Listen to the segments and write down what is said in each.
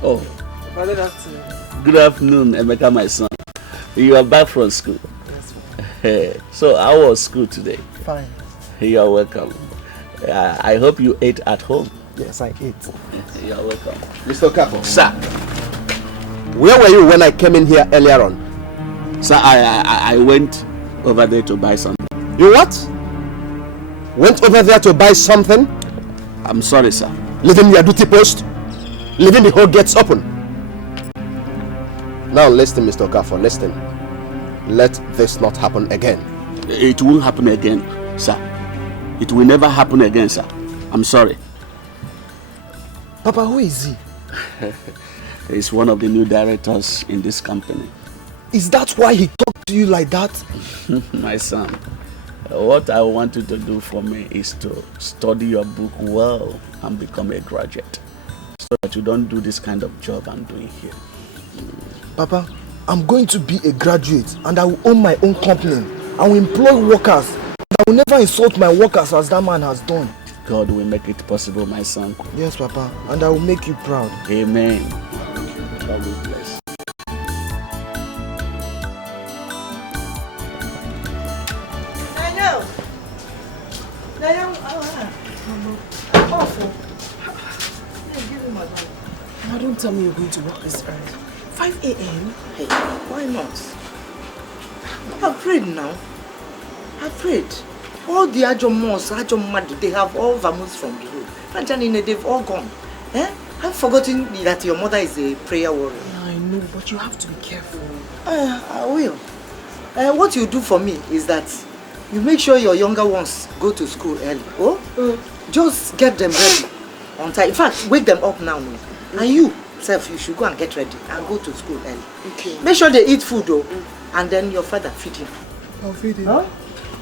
Oh. Good afternoon. Good afternoon, Emeka, my son. You are back from school. Yes, ma'am. So, how was school today? Fine. You are welcome. I hope you ate at home. Yes, I ate. You are welcome. Mr. Okafor. Sir. Where were you when I came in here earlier on? Sir, I went over there to buy something. You what? Went over there to buy something? I'm sorry, sir. Leaving your duty post? Leaving the whole gates open? Now listen, Mr. Okafor, listen. Let this not happen again. It won't happen again, sir. It will never happen again, sir. I'm sorry. Papa, who is he? He's one of the new directors in this company. Is that why he talked to you like that? My son, what I want you to do for me is to study your book well and become a graduate, so that you don't do this kind of job I'm doing here. Papa, I'm going to be a graduate and I will own my own company. I will employ workers. I will never insult my workers as that man has done. God will make it possible, my son. Yes, Papa, and I will make you proud. Amen. God will bless. Mama, don't tell me you're going to work this early. 5 a.m.? Hey, why not? I've prayed now. I've prayed. All the Ajomos, Ajomad, they have all vamoosed from the road. And Janine, they've all gone. Eh? I've forgotten that your mother is a prayer warrior. Yeah, I know, but you have to be careful. I will. What you do for me is that you make sure your younger ones go to school early. Oh? Just get them ready on time. In fact, wake them up now. And you, self, you should go and get ready and go to school early. Okay. Make sure they eat food though. And then your father feed him. I'll feed him. Huh?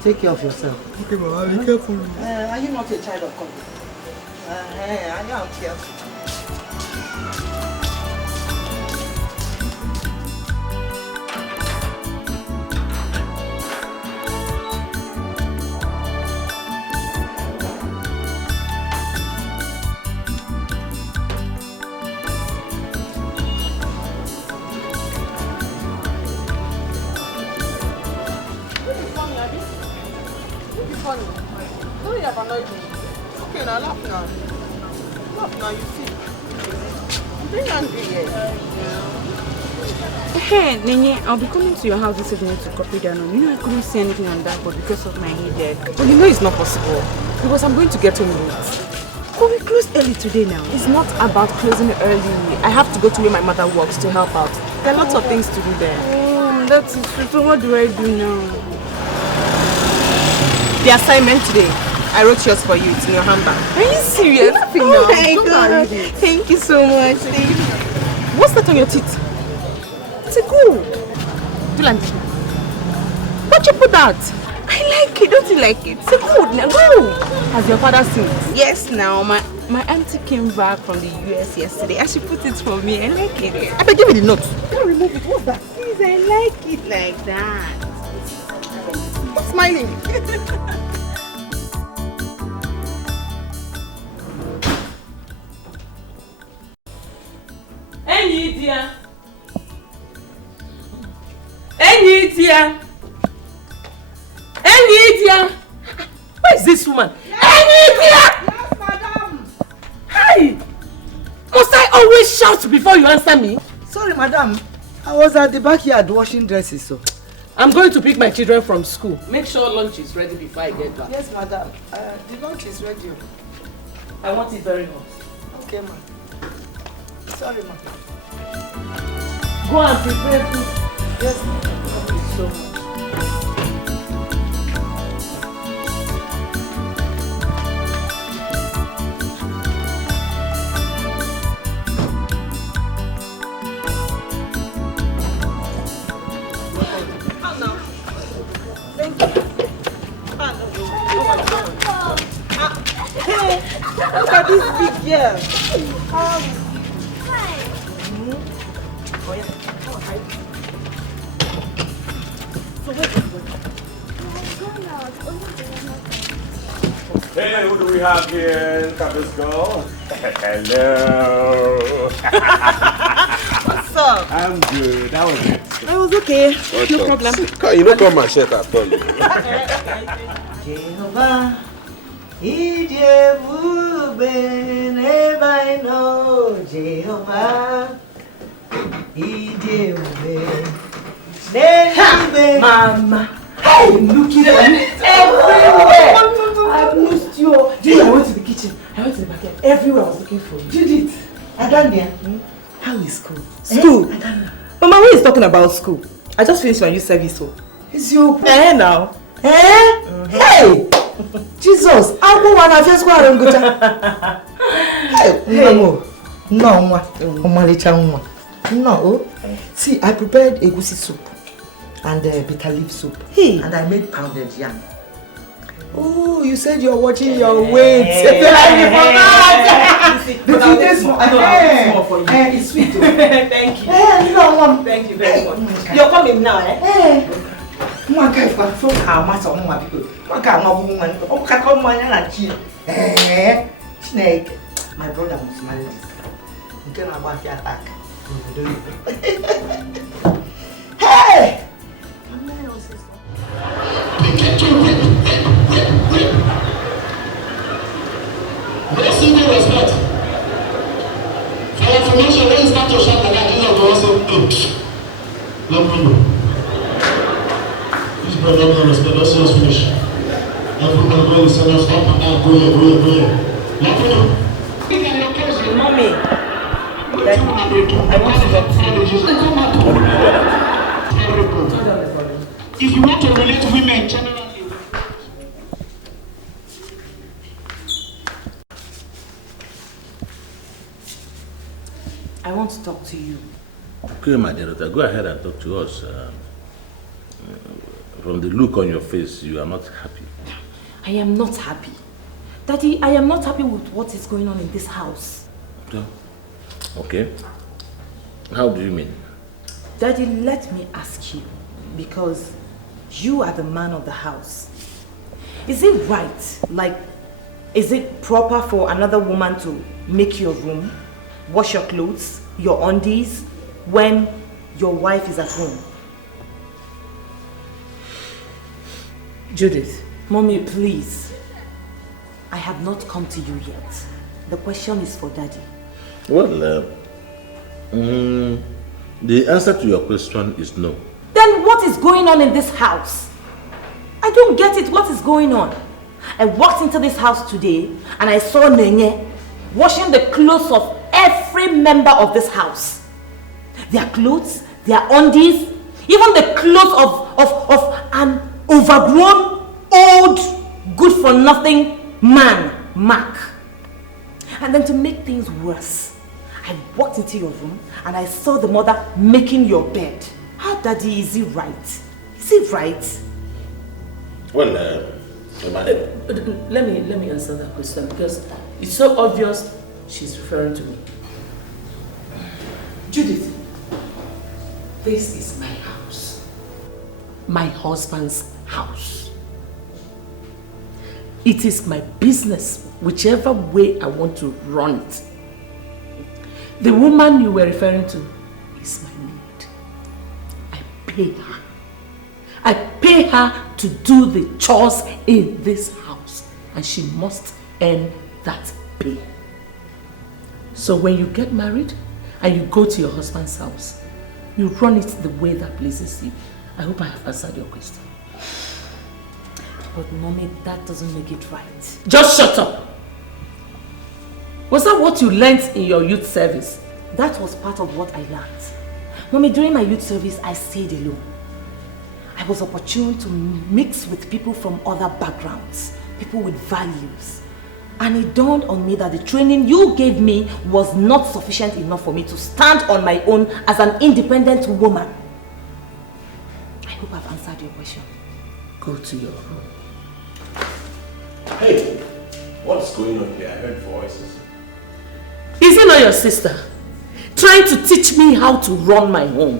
Take care of yourself. Okay, Mama, I'll be careful. Are you not a child of God? I am careful. Sorry, I've annoyed you. Okay, now laugh now. Laugh now, you see. I'm very angry here. Hey, Nene, I'll be coming to your house this evening to copy down on. You know, I couldn't see anything on that, but because of my headache. Well, you know it's not possible. Because I'm going to get home late. But we close early today now. It's not about closing early. I have to go to where my mother works to help out. There are lots of things to do there. Oh, that's true. So what do I do now? The assignment today, I wrote yours for you. It's in your handbag. Are you serious? Oh my God. Thank you so much. Thank you. What's that on your teeth? It's a gold. Dulandi. Why'd you put that? I like it. Don't you like it? It's a gold. Now go. Has your father seen it? Yes, now my auntie came back from the US yesterday and she put it for me. I like it. I better give me the note. Don't remove it. What's that? Please, I like it like that. Stop smiling. Ini Edo. Where is this woman? Ini Edo! Yes, madam. Hi! Must I always shout before you answer me? Sorry, madam. I was at the backyard washing dresses, so. I'm going to pick my children from school. Make sure lunch is ready before I get back. Yes, madam. The lunch is ready. I want it very hot. Okay, ma'am. Sorry, ma'am. Go and prepare food. Yes, Thank you so much. Hey, look at this big girl. Hey, who do we have here? Look at this girl. Hello. What's up? I'm good. How was it? I was okay. No problem. You don't come and shake at all. Jehovah, Ijebube, never I know. Jehovah, Ijebube, never. Mama, I'm looking for you everywhere. I've missed you. Judith, I went to the kitchen. I went to the backyard. Everywhere I was looking for you. Judith, Adania, how is school? School? Mama, who is talking about school? I just finished my youth service. It's your Now. Hey! Jesus! I'm going to first go and go to. Hey! No. See, I prepared egusi soup and bitter leaf soup. Hey! And I made pounded yam. Oh, you said you're watching your weight. It's sweet. Thank you. Thank you very much. You're coming now, eh? One guy for so how much of my people. One guy, my woman, oh, come on, and snake. My brother must marry this. You can about the attack. Hey! Receiving respect. For information, when you start to shout like that, you know, also let me know. This brother don't respect, let's just finish. Everyone go and send us up and down, go here. Let me know. Mommy, I want to talk to you. If you want to relate to women generally, I want to talk to you. Okay, my dear daughter, go ahead and talk to us. From the look on your face, you are not happy. I am not happy. Daddy, I am not happy with what is going on in this house. Okay. How do you mean? Daddy, let me ask you, because you are the man of the house. Is it right, like, is it proper for another woman to make your room, wash your clothes, your undies, when your wife is at home? Judith. Mommy, please. I have not come to you yet. The question is for Daddy. Well, the answer to your question is no. Then what is going on in this house? I don't get it. What is going on? I walked into this house today and I saw Nenye washing the clothes of every member of this house. Their clothes, their undies, even the clothes of an overgrown, old, good-for-nothing man, Mark. And then to make things worse, I walked into your room and I saw the mother making your bed. How, Daddy, is it right? Is it right? Well, let me answer that question because it's so obvious she's referring to me. Judith, this is my house. My husband's house. It is my business, whichever way I want to run it. The woman you were referring to is my maid. I pay her. I pay her to do the chores in this house, and she must earn that pay. So when you get married and you go to your husband's house, you run it the way that pleases you. I hope I have answered your question. But Mommy, that doesn't make it right. Just shut up! Was that what you learnt in your youth service? That was part of what I learned. Mommy, during my youth service, I stayed alone. I was opportune to mix with people from other backgrounds, people with values. And it dawned on me that the training you gave me was not sufficient enough for me to stand on my own as an independent woman. I hope I've answered your question. Go to your room. Hey, what's going on here? I heard voices. Is it not your sister trying to teach me how to run my home?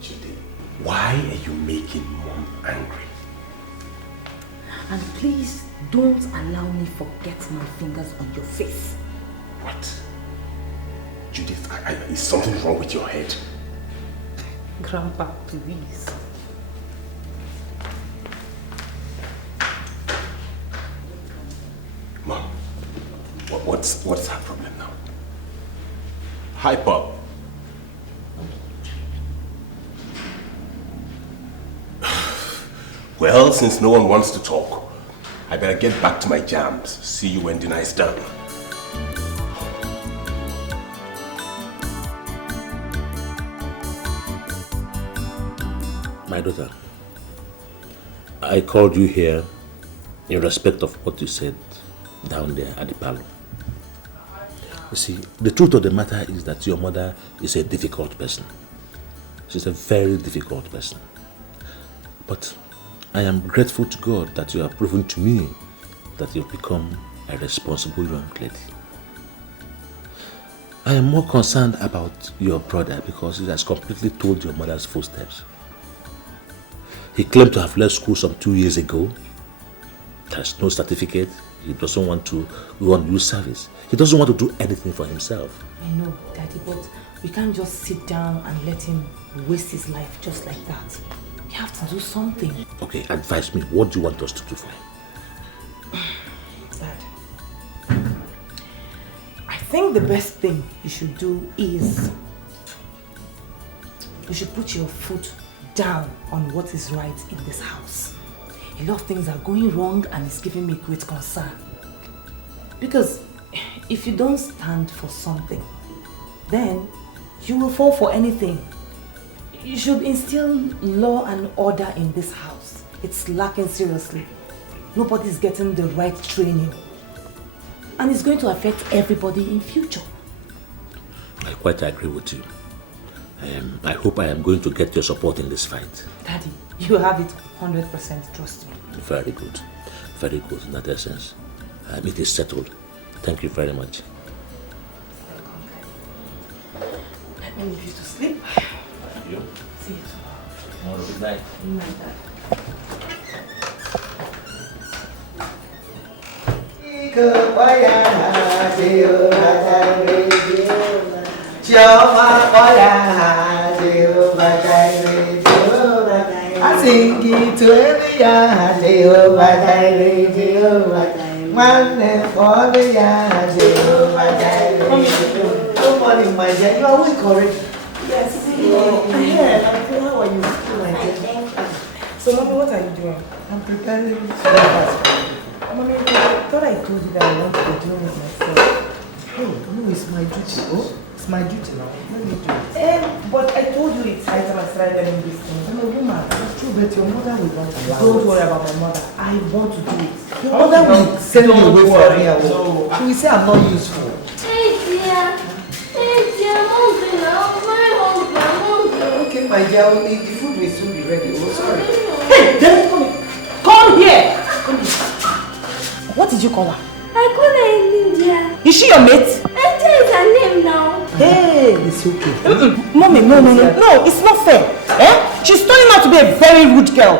Judy, why are you making Mom don't allow me forget my fingers on your face. What? Judith, is something wrong with your head? Grandpa, please. Mom, what's her problem now? Hi, Pop. Well, since no one wants to talk, I better get back to my jams. See you when dinner is done. My daughter, I called you here in respect of what you said down there at the parlor. You see, the truth of the matter is that your mother is a difficult person. She's a very difficult person. But I am grateful to God that you have proven to me that you've become a responsible young lady. I am more concerned about your brother because he has completely told your mother's footsteps. He claimed to have left school some 2 years ago. There's no certificate. He doesn't want to go on youth service. He doesn't want to do anything for himself. I know, Daddy, but we can't just sit down and let him waste his life just like that. We have to do something. Okay, advise me. What do you want us to do for him? Dad, I think the best thing you should do is you should put your foot down on what is right in this house. A lot of things are going wrong and it's giving me great concern. Because if you don't stand for something, then you will fall for anything. You should instill law and order in this house. It's lacking seriously. Nobody's getting the right training. And it's going to affect everybody in future. I quite agree with you. I hope I am going to get your support in this fight. Daddy, you have it 100%, trust me. Very good. Very good in that essence. It is settled. Thank you very much. Let me leave you to sleep. Thank you. See you tomorrow. Good night. Good night, Dad. I sing it to every yard, Jehovah Jireh, Jehovah Jireh. One name for the yard, Jehovah Jireh. Good morning, my dear. You are awake already? Yes. How are you? So, Mommy, what are you doing? I'm preparing breakfast. Mommy, I thought I told you that I want to be doing it myself. Hey, no, it's my duty. Oh, it's my duty now. Let me do it. But I told you it's high time I started learning these things. I'm a woman. It's true, but your mother will not allow Don't it. worry about my mother. I want to do it. Your mother will send me away from here. No. She will say I'm not useful. Hey dear, I'm hungry now. I'm very hungry. I'm hungry. Okay, my dear, only the food will soon be ready. Oh, sorry. Hey, Daddy, come here. Come here. Come here. What did you call her? I call her India. Is she your mate? India is her name now. Hey. It's okay. Mommy, no, it's not fair. Eh? She's turning out to be a very rude girl.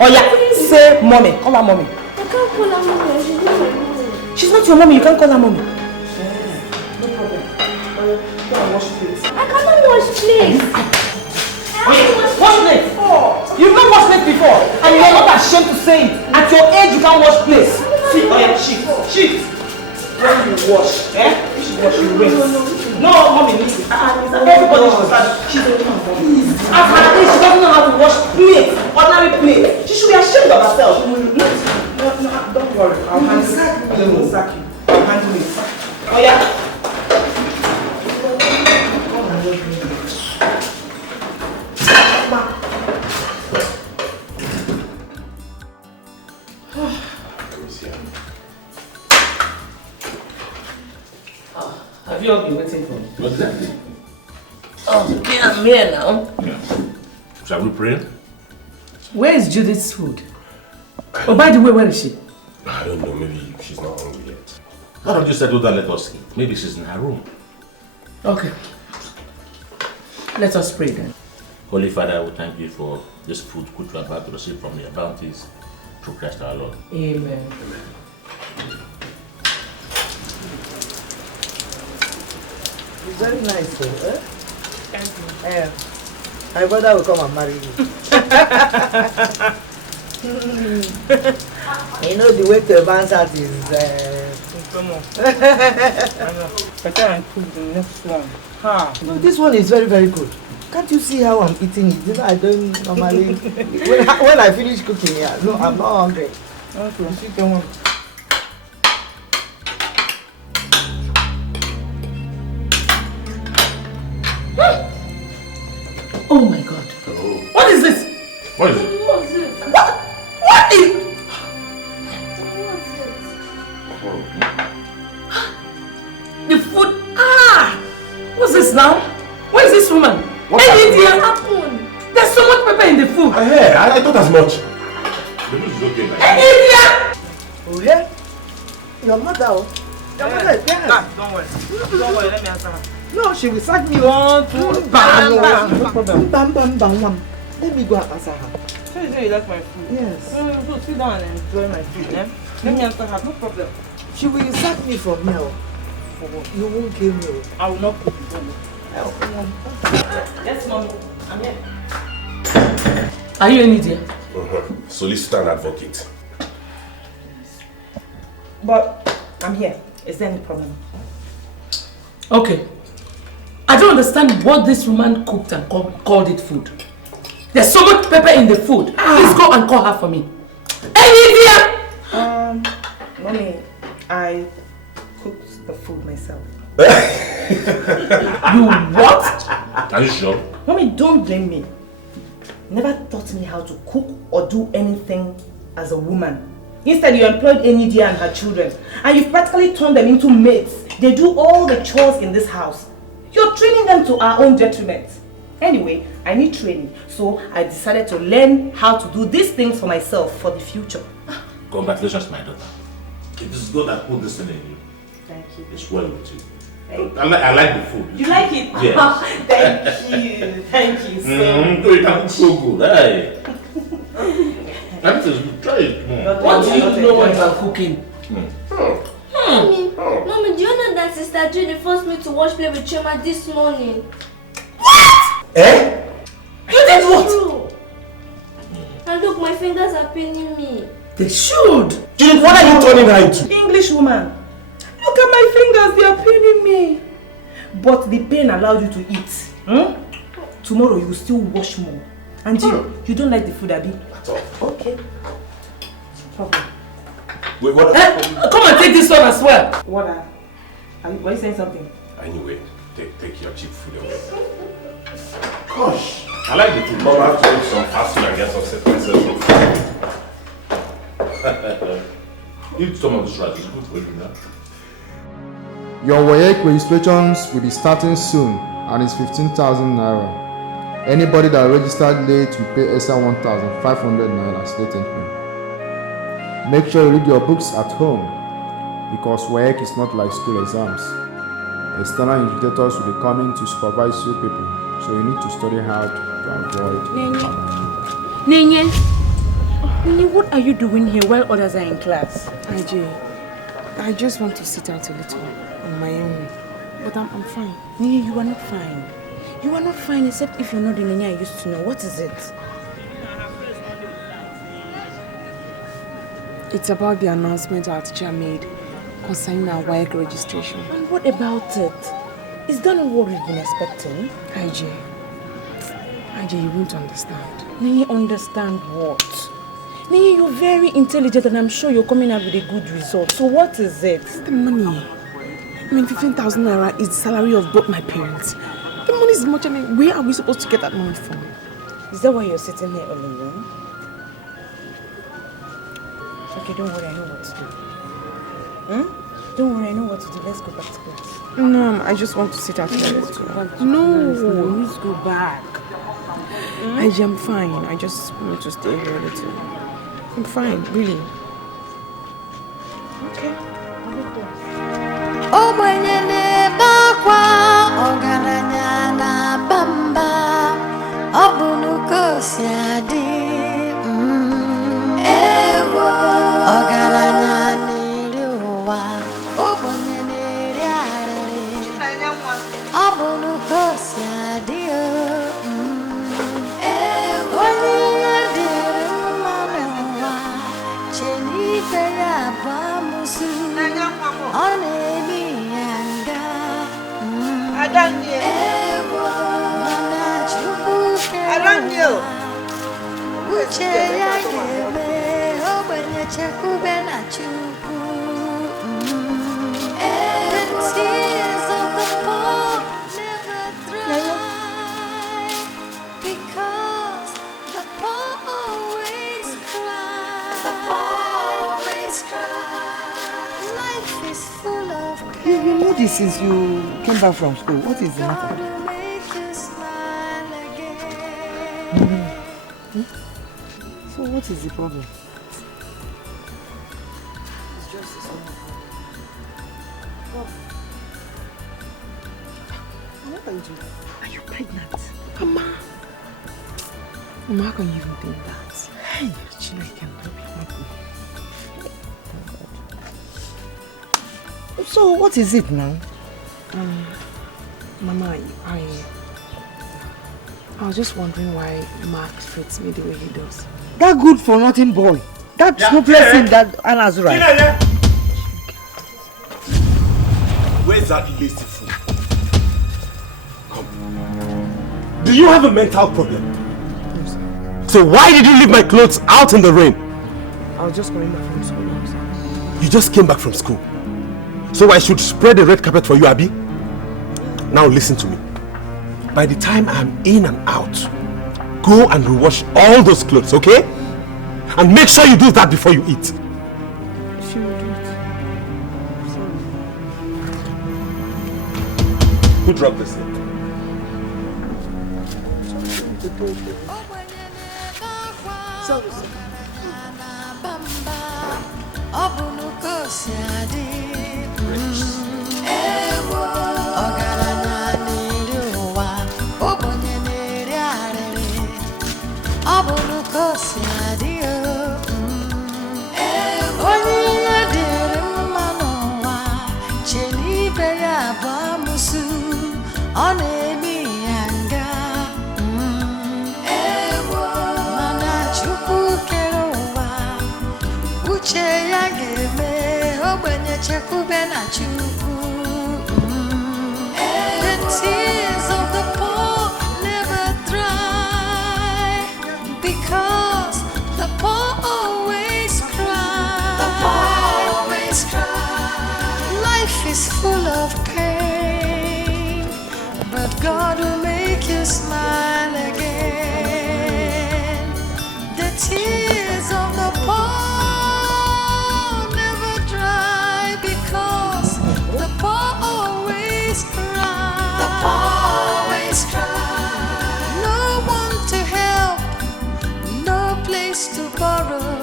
Oh yeah, say mommy. Call her mommy. I can't call her mommy. She's not my mommy. She's not your mommy. You can't call her mommy. No problem. Go and wash plates. I cannot wash plates. Wash plates? You've not washed plates before. And you're not ashamed to say it. At your age, you can't wash plates. See, oh yeah, shift. When you wash, you should wash your rinse. No, mommy needs it. Everybody should start. She's a woman for me. At her age, she doesn't know how to wash plates. Ordinary plates. She should be ashamed of herself. No, don't worry. I'll handle it. They will sack you. I'll handle it. Oh yeah. Have you all been waiting for me? Exactly. Oh, okay, I'm here now. Yeah. Shall we pray? Where is Judith's food? Oh, by the way, where is she? I don't know, maybe she's not hungry yet. Why don't you settle down, let us eat? Maybe she's in her room. Okay. Let us pray then. Holy Father, we thank you for this food which we are about to receive from your bounties through Christ our Lord. Amen. very nice. My brother will come and marry you. You know the way to advance that is Come on. Better and cook the next one. No, this one is very, very good. Can't you see how I'm eating it? You know, I don't normally when I finish cooking here, no, I'm not hungry. Okay, chicken one. Oh my God. Oh. What is this? What is it? What is it? What is... The food... What's this now? Where is this woman? What happened? There's so much pepper in the food. I thought as much. The food is okay. Oh yeah? Your mother, Your mother, yes. Don't worry. Don't worry, let me answer her. No, she will sack me. 1, 2, No problem. Bam. Let me go and answer her. So you say you like my food? Yes. So sit down and enjoy my food, eh? Let me answer her, no problem. She will sack me from here. You won't kill me. I will not cook you. Yes, mommy. I'm here. Are you an idiot? Solicitor and advocate. But I'm here. Is there any problem? Okay. I don't understand what this woman cooked and called it food. There's so much pepper in the food. Please go and call her for me. Hey, Mommy, I cooked the food myself. You what? Are you sure? Mommy, don't blame me. Never taught me how to cook or do anything as a woman. Instead, you employed Ini Edo and her children, and you've practically turned them into maids. They do all the chores in this house. You're training them to our own detriment. Anyway, I need training, so I decided to learn how to do these things for myself for the future. Congratulations, my daughter. It is God that put this thing in you. Thank you. It's well with you. I like the food. You like it? Yes. Thank you so It's so good. Hey. That is good. Try it. What do you know about cooking? Mommy, do you know that Sister Judy forced me to watch Play with Chema this morning? Eh? You did what? True. And look, my fingers are paining me. They should. Judy, what are you turning her into? English woman. Look at my fingers, they are paining me. But the pain allowed you to eat. Tomorrow you will still wash more. And you don't like the food, Abi? At all. Okay. Problem. Wait, what? Come and take this one as well. What? Were you saying something? Anyway, take your cheap food away. Gosh. I like the food. Mom, I have to eat some fast food and get some food. Eat some of this rice. It's good for you now. Your WAEC registrations will be starting soon and it's 15,000 naira. Anybody that registered late will pay extra 1,500 naira state entry. Make sure you read your books at home because WAEC is not like school exams. External invigilators will be coming to supervise you people, so you need to study hard to avoid. Nenye, what are you doing here while others are in class? I just want to sit out a little on my own. But I'm fine. Nenye, you are not fine. You are not fine except if you're not the Nenye I used to know. What is it? It's about the announcement our teacher made concerning our WAEC registration. And what about it? Is that not what we've been expecting? IJ, you won't understand. Nenye, understand what? Nenye, you're very intelligent and I'm sure you're coming up with a good result. So what is it? The money. 15,000 naira is the salary of both my parents. The money is much. Where are we supposed to get that money from? Is that why you're sitting here all alone? Okay, don't worry, I know what to do. Don't worry, I know what to do. Let's go back to class. No, I just want to sit out here. No, let's go back. I'm fine. I just want to stay here a little. I'm fine, really. Okay. Oh, my bakwa ogaranya na bamba obunuko siadi ewo ogaranya niriwa obonye niriare You know this since you came back from school. What is the matter? So what is the problem? It's just the same. What are you doing? Are you pregnant? Mama, how can you even think that? Hey, Chineke, I'm happy. So what is it now? Mama, I was just wondering why Mark treats me the way he does. That good for nothing boy. That's no blessing that Anna's right. Where's that lazy fool? Come. Do you have a mental problem? Yes, sir. So why did you leave my clothes out in the rain? I was just coming back from school, sir. You just came back from school. So I should spread the red carpet for you, Abby? Now listen to me. By the time I'm in and out, go and rewash all those clothes, okay? And make sure you do that before you eat. She will do it. Sorry. Who dropped this thing? The tears of the poor never dry, because the poor always cry. The poor always cry. Life is full of pain, but God will make you smile again. The tears of the poor never dry, because the poor always cry. The poor always cry. No one to help, no place to borrow.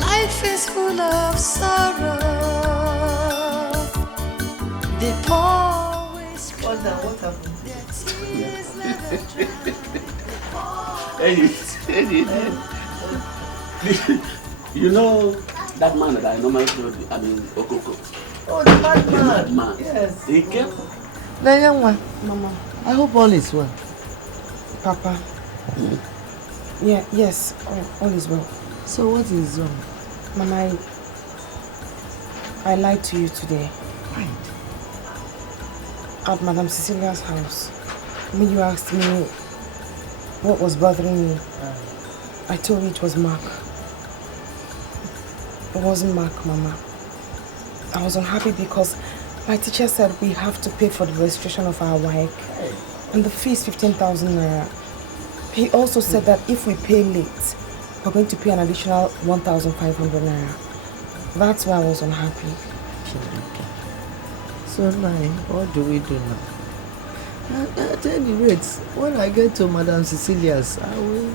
Life is full of sorrow. The poor always cry. What happened? You know that man that I normally told you, Okoko. Oh, the madman. The madman. Yes. Dikeh. The young one. Mama. I hope all is well. Papa. Yeah, yes, all is well. So what is wrong? Mama, I lied to you today. Why? At Madame Cecilia's house. When you asked me what was bothering me, I told you it was Mark. It wasn't Mark, Mama. I was unhappy because my teacher said we have to pay for the registration of our WAEC. And the fee is 15,000 naira. He also said that if we pay late, we're going to pay an additional 1,500 naira. That's why I was unhappy. So now, what do we do now? At any rate, when I get to Madame Cecilia's, I will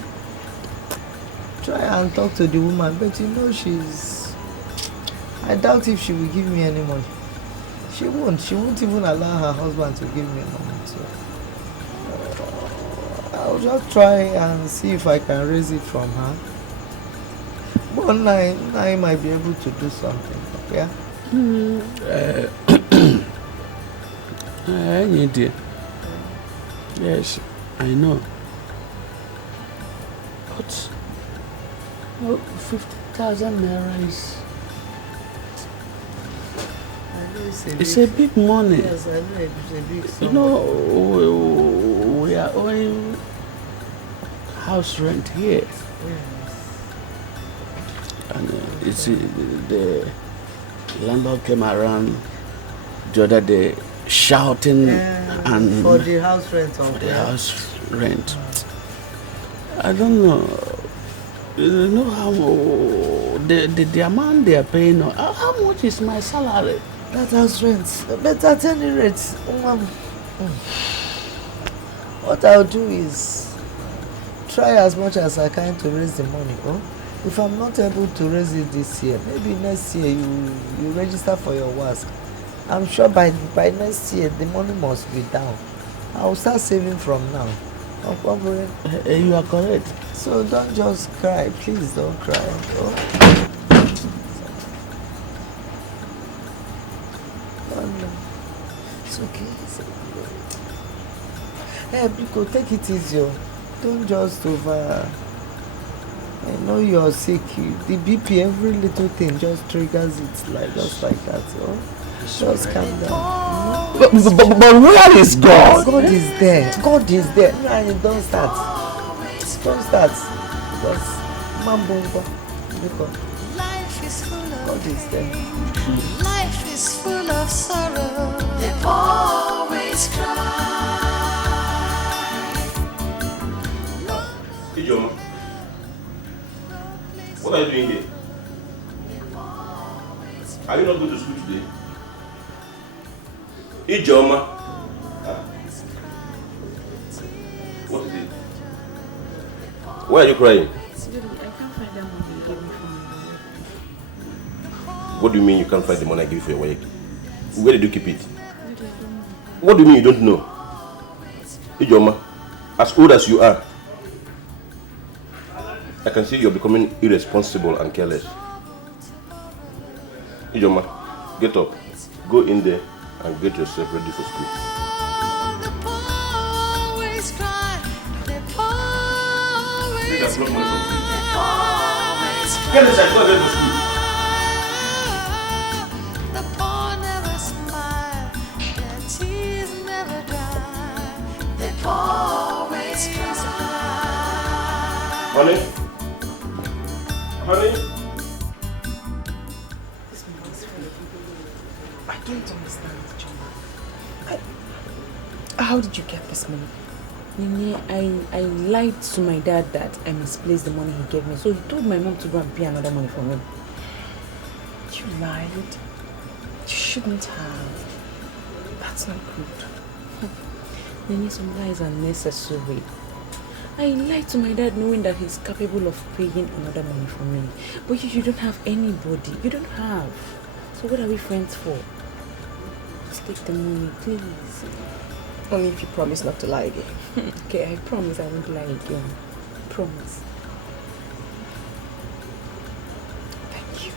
try and talk to the woman, but you know I doubt if she will give me any money. She won't even allow her husband to give me money. So I'll just try and see if I can raise it from her. One night I might be able to do something, yeah? Dear. Yes, I know. But 50,000 naira is... It's a big money. Yes, I know it's a big sum. You know, we are owing house rent here. Yes. And you see, the landlord came around the other day shouting and for the house rent. For the house rent. I don't know. You know how the amount they are paying. How much is my salary? That house rent. But at any rate, what I'll do is try as much as I can to raise the money. Oh? If I'm not able to raise it this year, maybe next year you register for your WASC. I'm sure by next year the money must be down. I'll start saving from now. You are correct. So don't just cry. Please don't cry. Oh. It's okay. Hey, Biko, take it easy. Don't just over. I know you're sick. The BP, every little thing just triggers it just like that. So just calm down. But where is God? God is there. God is there. No, don't start. Don't start. Just mambungo. Life is full of God is there. Life is full of sorrow. They always cry. Ijoma, what are you doing here? Are you not going to school today? Ijoma. What is it? Why are you crying? I can't find that money you gave me for my work. What do you mean you can't find the money I give you for your work? Where did you keep it? What do you mean you don't know? Ijoma, as old as you are, I can see you're becoming irresponsible and careless. Ijoma, get up, go in there and get yourself ready for school. Always cry. They always Get money from always cry. Get inside, go get to school. The poor never smile. Their tears never dry. They always cry. Honey? Honey? I don't understand, John. How did you get this money? Nene, I lied to my dad that I misplaced the money he gave me. So he told my mom to go and pay another money for me. You lied? You shouldn't have. That's not good. Nene, some lies are necessary. I lied to my dad knowing that he's capable of paying another money for me. But you don't have anybody. You don't have. So what are we friends for? Just take the money, please. Only if you promise not to lie again. Okay, I promise I won't lie again. Promise. Thank you.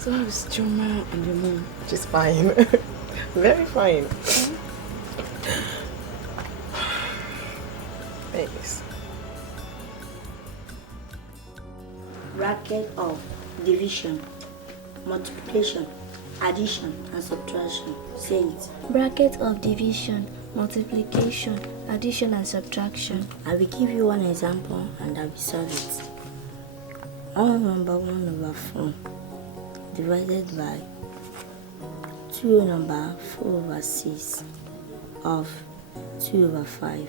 So how's Joma and your mom? She's fine. Very fine. Thanks. Bracket of division, multiplication, addition and subtraction. Say it. Bracket of division, multiplication, addition and subtraction. I will give you one example and I will solve it. 1/1/4 divided by 2/4/6 of 2/5.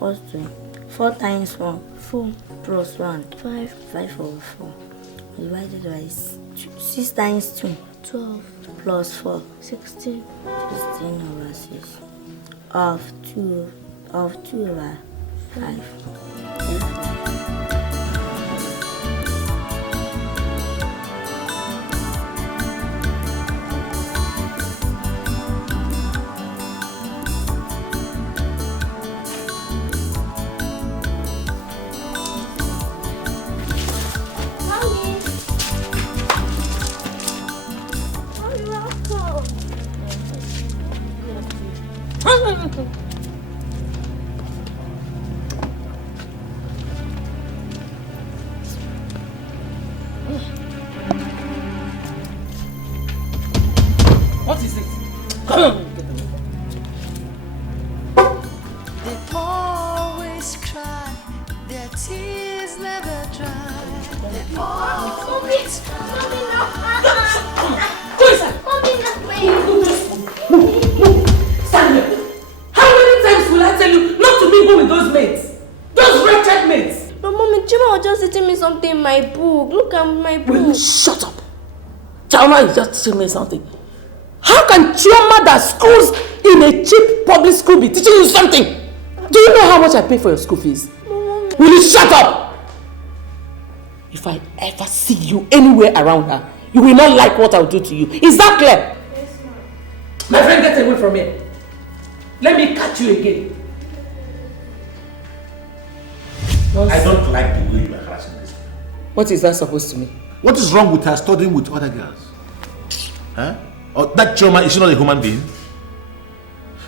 What's 2? 4 times 1, 4 plus 1, 5, 5/4 divided by 6 times 2, 12 plus 4, 16 16/6 of 2/5. Mommy, no. Go inside. Mommy, no. Stand here. How many times will I tell you not to mingle with those mates? Those wretched mates. But Mommy, Chima was just teaching me something in my book. Look at my book. Will you shut up? Chima is just teaching me something. How can Chioma that schools in a cheap public school be teaching you something? Do you know how much I pay for your school fees? Mommy. Will you shut up? If I ever see you anywhere around her, you will not like what I'll do to you. Is that clear? Yes, ma'am. My friend, get away from here. Let me catch you again. I don't like the way you are harassing this girl. What is that supposed to mean? What is wrong with her studying with other girls? Huh? Or that Chioma, is she not a human being?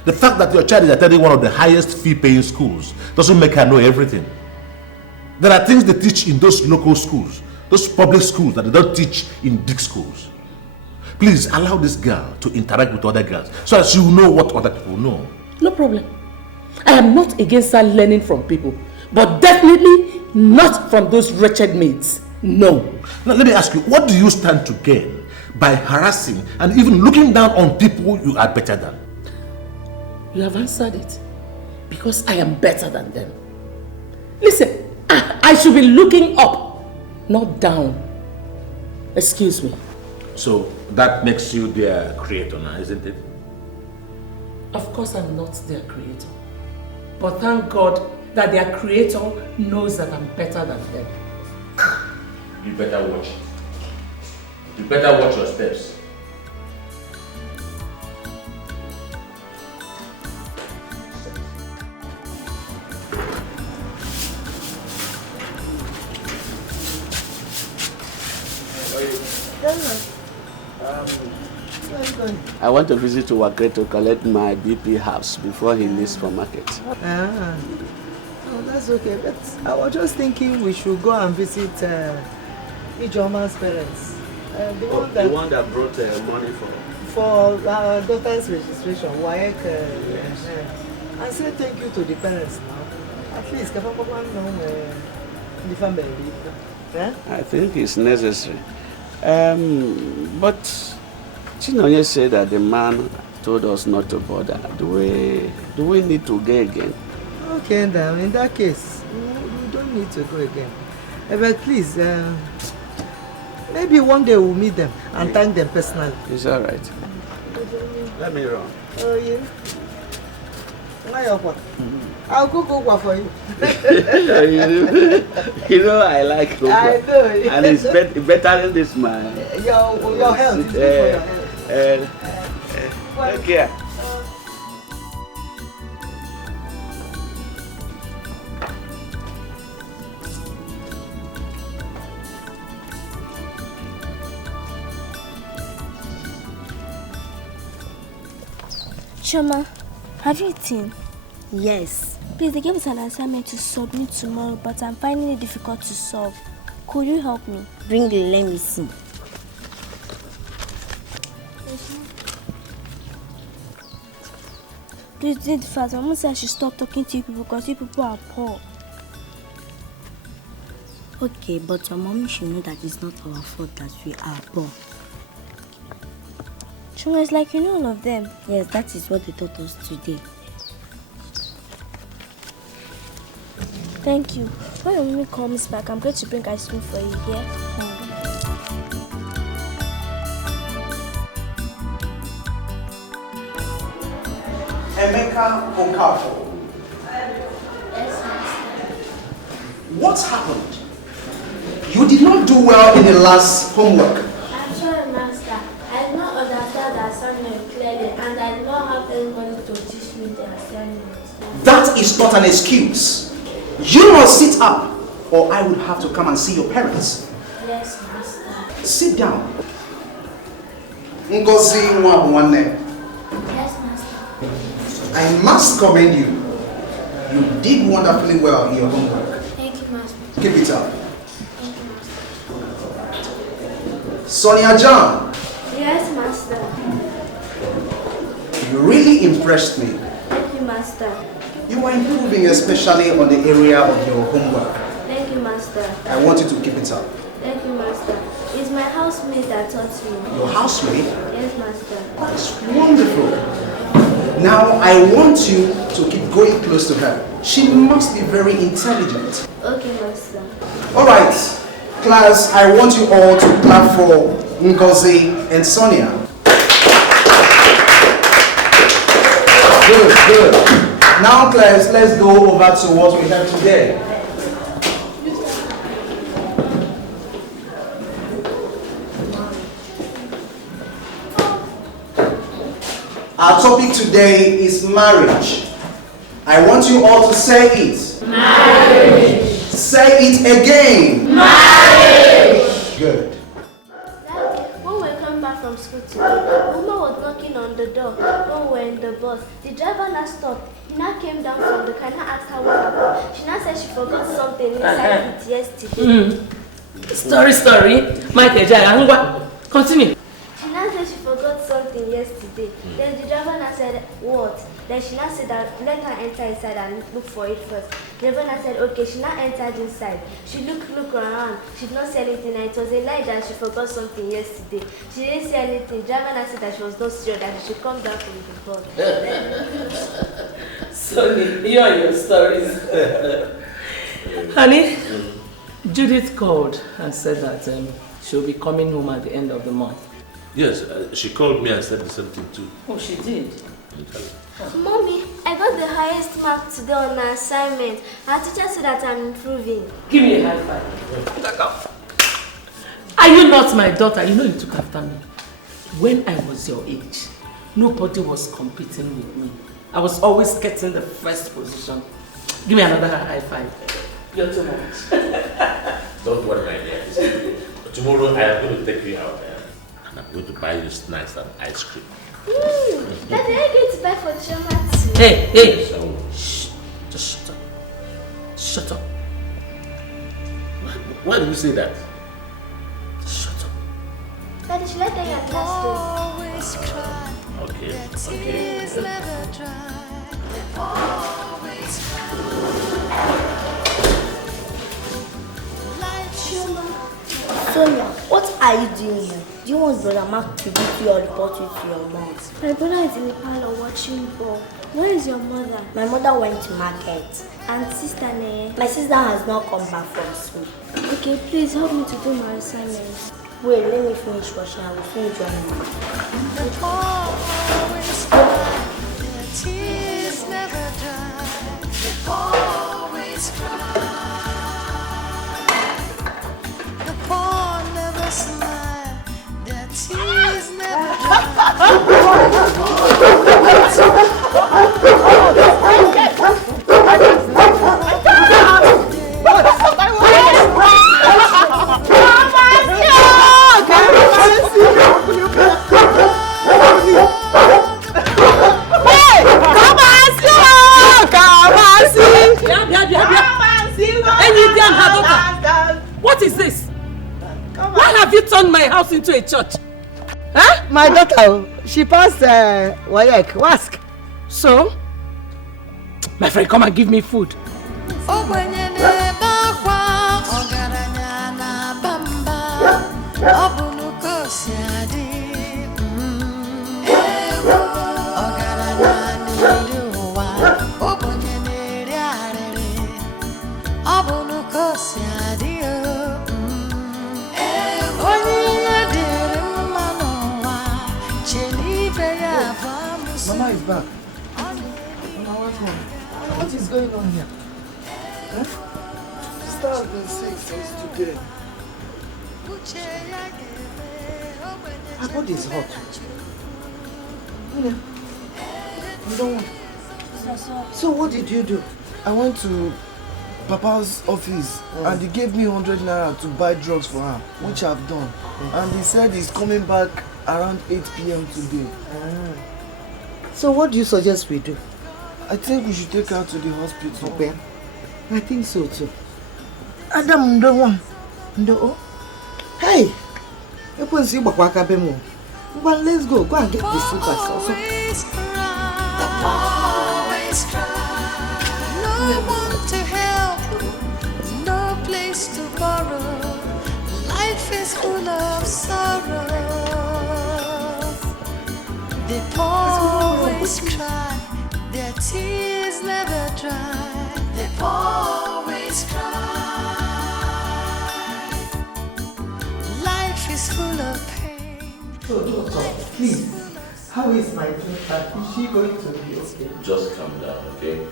The fact that your child is attending one of the highest fee-paying schools doesn't make her know everything. There are things they teach in those local schools, those public schools that they don't teach in big schools. Please allow this girl to interact with other girls so that she will know what other people know. No problem. I am not against her learning from people, but definitely not from those wretched maids. No. Now let me ask you, what do you stand to gain by harassing and even looking down on people you are better than? You have answered it. Because I am better than them. Listen, I should be looking up, not down. Excuse me. So that makes you their creator now, isn't it? Of course I'm not their creator. But thank God that their creator knows that I'm better than them. You better watch. You better watch your steps. I want to visit to Wakre to collect my BP herbs before he leaves for market. Ah, oh, that's okay. But I was just thinking we should go and visit Ijoma's parents. The one that brought money for our daughter's registration. WAEC. And say thank you to the parents now. At least, the family. I think it's necessary. But Chinonye said that the man told us not to bother. Do we need to go again? Okay, then in that case, we don't need to go again. But please, maybe one day we'll meet them and thank them personally. It's all right. Let me run. Oh, yeah. I'll cook for you. You know I like cocoa. I know. And it's better than this man. Your health is good for your health. Take care. Choma, have you eaten? Yes. Please, they gave us an assignment to submit tomorrow, but I'm finding it difficult to solve. Could you help me? Bring it, let me see. Please do it fast. Mama said I should stop talking to you people because you people are poor. Okay, but your mommy should know that it's not our fault that we are poor. Choma, it's like you know all of them. Yes, that is what they taught us today. Thank you. When your mommy comes back, I'm going to bring ice cream for you, yeah? Emeka Okafor. What happened? You did not do well in the last homework. I'm sorry, Master. I did not understand the assignment clearly, and I did not have anybody to teach me the assignment. That is not an excuse. You must sit up, or I would have to come and see your parents. Yes, Master. Sit down. Ngozi Nwabuwane. Yes, Master. I must commend you. You did wonderfully well in your homework. Thank you, Master. Keep it up. Thank you, Master. Sonia John, Yes, Master. you really impressed me. Thank you, Master. You are improving, especially on the area of your homework. Thank you, Master. I want you to keep it up. Thank you, Master. It's my housemate that taught me. Your housemate? Yes, Master. That's wonderful. Now I want you to keep going close to her. She must be very intelligent. Okay, Master. Alright, class, I want you all to clap for Ngozi and Sonia. Good. Now class, let's go over to what we have today. Our topic today is marriage. I want you all to say it. Marriage. Say it again. Marriage. Good. When we were coming back from school today, Mama was knocking on the door when we were in the bus. The driver now stopped. He now came down from the car and asked her what happened. She now said she forgot something inside it yesterday. Story. Mike Ejaya, continue. She now said she forgot something yesterday. Then the driver now said, what? Then she now said that let her enter inside and look for it first. The driver now said, okay. She now entered inside. She looked around. She did not see anything, and it was a lie that she forgot something yesterday. She didn't see anything. The driver now said that she was not sure that she should come down from the bus. So here are your stories. Honey, Judith called and said that she'll be coming home at the end of the month. Yes, she called me and said the same thing too. Oh, she did? Mommy, I got the highest mark today on my assignment. Our teacher said that I'm improving. Give me a high five. Are you not my daughter? You know you took after me. When I was your age, nobody was competing with me. I was always getting the first position. Give me another high five. You're too much. Don't worry, my dear. Tomorrow I am going to take you out there and I'm going to buy you snacks and ice cream. Daddy, are you going to buy for Choma too? Hey! Shh! Just shut up. Shut up. Why did you say that? Shut up. Daddy, should I tell you a last story? Okay. Sonia, what are you doing here? Do you want Brother Mark to beat you or report you to your mom? My brother is in the parlor watching ball. Where is your mother? My mother went to market. And sister Neye? My sister has not come back from school. Okay, please help me to do my assignments. Wait, let me finish washing. I will finish your mom. Always cry, their tears never dry. They always cry. The poor never smile, their tears never What is this? Why have you turned my house into a church? Huh? My daughter, she passed WAEC. Ask. So? My friend, come and give me food. Mama is back. Mama, what's wrong? What is going on here? Huh? Sister has been sick since today. Her body is hot. You don't want. So what did you do? I went to Papa's office and he gave me 100 naira to buy drugs for her, which I've done. And he said he's coming back around 8 p.m. today. So what do you suggest we do? I think we should take her to the hospital. Okay. I think so too. Adam, no one. No. Hey! Let's go. Go and get the slippers also. Always cry. No one to help, no place to borrow. sorrow. They always cry, their tears never dry. They always cry. Life is full of pain. Oh, doctor, please. How is my daughter? Is she going to be okay? Just calm down, okay?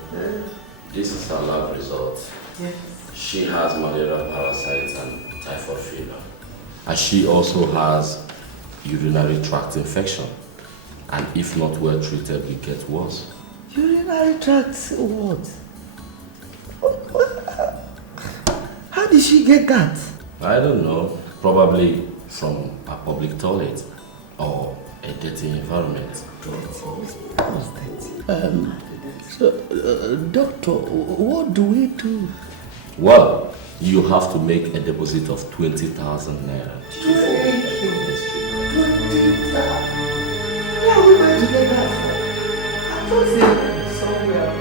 This is her lab result. Yes. She has malaria parasites and typhoid fever. And she also has urinary tract infection. And if not well treated, it gets worse. Urinary tract what? How did she get that? I don't know. Probably from a public toilet or a dirty environment. Doctor, what do we do? Well, you have to make a deposit of 20,000 naira. Where are we going to get that from? I thought somewhere.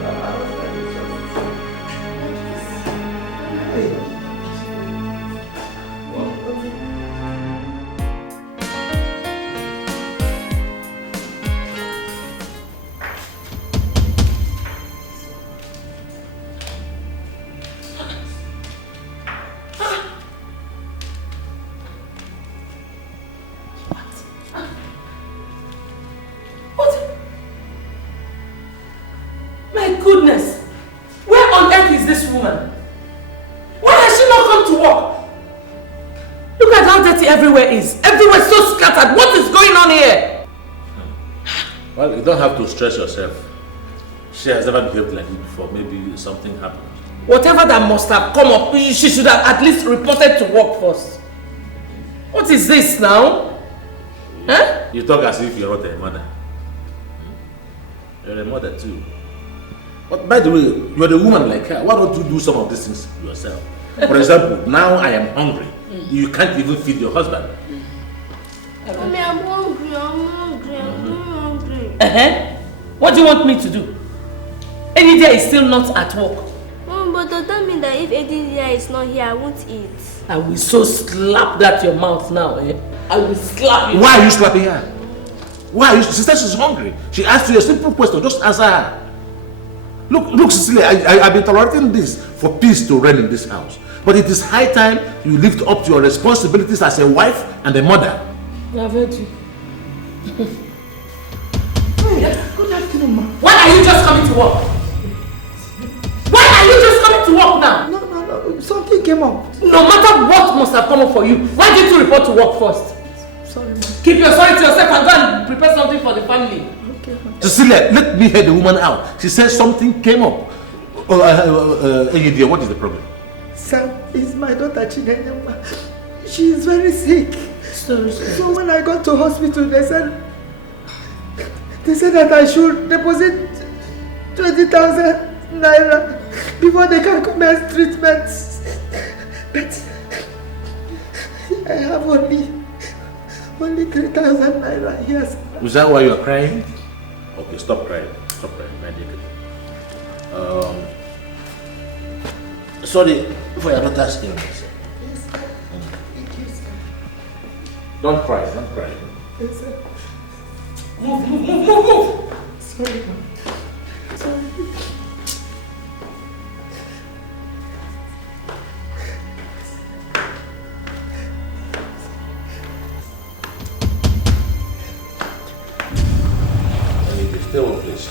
Goodness! Where on earth is this woman? Why has she not come to work? Look at how dirty everywhere is. Everywhere is so scattered. What is going on here? Well, you don't have to stress yourself. She has never behaved like this before. Maybe something happened. Whatever that must have come up, she should have at least reported to work first. What is this now? Huh? You talk as if you're not a mother. You're a mother too. But by the way, you're the woman like her. Why don't you do some of these things yourself? For example, now I am hungry. You can't even feed your husband. Mommy, I'm hungry. I'm hungry. What do you want me to do? Eddie is still not at work. Mom, but does that mean that if Eddie is not here, I won't eat? I will so slap that your mouth now, eh? I will slap you. Why are you slapping her? Why are you? She said she's hungry. She asked you a simple question. Just answer her. Look, Cecilia, I've been tolerating this for peace to reign in this house. But it is high time you lived up to your responsibilities as a wife and a mother. I've heard you. Good afternoon, ma. Why are you just coming to work? Why are you just coming to work now? No. Something came up. No matter what must have come up for you, why didn't you report to work first? Sorry, ma. Keep your sorry to yourself and go and prepare something for the family. Cecilia, let me hear the woman out. She said something came up. Dear, what is the problem? Sir, it's my daughter Chinenye. She is very sick. Sorry. So when I got to hospital, they said that I should deposit 20,000 naira before they can commence treatment. But I have only 3,000 naira here. Is that why you are crying? Okay, stop crying. Stop crying. Sorry for your daughter's illness. Yes, sir. Thank you, sir. Don't cry. Yes, sir. Move. Sorry, ma'am. Sorry. Stay on, please.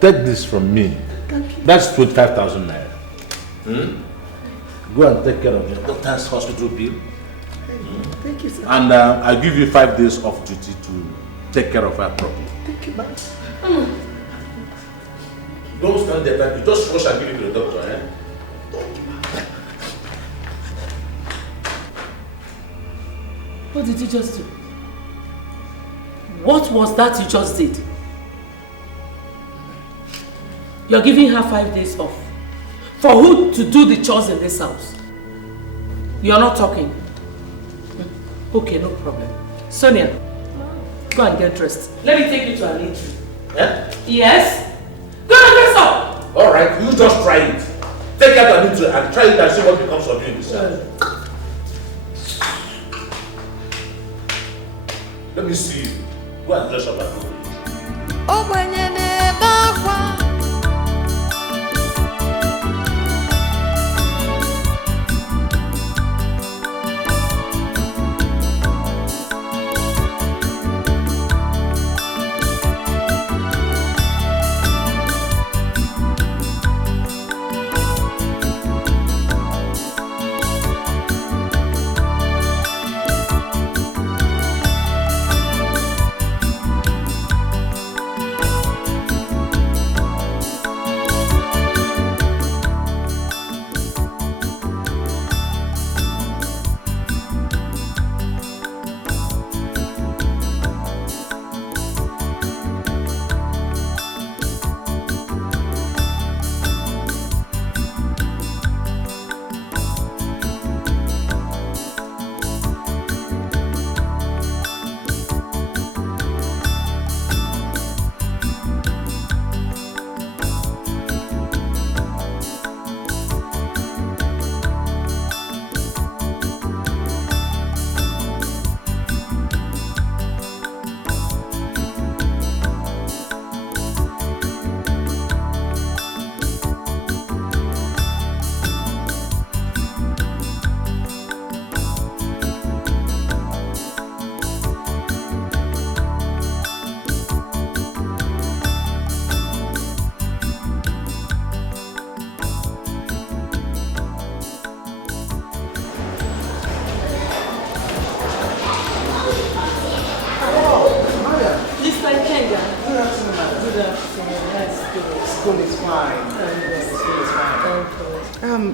Take this from me. Thank you. That's 25,000 naira. Go and take care of your daughter's hospital bill. Thank you, sir. And I'll give you 5 days off duty to take care of her properly. Thank you, ma'am. Don't stand there, you just rush and give it to the doctor, eh? Thank you, ma'am. What did you just do? What was that you just did? You're giving her 5 days off. For who to do the chores in this house? You're not talking. Okay, no problem. Sonia, go and get dressed. Let me take you to an eatery. Eh? Yes? Go and dress up! Alright, you just try it. Take out an intro and try it and see what becomes of you in this house. Let me see you. Go and dress up and go.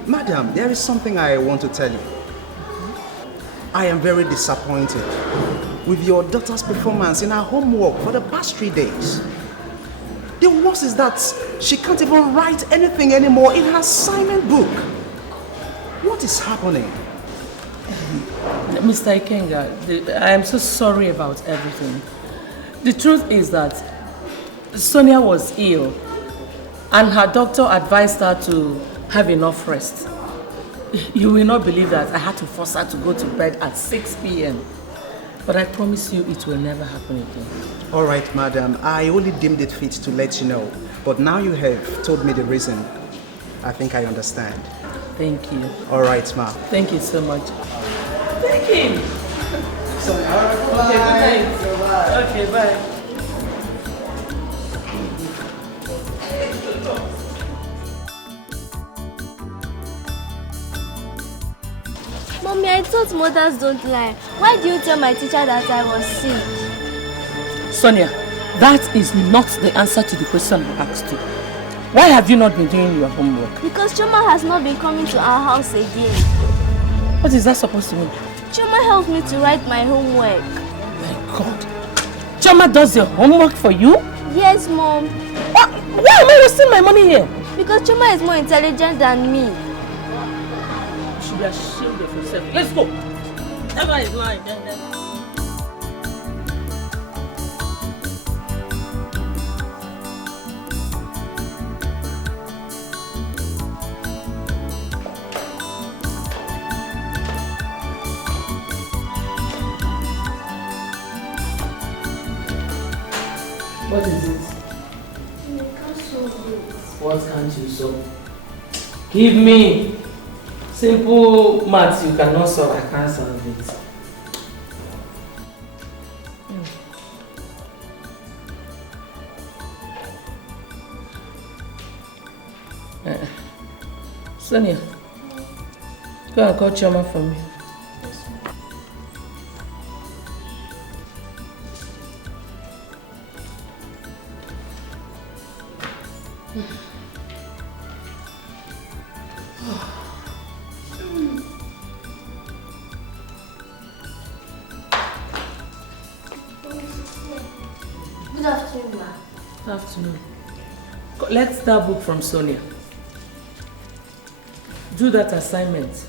Madam, there is something I want to tell you. I am very disappointed with your daughter's performance in her homework for the past 3 days. The worst is that she can't even write anything anymore in her assignment book. What is happening? Mr. Ikenga, I am so sorry about everything. The truth is that Sonia was ill and her doctor advised her to have enough rest. You will not believe that I had to force her to go to bed at 6 p.m. But I promise you it will never happen again. All right, madam. I only deemed it fit to let you know. But now you have told me the reason. I think I understand. Thank you. All right, ma'am. Thank you so much. Thank him. Sorry. Okay, good night. Okay, bye. Mommy, I thought mothers don't lie. Why do you tell my teacher that I was sick? Sonia, that is not the answer to the question I asked you. Why have you not been doing your homework? Because Choma has not been coming to our house again. What is that supposed to mean? Choma helped me to write my homework. My God. Choma does your homework for you? Yes, Mom. Why am I wasting my money here? Because Choma is more intelligent than me. You should be ashamed of yourself. Let's go. That guy is lying. What is it? I can't solve it. What can't you solve? Give me. Simple maths you cannot solve, I can't solve it. Sonia, go and call Choma for me. Good afternoon, ma. Good afternoon. Collect that book from Sonia. Do that assignment.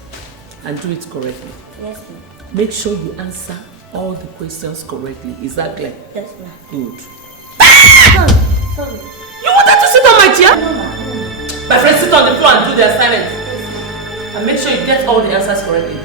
and do it correctly. Yes, ma'am. Make sure you answer all the questions correctly. Is that clear? Yes, ma'am. Good. Sorry. You wanted to sit on my chair? My friend, sit on the floor and do the assignment. And make sure you get all the answers correctly.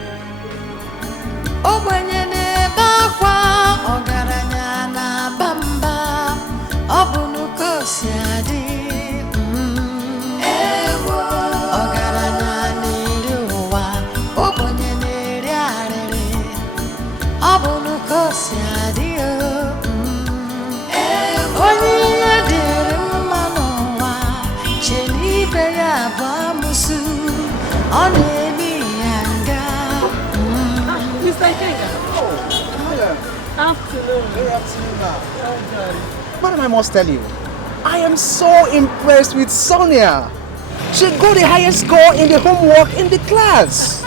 Mr. Kenga. Oh, Afternoon. Good afternoon, ma'am. What am I must tell you? I am so impressed with Sonia. She got the highest score in the homework in the class.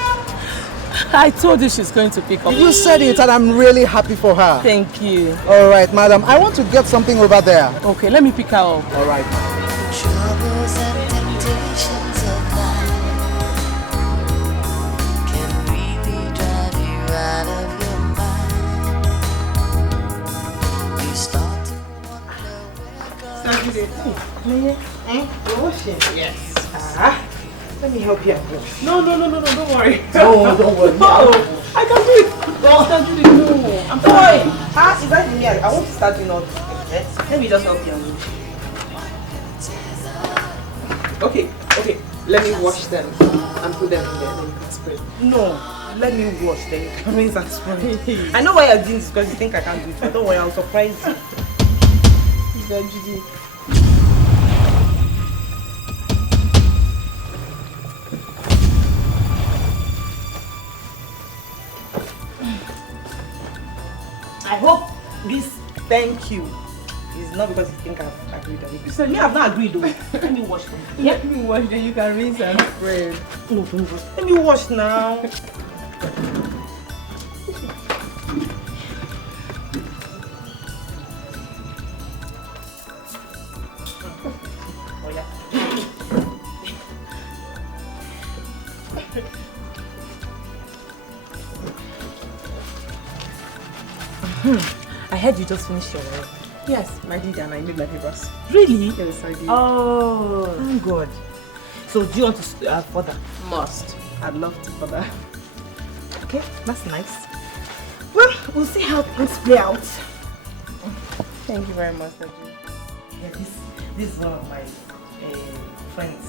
I told you she's going to pick up. You said it and I'm really happy for her. Thank you. All right, madam. I want to get something over there. Okay, let me pick her up. All right. Troubles and temptations of life can really drive you out of your mind. You start to wonder You're washing? Yes. Let me help you. No, don't worry. No, don't worry. No, I can do it. No, I can do it. No, I'm sorry. Is that me? I want to start doing all this. Let me just help you. Okay. Let me wash them and put them in there. Then you can spray. No, let me wash them. You can rinse and spray. I know why you're doing this because you think I can't do it. But don't worry, I'll surprise you. Judy. I hope this thank you is not because you think I've agreed on it. So me, I've not agreed though. Let me wash them. Let me wash them. You can rinse and spray. No, don't wash. Let me wash now. Oh yeah. I heard you just finished your work. Yes, I did, and I made my papers. Really? Yes, I did. Oh, thank God. So do you want to further? Must. I'd love to further. Okay, that's nice. Well, we'll see how things play out. Thank you very much, Naija. Yeah, this is one of my friends.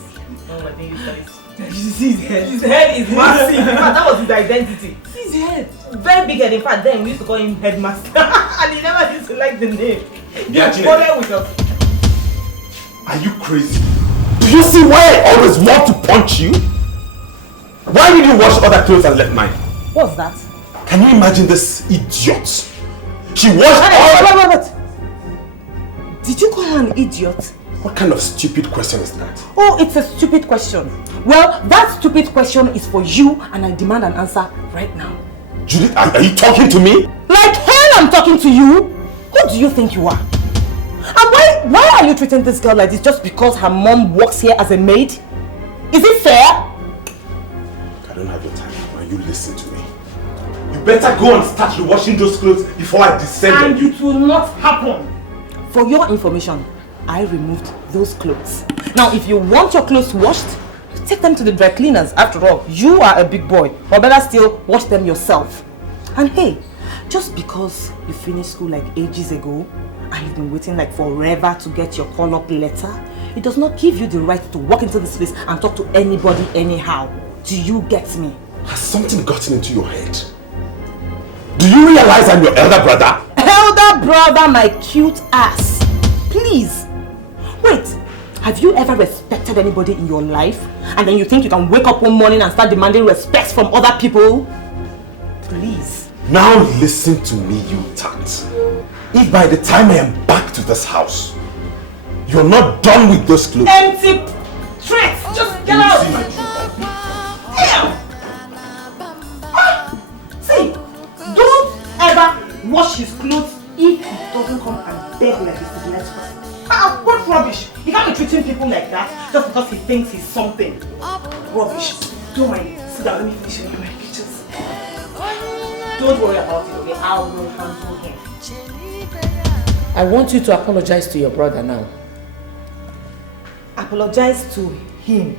One of my baby friends. You see his head? His head is massive. In fact, that was his identity. His head. Very big head. In fact, then we used to call him Headmaster. And he never used to like the name. He followed with us. Are you crazy? Do you see why I always want to punch you? Why did you wash other clothes and left mine? What's that? Can you imagine this idiot? She washed all... Wait. Did you call her an idiot? What kind of stupid question is that? Oh, it's a stupid question. Well, that stupid question is for you and I demand an answer right now. Judith, are you talking to me? Like hell I'm talking to you? Who do you think you are? And why are you treating this girl like this just because her mom works here as a maid? Is it fair? I don't have your time now. You listen to me. You better go and start washing those clothes before I descend on you. And it will not happen. For your information, I removed those clothes. Now, if you want your clothes washed, you take them to the dry cleaners. After all, you are a big boy. Or better still, wash them yourself. And hey, just because you finished school like ages ago, and you've been waiting like forever to get your call-up letter, it does not give you the right to walk into this place and talk to anybody anyhow. Do you get me? Has something gotten into your head? Do you realize I'm your elder brother? Elder brother, my cute ass. Please. Wait, have you ever respected anybody in your life? And then you think you can wake up one morning and start demanding respect from other people? Please. Now listen to me, you tart. If by the time I am back to this house, you're not done with those clothes. Empty threats! Just get out! Damn! See, don't ever wash his clothes if he doesn't come and beg like this to the next person. What rubbish! He can't be treating people like that just because he thinks he's something. Rubbish. Don't mind. Sit down, let me finish in my kitchen. Don't worry about it, okay? I will handle him. I want you to apologize to your brother now. Apologize to him?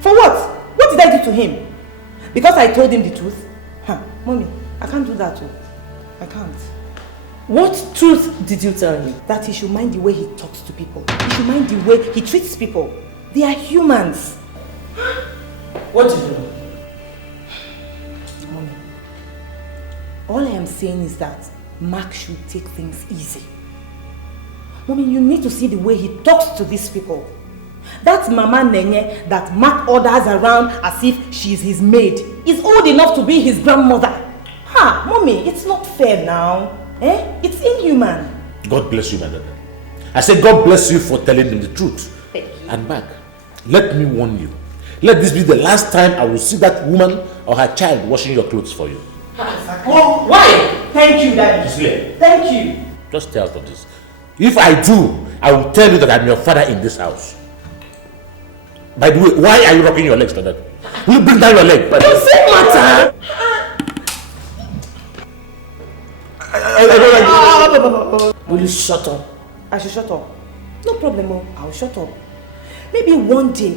For what? What did I do to him? Because I told him the truth? Huh, Mommy, I can't do that too. I can't. What truth did you tell him? That he should mind the way he talks to people. He should mind the way he treats people. They are humans. What did you do? Mommy, all I am saying is that Mark should take things easy. Mommy, you need to see the way he talks to these people. That Mama Nenye that Mark orders around as if she is his maid is old enough to be his grandmother. Ha, Mommy, it's not fair now. Eh? It's inhuman. God bless you, my daughter. I said God bless you for telling him the truth. Thank you. And Mark, let me warn you. Let this be the last time I will see that woman or her child washing your clothes for you. Oh, why? Thank you, Daddy. Gisele, thank you. just stay out of this. If I do, I will tell you that I'm your father in this house. By the way, why are you rocking your legs like that? Will you bring down your leg? Don't say matter. Will you shut up? I should shut up. No problem, I'll shut up. Maybe one day,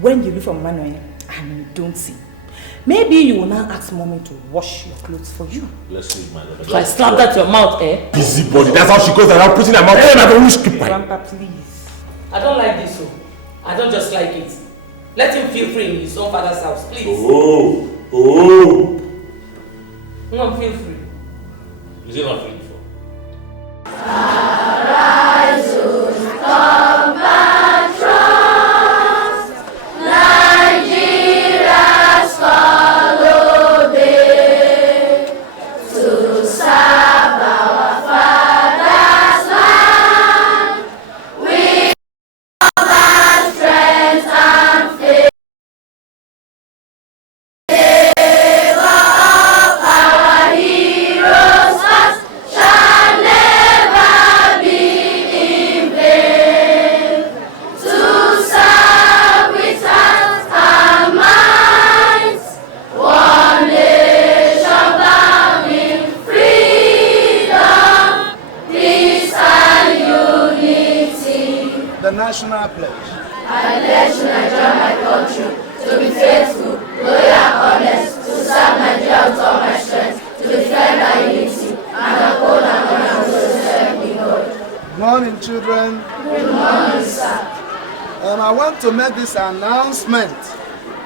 when you leave from Manuel and you don't see, maybe you will now ask Mommy to wash your clothes for you. Let's leave, my daughter. So I slapped at your mouth, eh? Busybody, that's how she goes around putting her mouth. Grandpa, please. I don't like this, so I don't just like it. Let him feel free in his own father's house, please. Oh. No, feel free. Is it not free before? Nigeria's holiday to serve our father's land with all our strength and faith. Favor of our heroes past shall never be in vain. To serve with heart and minds, one nation bound in freedom, peace and unity. The national pledge. I pledge to Nigeria, my country, to be faithful, loyal and honest, to serve Nigeria with all my strength, to defend our unity, and uphold and honor and protect me, God. Good morning, children. Good morning, sir. I want to make this announcement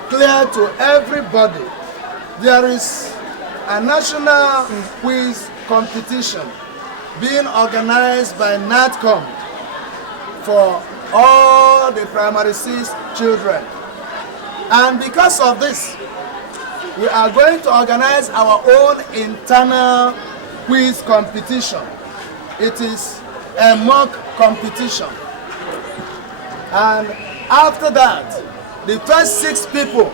clear to everybody. There is a national quiz competition being organized by NATCOM for all the primary 6 children. And because of this, we are going to organize our own internal quiz competition. It is a mock competition. And after that, the first 6 people,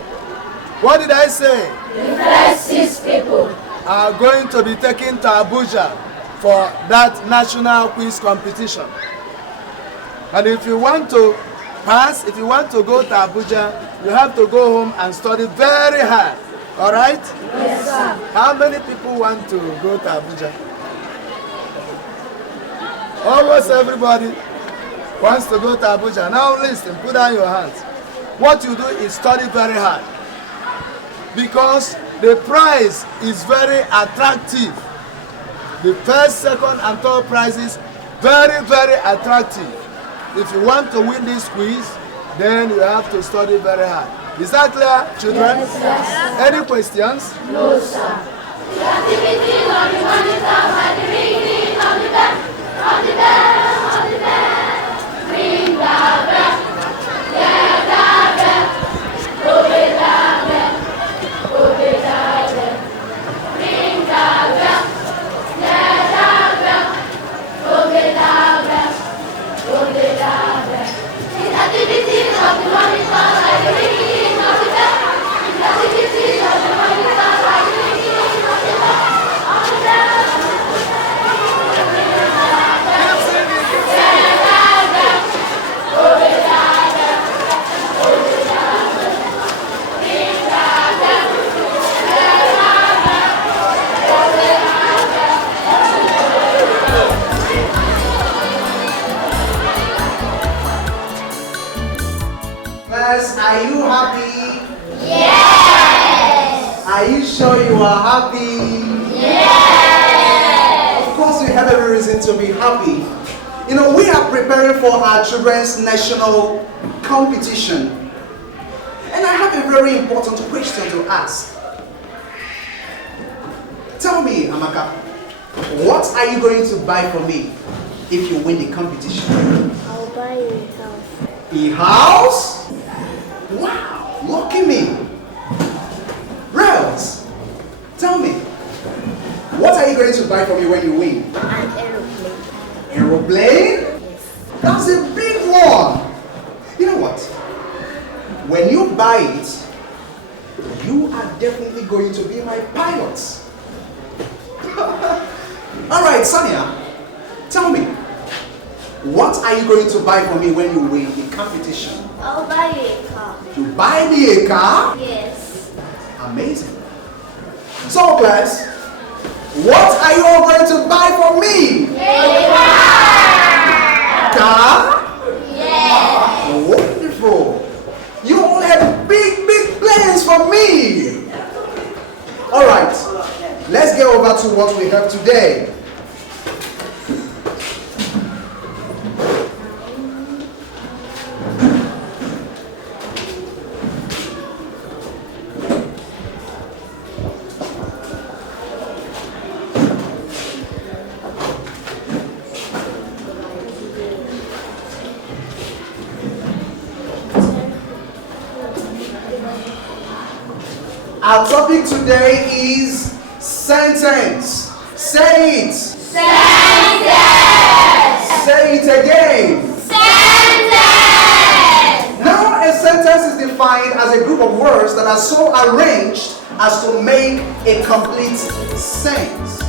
what did I say? The first 6 people are going to be taken to Abuja for that national quiz competition. And if you want to pass, if you want to go to Abuja, you have to go home and study very hard. All right? Yes, sir. How many people want to go to Abuja? Almost everybody wants to go to Abuja. Now listen, put down your hands. What you do is study very hard, because the prize is very attractive. The first, second, and third prizes very, very attractive. If you want to win this quiz, then you have to study very hard. Is that clear, children? Yes, sir. Any questions? No, sir. The activities of the monitor by the ringing of the bell, of the bell, of the bell. Ring the bell, get the bell, obey the bell, obey the bell. Ring the bell, get the bell, obey the bell, obey the bell. The activities of the monitor by the ringing of the bell, the activities of the monitor by the ringing of the bell, of the bell. Get the bell, obey the Are you sure you are happy? Yes! Of course, we have every reason to be happy. You know, we are preparing for our children's national competition. And I have a very important question to ask. Tell me, Amaka, what are you going to buy for me if you win the competition? I'll buy you a house. A house? Wow, lucky me. Rels, tell me, what are you going to buy for me when you win? An aeroplane. Aeroplane? Yes. That's a big one. You know what? When you buy it, you are definitely going to be my pilot. Alright, Sonia, tell me, what are you going to buy for me when you win the competition? I'll buy you a car. You buy me a car? Yes. Amazing. So, class, what are you all going to buy for me? A car? Yes. Wonderful. You all have big, big plans for me. All right, let's get over to what we have today. Our topic today is sentence. Say it. Sentence. Say it again. Sentence. Now a sentence is defined as a group of words that are so arranged as to make a complete sense.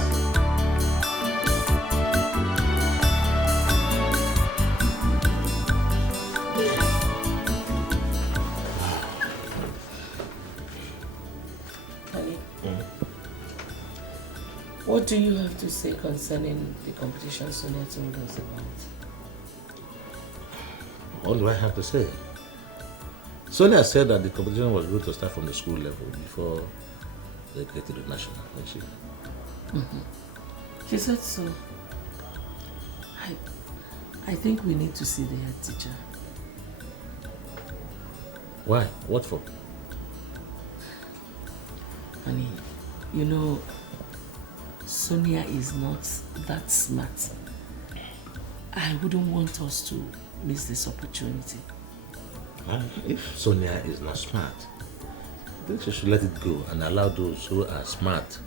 What do you have to say concerning the competition Sonia told us about? What do I have to say? Sonia said that the competition was going to start from the school level before they get to the national, didn't she? She said so. I think we need to see the head teacher. Why? What for? Honey, you know, Sonia is not that smart. I wouldn't want us to miss this opportunity. If Sonia is not smart, I think she should let it go and allow those who are smart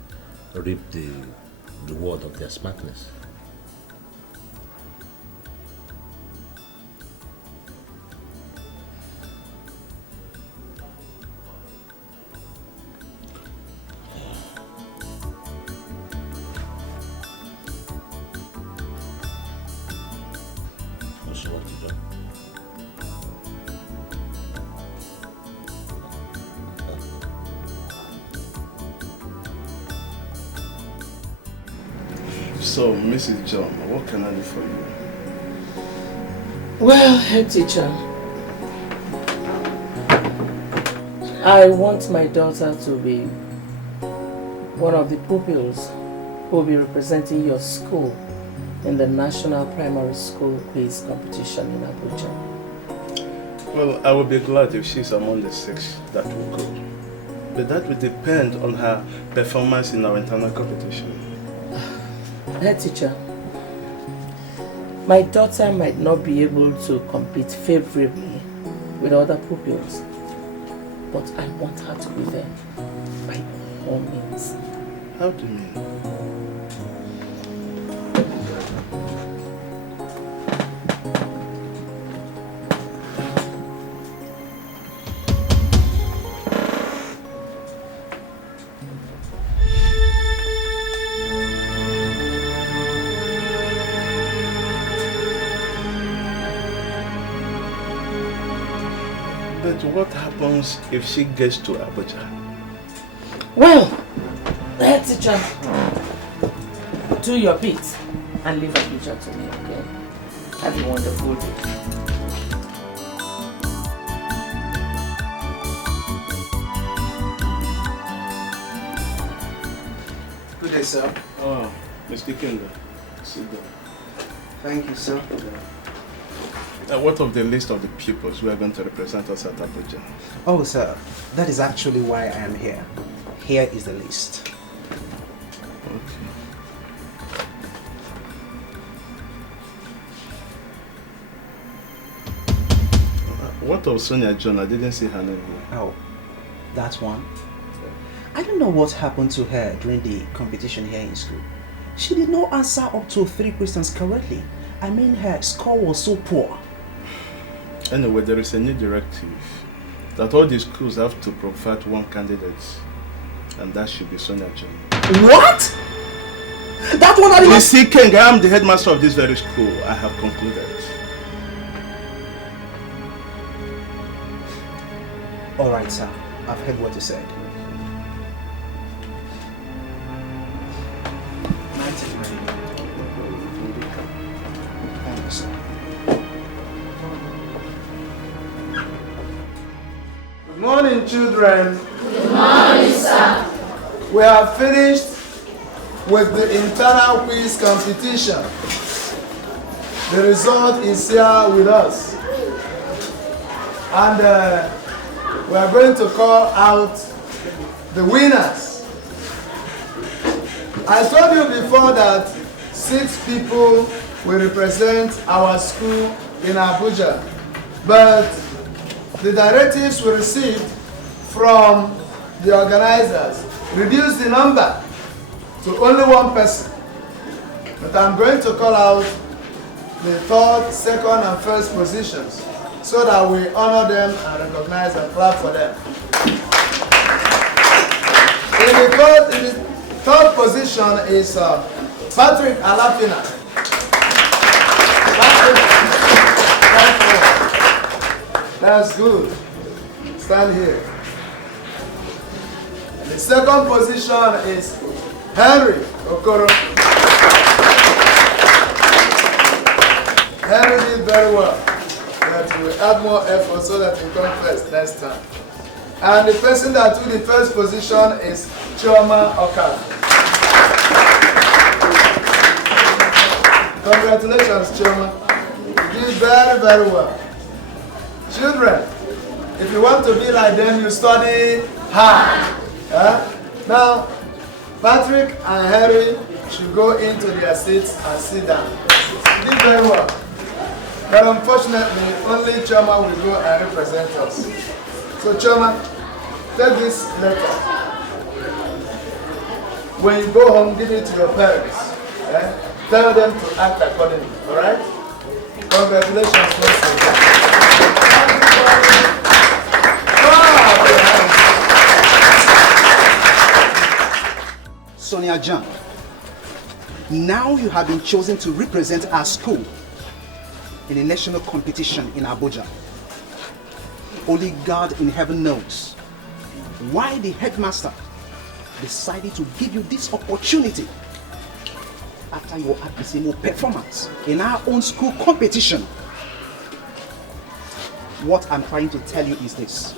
reap the reward of their smartness. So, Mrs. John, what can I do for you? Well, head teacher, I want my daughter to be one of the pupils who will be representing your school in the National Primary School Quiz Competition in Abuja. Well, I will be glad if she's among the 6 that will go. But that will depend on her performance in our internal competition. Head teacher, my daughter might not be able to compete favorably with other pupils, but I want her to be there by all means. How do you mean? But what happens if she gets to Abuja? Well, head teacher, do your bit and leave Abuja to me, okay? Have a wonderful day. day, sir. Oh, Mr. King, sit down. Thank you, sir. What of the list of the pupils who are going to represent us at Abuja? Oh, sir, that is actually why I am here. Here is the list. Okay. What of Sonia John? I didn't see her name here. Oh, that one? I don't know what happened to her during the competition here in school. She did not answer up to 3 questions correctly. I mean, her score was so poor. Anyway, there is a new directive that all the schools have to provide one candidate, and that should be Sonia John. What? That one I You see, King, I am the headmaster of this very school. I have concluded. All right, sir. I've heard what you said. Thank you, sir. Good morning, children. Good morning, sir. We have finished with the internal quiz competition. The result is here with us. And we are going to call out the winners. I told you before that 6 people will represent our school in Abuja, but the directives we received from the organizers reduced the number to only 1 person. But I'm going to call out the 3rd, 2nd, and 1st positions so that we honor them and recognize and clap for them. In the 3rd position is Patrick Alapina. That's good. Stand here. And the 2nd position is Henry Okoro. Henry did very well. But we add more effort so that we come first next time. And the person that took the 1st position is Chioma Okara. Congratulations, Chioma. You did very, very well. Children, if you want to be like them, you study hard. Now, Patrick and Harry should go into their seats and sit down. You did very well. But unfortunately, only Chioma will go and represent us. So Chioma, take this letter. When you go home, give it to your parents. Tell them to act accordingly, alright? Congratulations once again. Sonia John, now you have been chosen to represent our school in a national competition in Abuja. Only God in heaven knows why the headmaster decided to give you this opportunity after your abysmal performance in our own school competition. What I'm trying to tell you is this.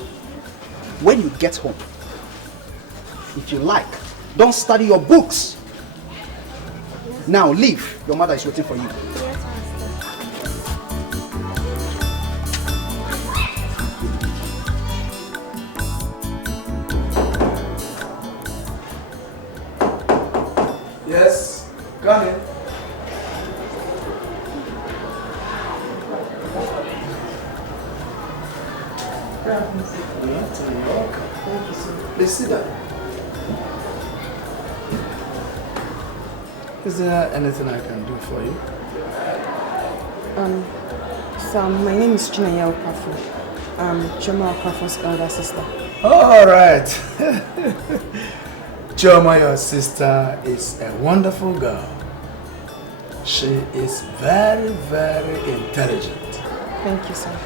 When you get home, if you like, don't study your books. Now leave. Your mother is waiting for you. Yes, come in. Please sit down. Is there anything I can do for you? Sir, my name is Chinaya Okafu. I'm Chioma Okafu's elder sister. All right. Chioma, your sister, is a wonderful girl. She is very, very intelligent. Thank you, sir.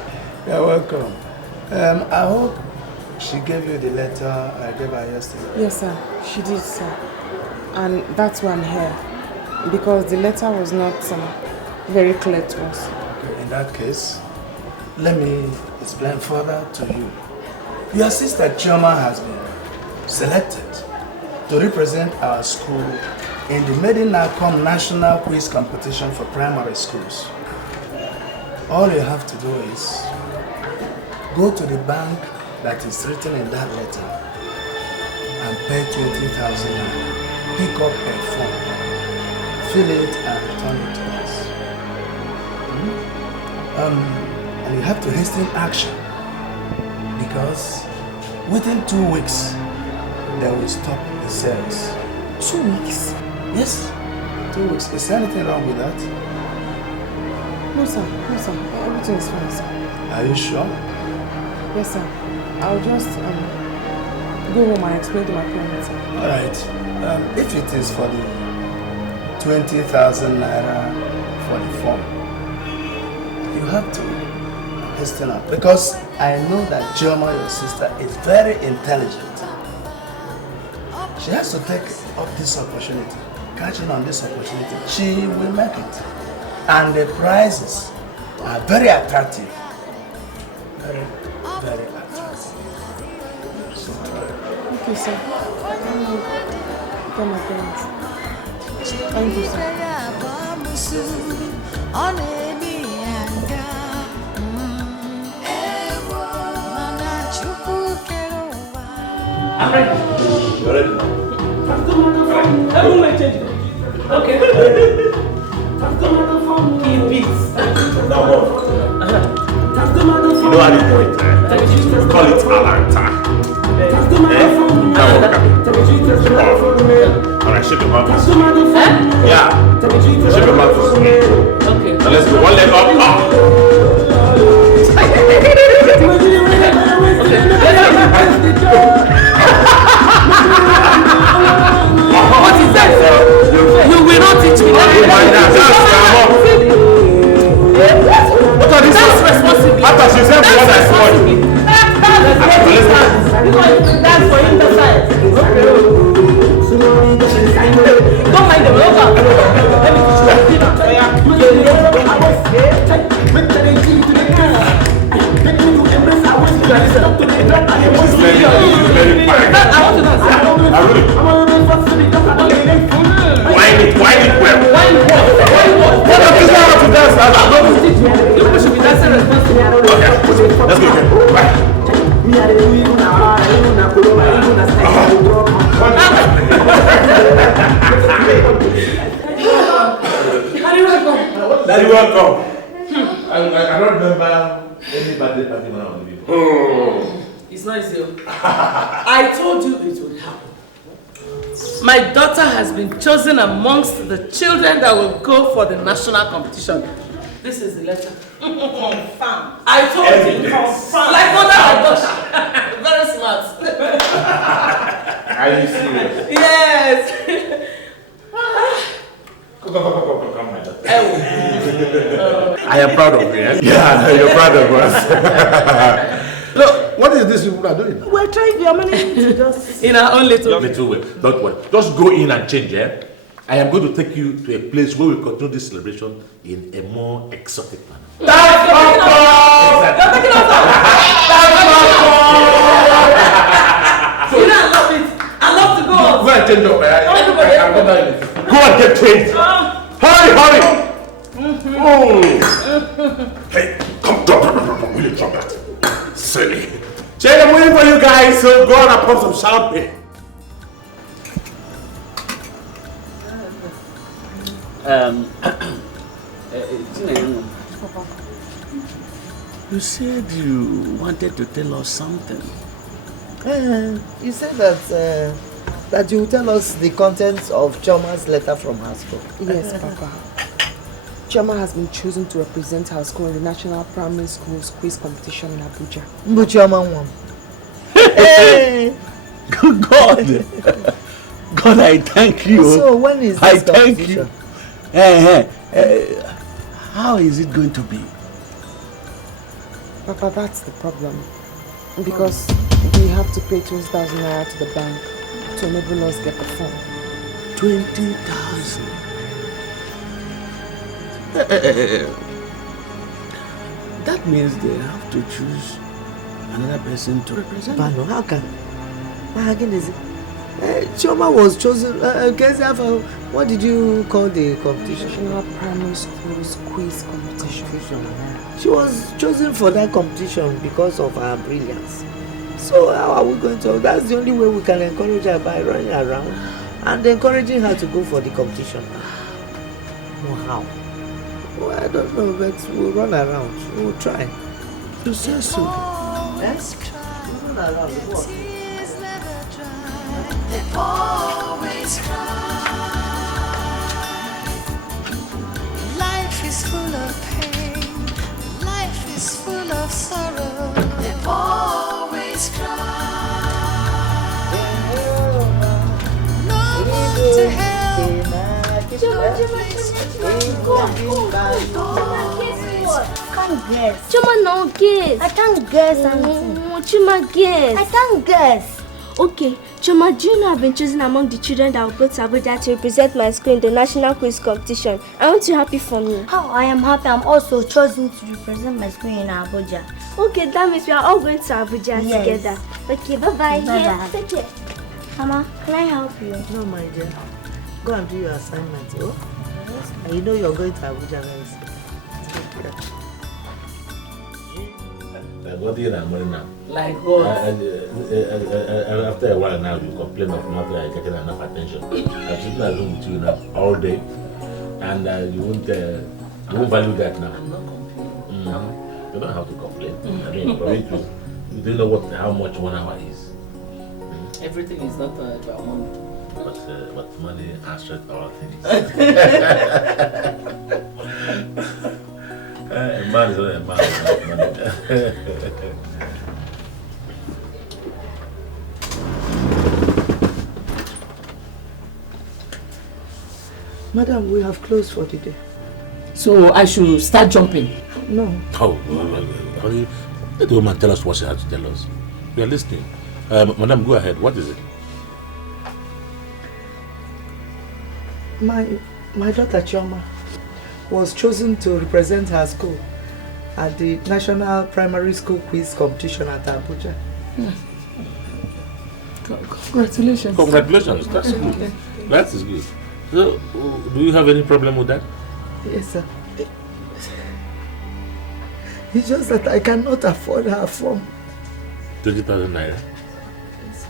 You're welcome. I hope she gave you the letter I gave her yesterday. Yes, sir. She did, sir. And that's why I'm here. Because the letter was not very clear to us. Okay, in that case, let me explain further to you. Your sister Chioma has been selected to represent our school in the Medinacom National Quiz Competition for primary schools. All you have to do is go to the bank that is written in that letter and pay 20,000 naira. Pick up a form, fill it and return it to us. And you have to hasten action because within 2 weeks they will stop the sales. 2 weeks? Yes, 2 weeks. Is there anything wrong with that? No sir, everything is fine sir. Are you sure? Yes sir, I'll just go home and explain to my parents. Alright, if it is for the 20,000 naira for the form, you have to hasten up because I know that Chioma, your sister, is very intelligent. She has to take up this opportunity, catching on this opportunity. She will make it. And the prizes are very attractive. Very, very attractive. So, okay, sir. Tell my parents. Thank you, sir. I'm ready. You're ready? I've come on the phone. Everyone might change it. Okay. I've come on the phone. Key beats. Now what? I've come on the phone. You know how to do it, eh? We call it Alanta. Now what can Alright, shake your mouth. Yeah. Shake your mouth. Okay. Now let's go. One leg up. What is that? You will not teach me. What are these? That's responsibility. After she said what I said. That's for him to say. Don't mind them. Let me Why it well? What is this how to dance? You should be dancing responsibly. Okay, let's go again. Bye. Daddy, welcome. I don't remember any birthday party when I was living. It's not easy. I told you it would happen. My daughter has been chosen amongst the children that will go for the national competition. This is the letter. Confirm. I told you. Confirm. Like mother and daughter. Very smart. Are you serious? Yes. Come, my daughter. I am proud of you. Eh? Yeah, you're proud of us. Look, what is this you are doing? We're trying. We are managing to just in our own little way. Don't worry. Just go in and change. Eh? I am going to take you to a place where we continue this celebration in a more exotic manner. That's so, you know, I love it. I love to go. Go and change up. Go and get changed. Hurry. Hey, come, drop. Will you drop that? Silly. Jay, I'm waiting for you guys, so go on and pop some champagne. You said you wanted to tell us something. You said that you will tell us the contents of Chioma's letter from her school. Yes, Papa. Chioma has been chosen to represent her school in the National Primary Schools Quiz Competition in Abuja. But Chioma won. Hey! God! God, I thank you. So when is this competition? How is it going to be? Papa, that's the problem. Because we have to pay 20,000 naira to the bank to enable us get the form. 20,000. That means they have to choose another person to represent. But no, how can? How again is it? Chioma was chosen. What did you call the competition? National Primary Schools Quiz Competition. She was chosen for that competition because of her brilliance. So how are we going to? That's the only way we can encourage her, by running around and encouraging her to go for the competition. Wow. Well, I don't know, but we'll run around. We'll try. You say so. Yes? We'll run around. What? They always cry. Life is full of pain. Life is full of sorrow. They always cry. No one to help. Chuma, no guess. I can't guess anything. Chuma, guess. I can't guess. Okay, Chuma, do you know I've been chosen among the children that will go to Abuja to represent my school in the national quiz competition? Aren't you happy for me? How? I am happy. I'm also chosen to represent my school in Abuja. Okay, that means we are all going to Abuja Yes. together. Okay, bye-bye. Bye-bye. Yeah, take care. Mama, can I help you? No, my dear. Go and do your assignment, oh? And you know you're going to Abuja very soon. Take care. What do you know now? Like what? After a while now, you complain of not getting enough attention. I'm sitting at home with you now all day, and you won't value that now. I'm not complaining. You don't have to complain. I mean, for me too, you don't know how much 1 hour is. Everything is not about money. But money answers all things. A man is not a man without money. Madam, we have closed for the day. So I should start jumping? No. Oh, honey, let the woman tell us what she has to tell us. We are listening. Madam, go ahead. What is it? My daughter Chioma was chosen to represent her school at the National Primary School Quiz Competition at Abuja. Congratulations. Congratulations. That's good. That is good. So, do you have any problem with that? Yes, sir. It's just that I cannot afford her form. 20,000 naira? Yes.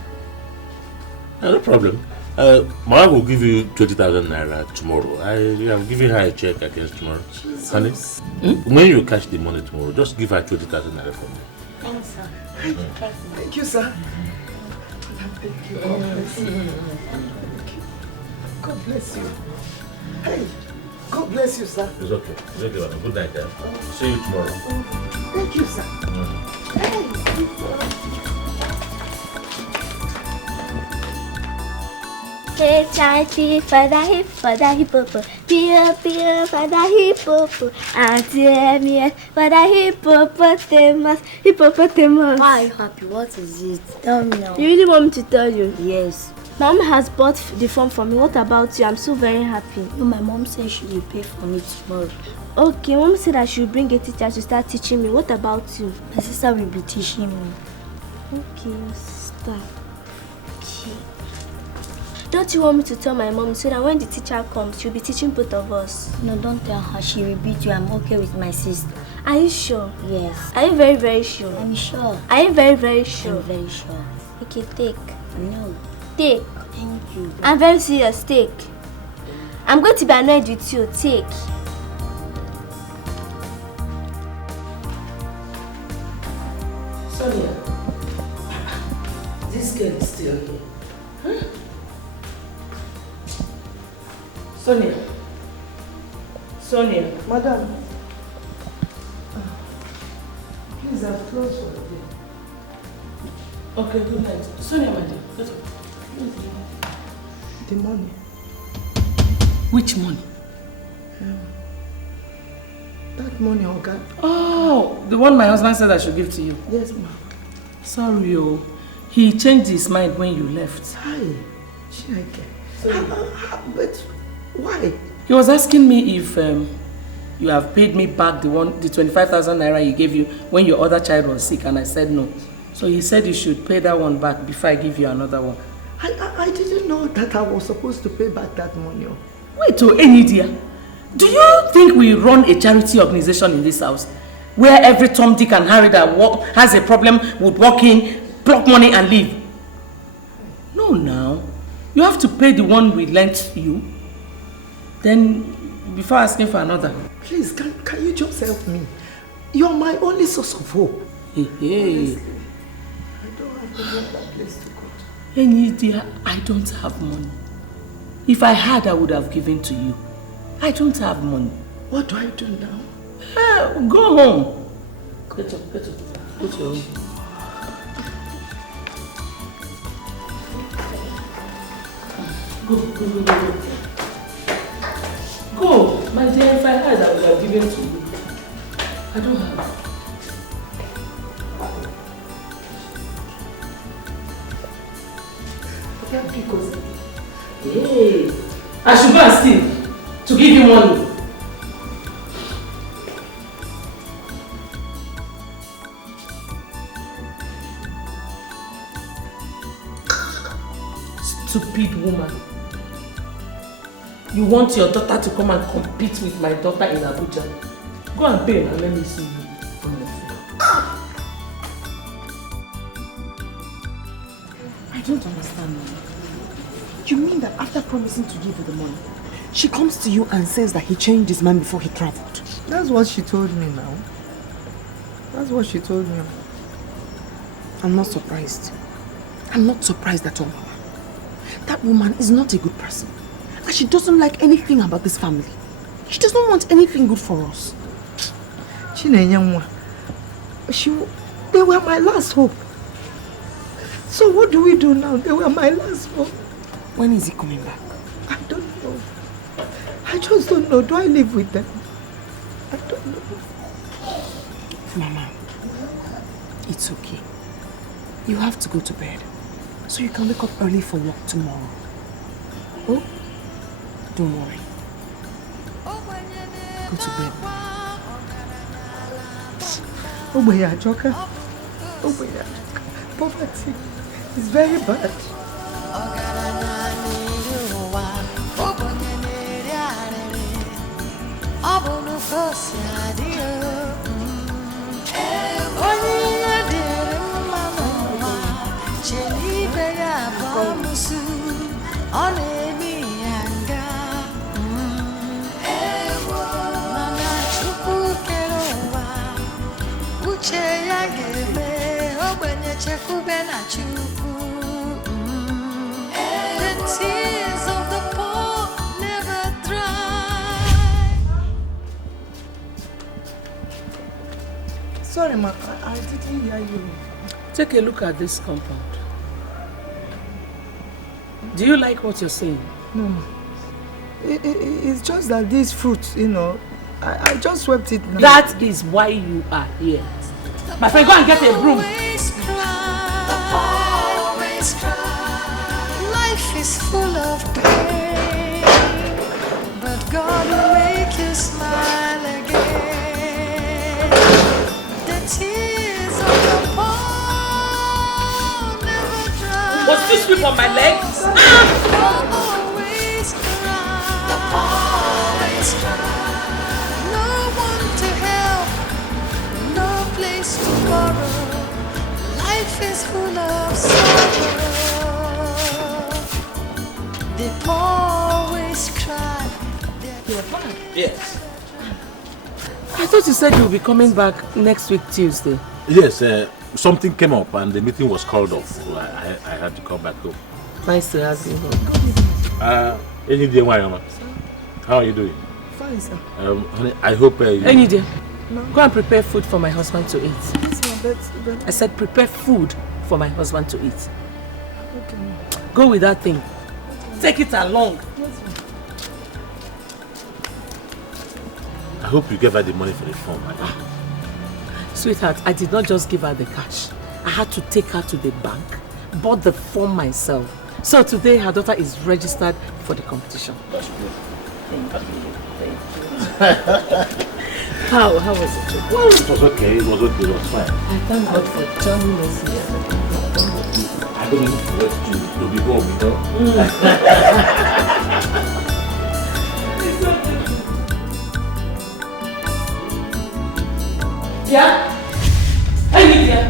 No problem. Mama will give you 20,000 naira tomorrow. I am giving her a check against tomorrow. Jesus. Honey, when you catch the money tomorrow, just give her 20,000 naira for me. Thanks, sir. Thank you, sir. Thank you. God bless you. God bless you. Hey, God bless you, sir. It's okay. It's okay, Mama. Good night, eh? See you tomorrow. Thank you, sir. Hey, H-I-P for the hippo, P-O-P-O for the hippo, Auntie for the hippopotamus. Why are you happy? What is it? Tell me now. You really want me to tell you? Yes. Mom has bought the form for me. What about you? I'm so very happy. No, my mom said she will pay for me tomorrow. Okay, Mom said I should bring a teacher to start teaching me. What about you? My sister will be teaching me. Okay, your sister. Okay. Don't you want me to tell my mom so that when the teacher comes, she'll be teaching both of us? No, don't tell her. She will beat you. I'm okay with my sister. Are you sure? Yes. Are you very, very sure? I'm sure. Are you very, very sure? I'm very sure. Okay, take. No. Take. Thank you. I'm very serious. Take. I'm going to be annoyed with you. Take. Sonia, this girl is still here. Huh? Sonia, Madam. Please, I've closed for the day. Okay, good night. Sonia, my dear, get up. The money. Which money? That money, Oga. Oh, the one my husband said I should give to you. Yes, ma'am. Sorry, oh. He changed his mind when you left. Hi, Chineke. But why? He was asking me if you have paid me back the 25,000 naira he gave you when your other child was sick, and I said no. So he said you should pay that one back before I give you another one. I didn't know that I was supposed to pay back that money. Wait, Ini dear. Do you think we run a charity organization in this house where every Tom, Dick and Harry that has a problem would walk in, pluck money and leave? No, now. You have to pay the one we lent you. Then, before asking for another. Please, can you just help me? You're my only source of hope. Hey. Honestly, I don't have another place to go to. Ini dear, I don't have money. If I had, I would have given to you. I don't have money. What do I do now? Go home. Get up. Go to your room. Go. My dear, if I had, I would have given to you. I don't have. Because hey, I should go and steal to give you money. Stupid woman. You want your daughter to come and compete with my daughter in Abuja? Go and pay and let me see you. I don't understand, Mama. You mean that after promising to give her the money, she comes to you and says that he changed his mind before he traveled? That's what she told me now. That's what she told me. I'm not surprised. I'm not surprised at all. That woman is not a good person. And she doesn't like anything about this family. She doesn't want anything good for us. Chinenyanwa, they were my last hope. So what do we do now? They were my last hope. When is he coming back? I don't know. I just don't know. Do I live with them? I don't know. Mama, it's okay. You have to go to bed so you can wake up early for work tomorrow. Oh? Don't worry. Go to bed. Poverty is very bad. The tears of the poor never dry. Sorry, ma, I didn't hear you. Take a look at this compound. Do you like what you're saying? No, ma. It's just that these fruits, I just swept it now. That is why you are here. My friend, go and get a broom. Always cry. Life is full of pain, but God will make you smile again. The tears of the poor never dry. What's this sweep on my legs? Always cry. Always cry. No one to help, no place to borrow. Life is full of sorrow. They always cry. You're back? Yes. I thought you said you'll be coming back next week Tuesday. Yes, something came up and the meeting was called off. So I had to come back home. Nice to have you home. How are you doing? Fine, sir. Honey, I hope you... Enide, go and prepare food for my husband to eat. Yes, but I said prepare food for my husband to eat. Okay. Go with that thing. Take it along. Yes, I hope you gave her the money for the form. Sweetheart, I did not just give her the cash. I had to take her to the bank, bought the form myself. So today her daughter is registered for the competition. That's good. Thank you. How was it? Well, it was okay. It was okay. It was fine. I thank God for joining us here. I don't know what to be home, you know. Yeah? Hey, Lydia.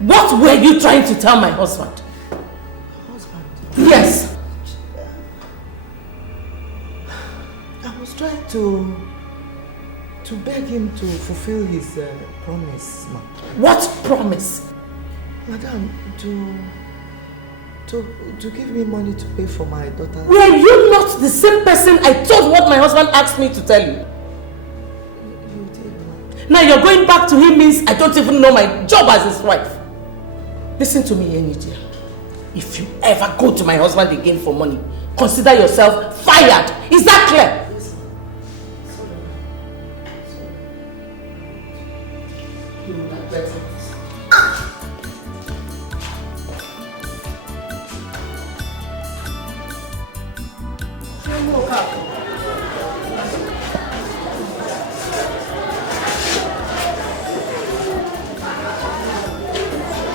What were you trying to tell my husband? Husband? Yes. I was trying to beg him to fulfill his promise, ma. What promise? Madam, to give me money to pay for my daughter. Were you not the same person I told what my husband asked me to tell you? You did, Now you're going back to him means I don't even know my job as his wife. Listen to me, Ini Edo. If you ever go to my husband again for money, consider yourself fired. Is that clear?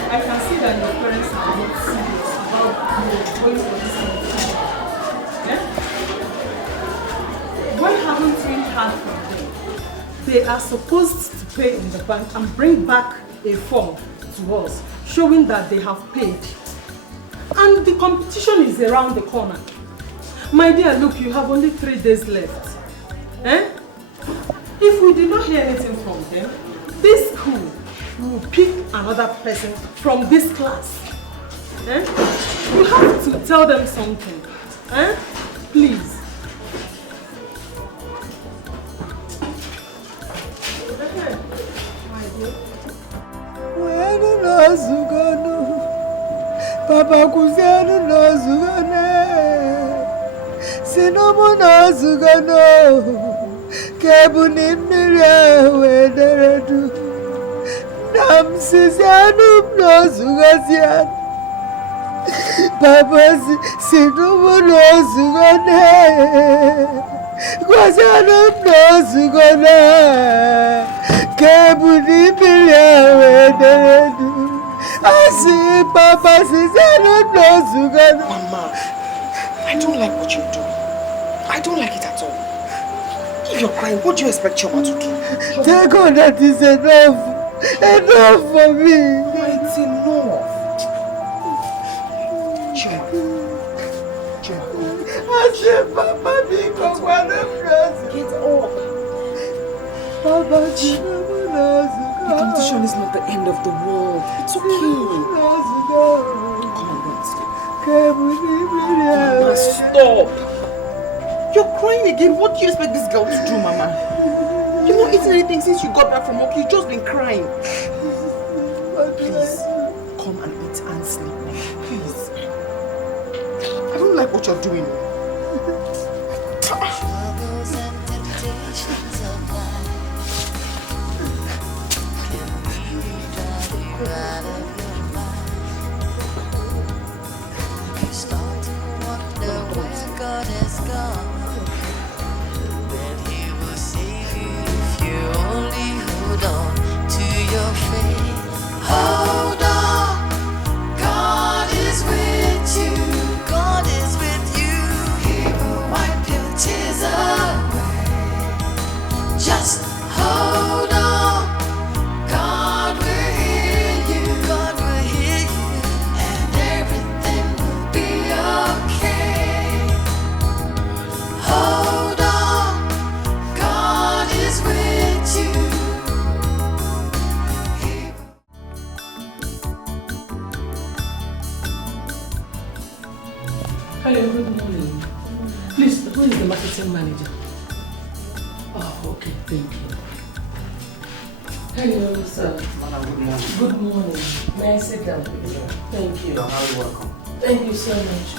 I can see that your parents are not serious about you going for this competition. Yeah? Why haven't we heard from them? They are supposed to pay in the bank and bring back a form to us showing that they have paid. And the competition is around the corner. My dear, look, you have only 3 days left. Eh? If we did not hear anything from them, this school will pick another person from this class. Eh? You have to tell them something. Eh? Please. Papa Kusiano no Zugane, Sinomo no Zugano, Kabunim Wederadu, Nam Sisianum no Zugasian, Papa Sinomo no Zugane, Quasianum no Zugana, Kabunim Wederadu. I see Papa says I don't know Sugar. Mama, I don't like what you're doing. I don't like it at all. If you're crying, what do you expect Choma to do? Thank God that is enough. Enough for me. It's enough. Choma. I say Papa become one of us. Get up. Papa Chima knows. The competition is not the end of the world. It's okay. Come on, Mama, stop. You're crying again. What do you expect this girl to do, Mama? You've not eaten anything since you got back from work. You've just been crying. Please, come and eat and sleep. Please. I don't like what you're doing. God has gone, then He will save you if you only hold on to your faith. Hold on, God is with you. God is with you. He will wipe your tears away. Just hold on, God will hear you. God will hear you, and everything will be okay. Hold on, God is with you. Hello, good morning. Please, who is the marketing manager? Oh, okay, thank you. Hello, sir. Madam, good morning. Good morning. May I sit down, please? Yeah. Thank you. You're highly welcome. Thank you so much.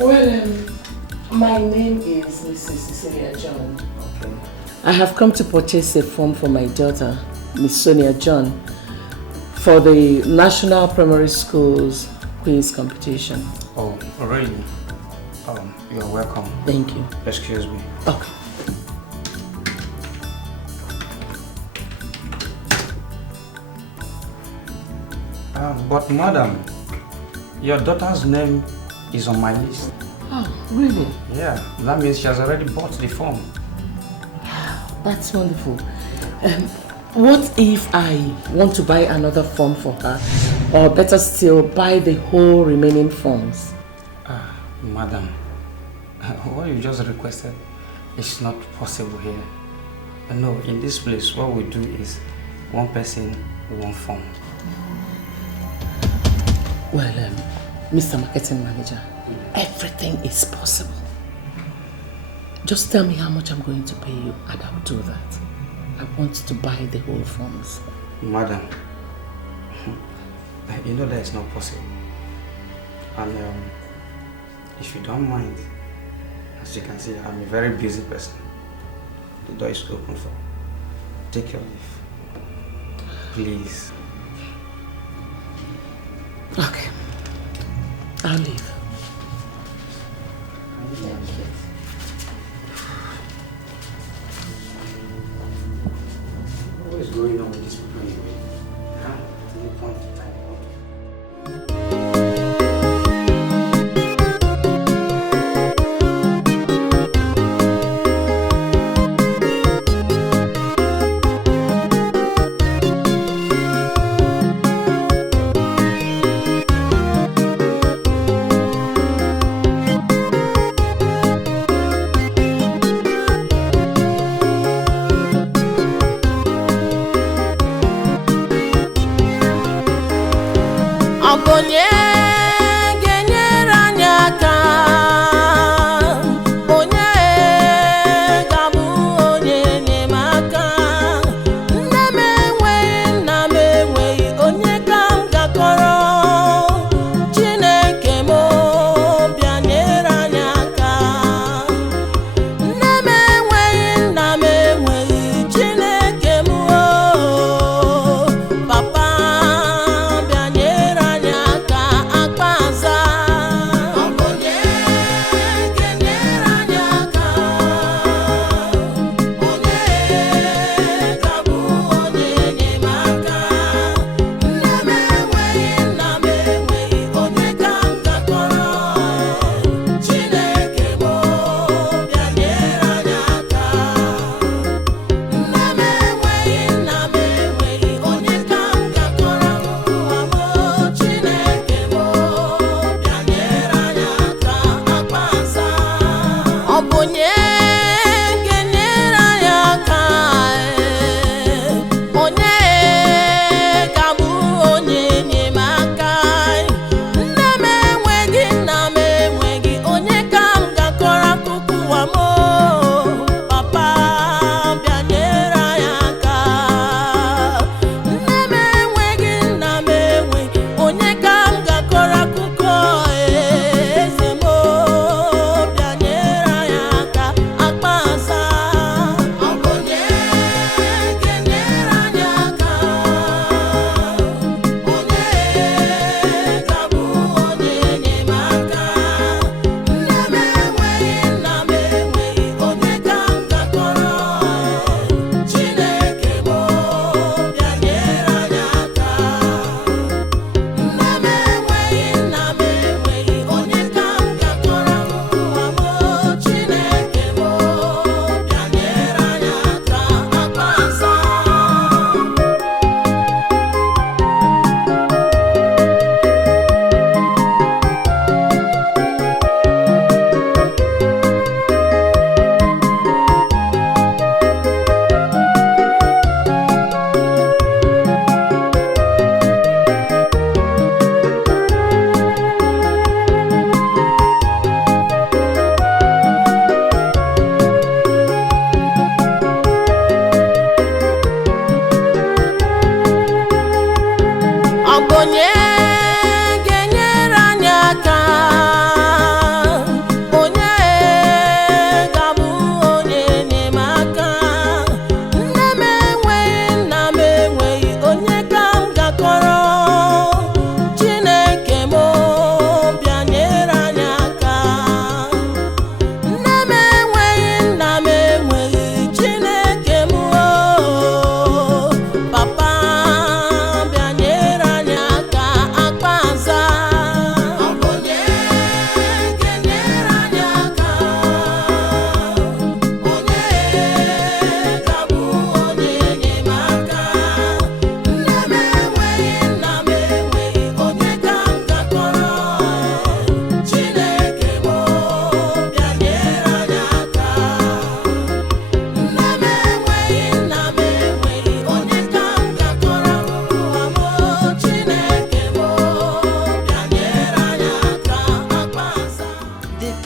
Well, my name is Mrs. Cecilia John. Okay. I have come to purchase a form for my daughter, Miss Sonia John, for the National Primary Schools quiz competition. Oh, really? You're welcome. Thank you. Excuse me. Okay. But madam, your daughter's name is on my list. Oh, really? Yeah, that means she has already bought the form. That's wonderful. What if I want to buy another form for her? Or better still, buy the whole remaining forms? Madam, what you just requested is not possible here. No, in this place, what we do is one person, one form. Well, Mr. Marketing Manager, everything is possible. Just tell me how much I'm going to pay you and I'll do that. I want to buy the whole forms. Madam, you know that is not possible. And if you don't mind, as you can see, I'm a very busy person. The door is open for. Take your leave. Please. Okay. I'll leave. What is going on with this people anyway? At any point in time.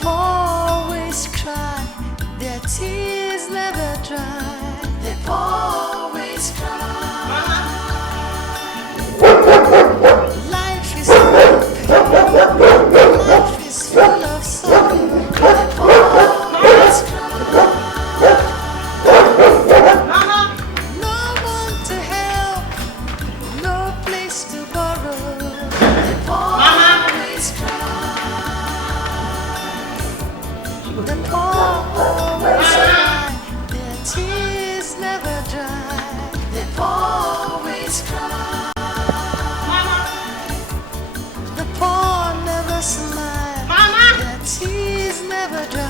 always cry, their tears never dry. They always cry. Life is full of pain, life is full of sorrow. They always cry. No one to help, no place to borrow. They always cry. The always cry, their tears never dry. They always cry. The poor never smile. Their tears never dry.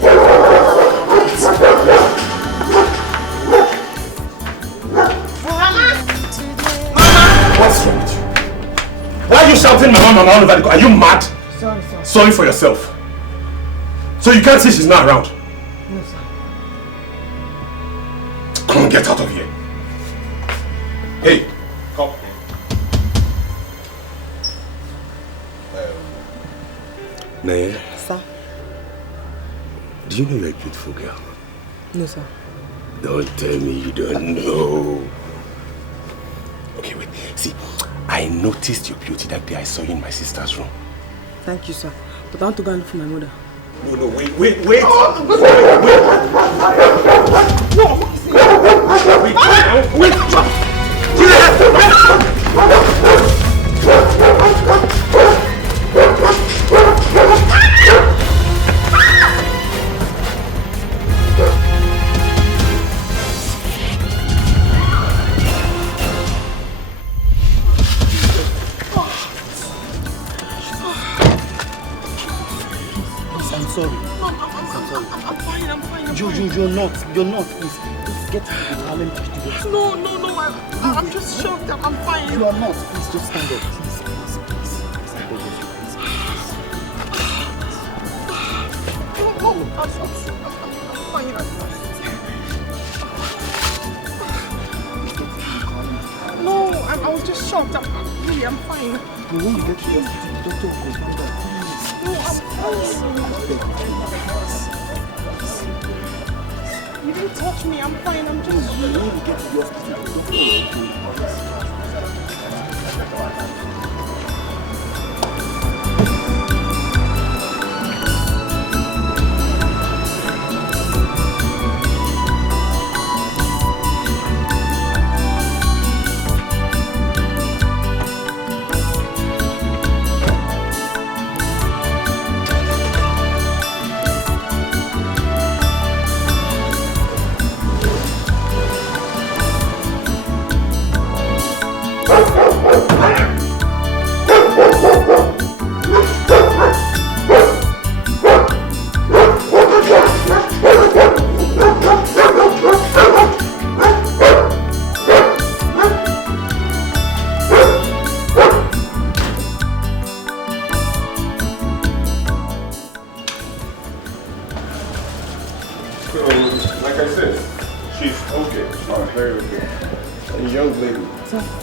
They always cry. What's wrong with you? Why are you shouting mama, mama all over the car? Are you mad? Sorry, sir. Sorry for yourself. So you can't see she's not around? No, sir. Come on, get out of here. Hey, come. Naya, Sir? do you know you're a beautiful girl? No, sir. Don't tell me you don't know. Okay, wait. See, I noticed your beauty that day I saw you in my sister's room. Thank you, sir. But I want to go and look for my mother. No, wait. Oh, I'm sorry. I'm fine. You're not. Please get to the car. Let me push the door. No. I'm just shocked. I'm fine. You are not. Please just stand up. Please. I beg of you, please. No, I'm fine. No, I was just shocked. I'm fine. No, when you get to the hospital, the doctor will come back. No, I'm fine. You didn't touch me. I'm fine. I'm just. When you get to the hospital, the doctor will come.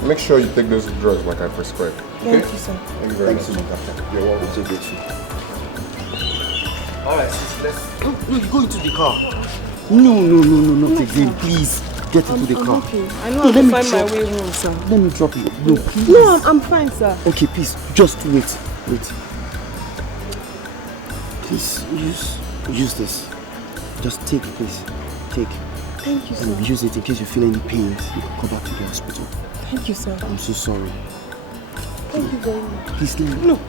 Make sure you take those drugs like I prescribed. Okay? Thank you, sir. Thank you very much. Doctor. You're welcome. So grateful. Alright, let's... No, you go into the car. No, not again. Please, get into the car. Okay. I know how to find my way home, sir. Let me drop you. No, please. No, I'm fine, sir. Okay, please, just wait. Please, use this. Just take it, please. Take. Thank you, sir. And use it in case you feel any pain. You can come back to the hospital. Thank you, sir. I'm so sorry. Thank you very much. Please, let me... No.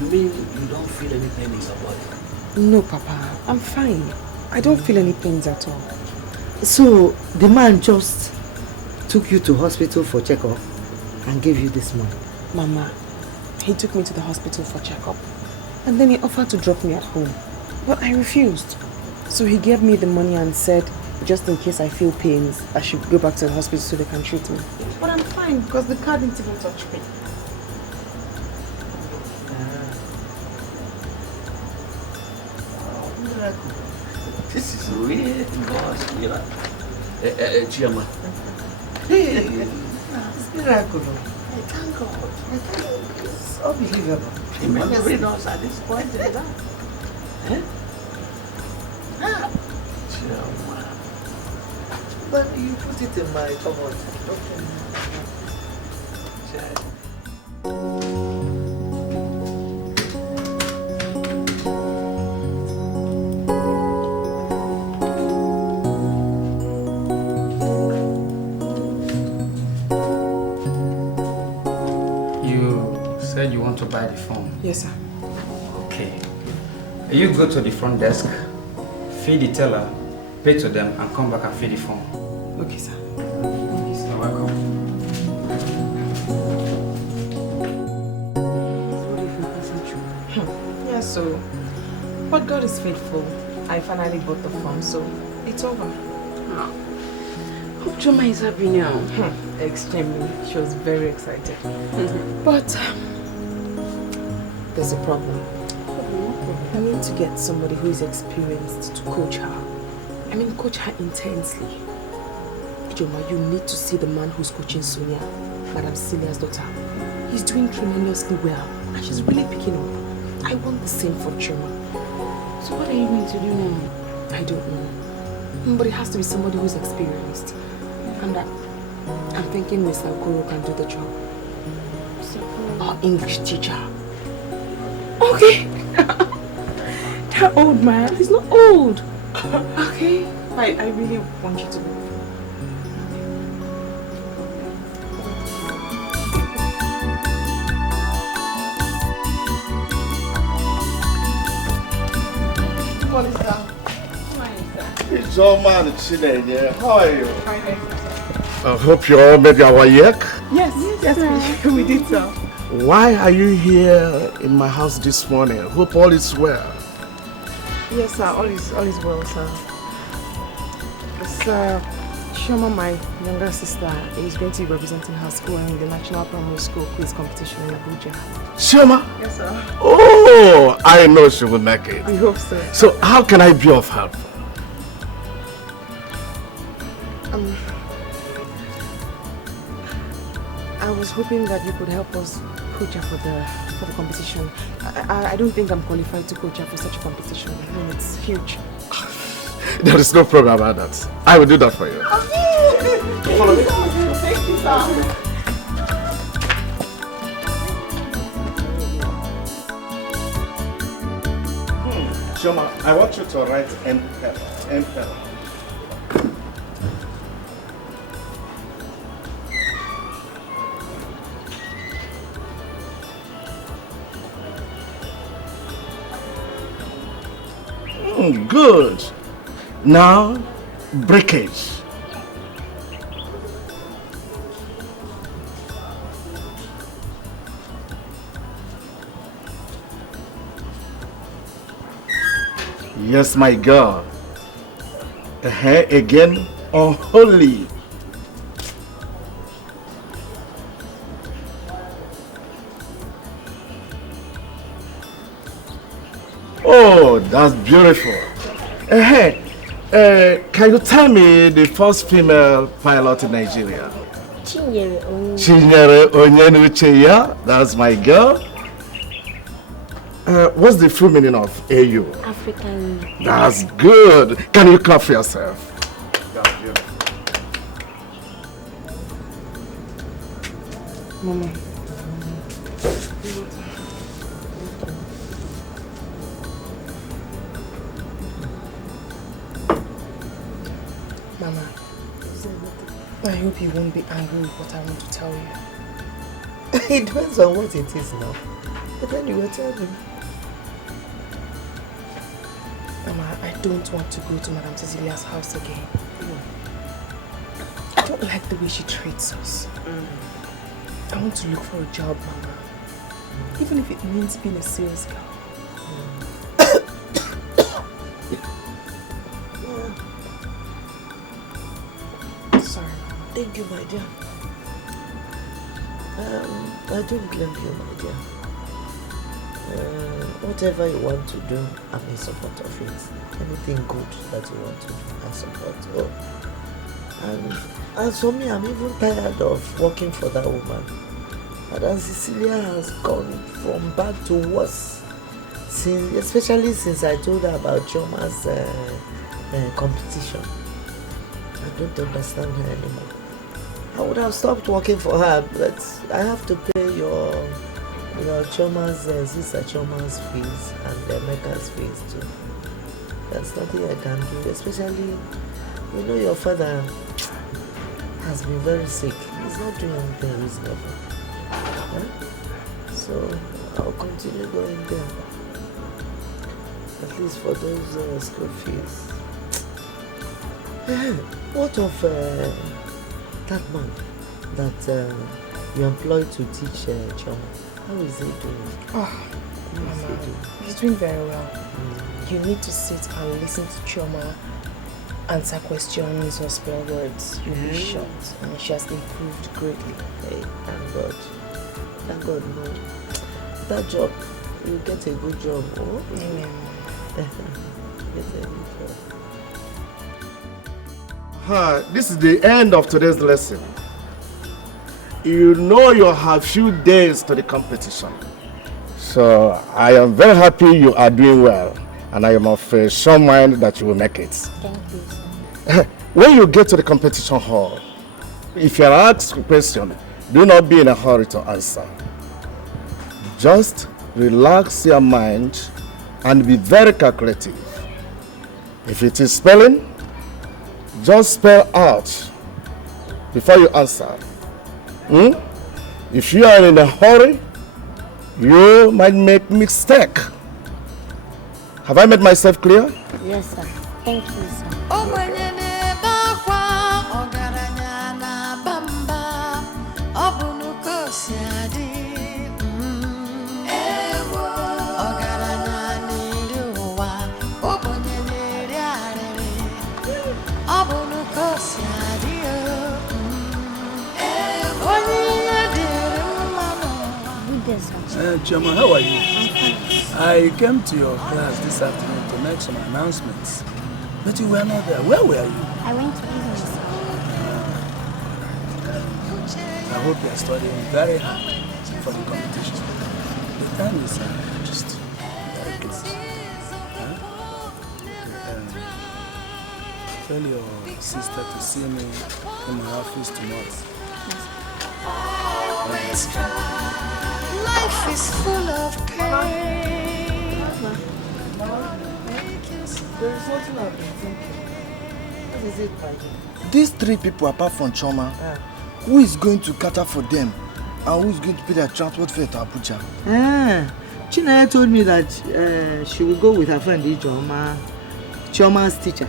You mean you don't feel any pain in your body? No, Papa. I'm fine. I don't feel any pains at all. So, the man just took you to hospital for checkup and gave you this money? Mama, he took me to the hospital for checkup. And then he offered to drop me at home. But I refused. So he gave me the money and said, just in case I feel pains, I should go back to the hospital so they can treat me. But I'm fine because the car didn't even touch me. This is weird, boss. You know, Chioma. Hey, it's miracle. I thank God. It's unbelievable. Remembering us at this point in time. Eh? Chioma. But you put it in my cupboard. You want to buy the phone? Yes, sir. Okay. You go to the front desk, feed the teller, pay to them, and come back and feed the phone. Okay, sir. You're welcome. Yeah, so, but God is faithful. I finally bought the phone, so it's over. Hope Choma is happy now. Extremely. She was very excited. But there's a problem. I need to get somebody who is experienced to coach her. I mean, coach her intensely. Choma, you need to see the man who's coaching Sonia, Madam Celia's daughter. He's doing tremendously well, and she's really picking up. I want the same for Choma. So what are you going to do now? I don't know. But it has to be somebody who's experienced. And I'm thinking Mr. Okoro can do the job. Our English teacher. Okay. That old man. He's not old. Okay. I really want you to know. What is that? It's all man sitting here. How are you? I hope you all made your work. Yes, we did so. Why are you here in my house this morning? Hope all is well. Yes, sir. All is well, sir. Sir, Shoma, my younger sister, is going to be representing her school in the National Primary School quiz competition in Abuja. Shoma? Yes, sir. Oh, I know she will make it. We hope so. So how can I be of help? I was hoping that you could help us coach her for the competition. I don't think I'm qualified to coach her for such a competition. I mean, it's huge. There is no problem about that. I will do that for you. Thank you, sir. Shoma, I want you to write MPL. Good. Now, breakage. Yes, my God. Again, unholy. Oh, that's beautiful. Can you tell me the first female pilot in Nigeria? Chinyere Onyenuche, that's my girl. What's the full meaning of AU? African. That's good. Can you clap for yourself? That's beautiful. Mama. Mama, I hope you won't be angry with what I want to tell you. It depends on what it is now. But anyway, tell me. Mama, I don't want to go to Madam Cecilia's house again. I don't like the way she treats us. I want to look for a job, Mama. Even if it means being a sales girl. Thank you, my dear. I don't blame you, my dear. Whatever you want to do, I'm in support of it. Anything good that you want to do, I support. Oh. And as for me, I'm even tired of working for that woman. And Cecilia has gone from bad to worse, especially since I told her about Choma's competition. I don't understand her anymore. I would have stopped working for her, but I have to pay your Choma's, sister Choma's fees and Mecca's fees too. There's nothing I can do, especially, your father has been very sick. He's not doing anything reasonable. So I'll continue going there. At least for those school fees. What of that man that you employed to teach Choma? How is he doing? Oh, Mama, he's doing very well. You need to sit and listen to Choma answer questions or spell words. You'll be shocked. I mean, she has improved greatly. Hey, thank God. Thank God, no. That job, you get a good job. Oh? Amen. Get a good job. This is the end of today's lesson. You know you have few days to the competition. So I am very happy you are doing well, and I am of a sure mind that you will make it. Thank you, sir. When you get to the competition hall, if you are asked a question, do not be in a hurry to answer. Just relax your mind and be very calculative. If it is spelling, just spell out before you answer. If you are in a hurry, you might make mistake. Have I made myself clear? Yes, sir. Thank you, sir. Choma, how are you? I came to your class this afternoon to make some announcements, but you were not there. Where were you? I went to business. I hope you are studying very hard for the competition. The time is just very close. Tell your sister to see me in my office tomorrow. Life is full of pain. There is something I've been thinking. What is it, my dear? These three people apart from Choma, who is going to cater for them and who is going to pay their transport fare to Abuja? Chinaya told me that she will go with her friend Ijoma, Choma's teacher,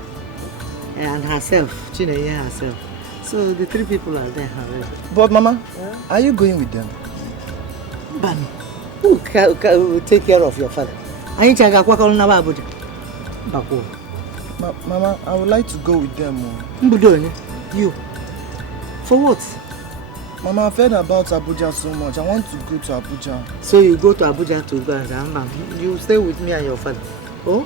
and herself, Chinaya herself. So the three people are there already. But Mama, are you going with them? Bami, who will take care of your father? Mama, I would like to go with them. You? For what? Mama, I've heard about Abuja so much. I want to go to Abuja. So you go to Abuja to go and you stay with me and your father? Oh?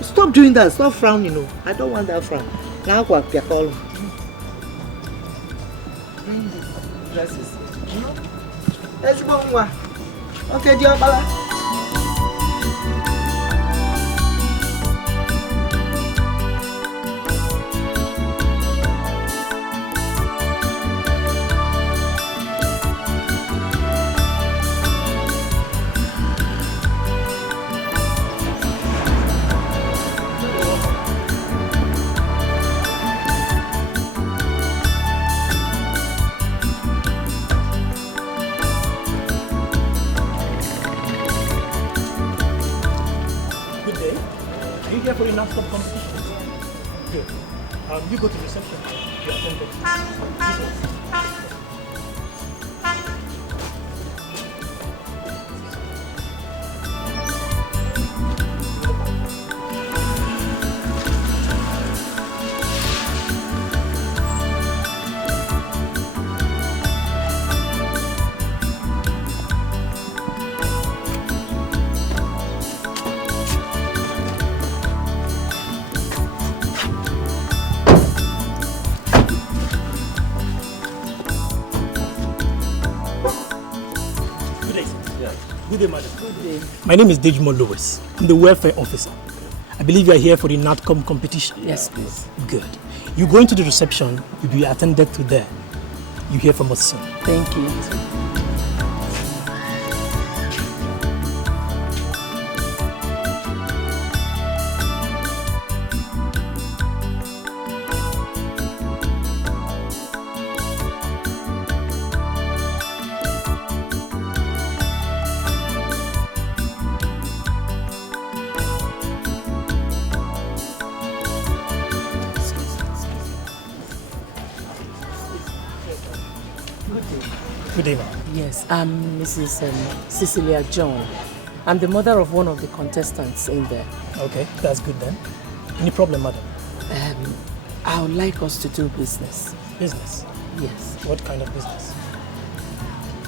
Stop doing that. Stop frowning. No. I don't want that frown. Now what? Bring the dresses. Let's go. Okay, dear Bala. For your non-stop competition. Good. You go to reception. You attend it. day, madam. Good day. My name is Dejimo Lewis. I'm the welfare officer. I believe you are here for the NATCOM competition. Yes, please. Good. You go into the reception, you'll be attended to there. You hear from us soon. Thank you. Good day, ma'am. Yes, I'm Mrs. Cecilia John. I'm the mother of one of the contestants in there. Okay, that's good then. Any problem, madam? I would like us to do business. Business? Yes. What kind of business?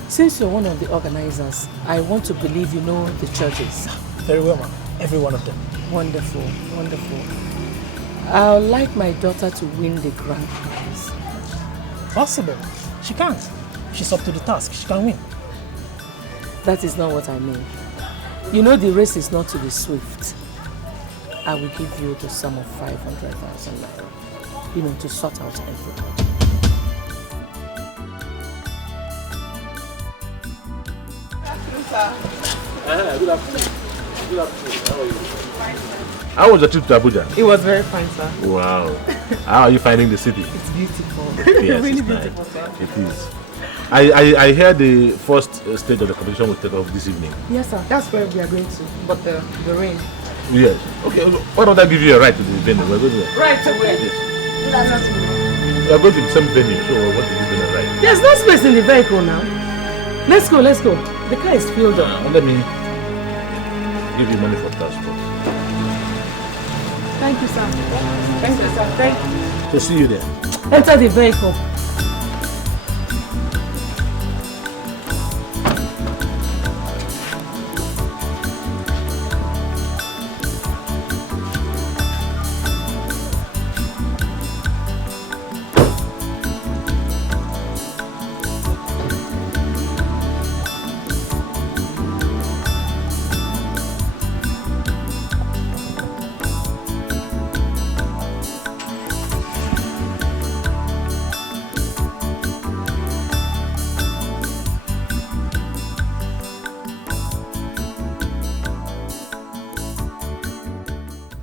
Since you're one of the organizers, I want to believe you know the churches. Very well, ma'am. Every one of them. Wonderful, wonderful. I would like my daughter to win the grand prize. Possible. She can't. She's up to the task. She can win. That is not what I mean. You know the race is not to the swift. I will give you the sum of 500,000 naira. You know, to sort out everything. Good afternoon. Good afternoon. How are you? How was the trip to Abuja? It was very fine, sir. Wow. How are you finding the city? It's beautiful. Yes, really it's beautiful, nice. sir. It is. I hear the first stage of the competition will take off this evening. Yes, sir. That's where we are going to. But the rain. Yes. Okay. Why don't I give you a ride to the venue? We're going to. Right away. Yes. We are going to the same venue, so I want to give you a ride. There's no space in the vehicle now. Let's go, let's go. The car is filled up. Let me give you money for transport. Thank you, sir. Thank you, sir. Thank you. So see you there. Enter the vehicle.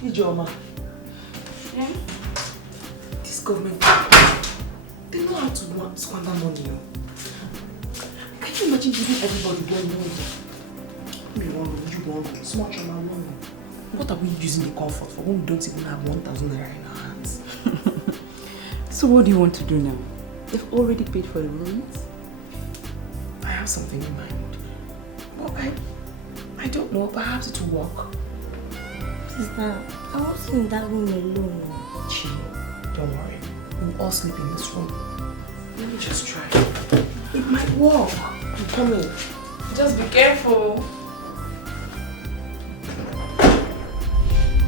Ijeoma. Yeah? This government, they know how to squander money. Can you imagine giving everybody one room? Me one room, you one room, small chama one room. What are we using the comfort for when we don't even have 1,000 naira in our hands? So what do you want to do now? They've already paid for the rooms. I have something in mind. But I don't know, perhaps it will work. Sister, I wasn't in that room alone. Chill, don't worry. We'll all sleep in this room. Let me just try. It might work. I'm coming. Just be careful.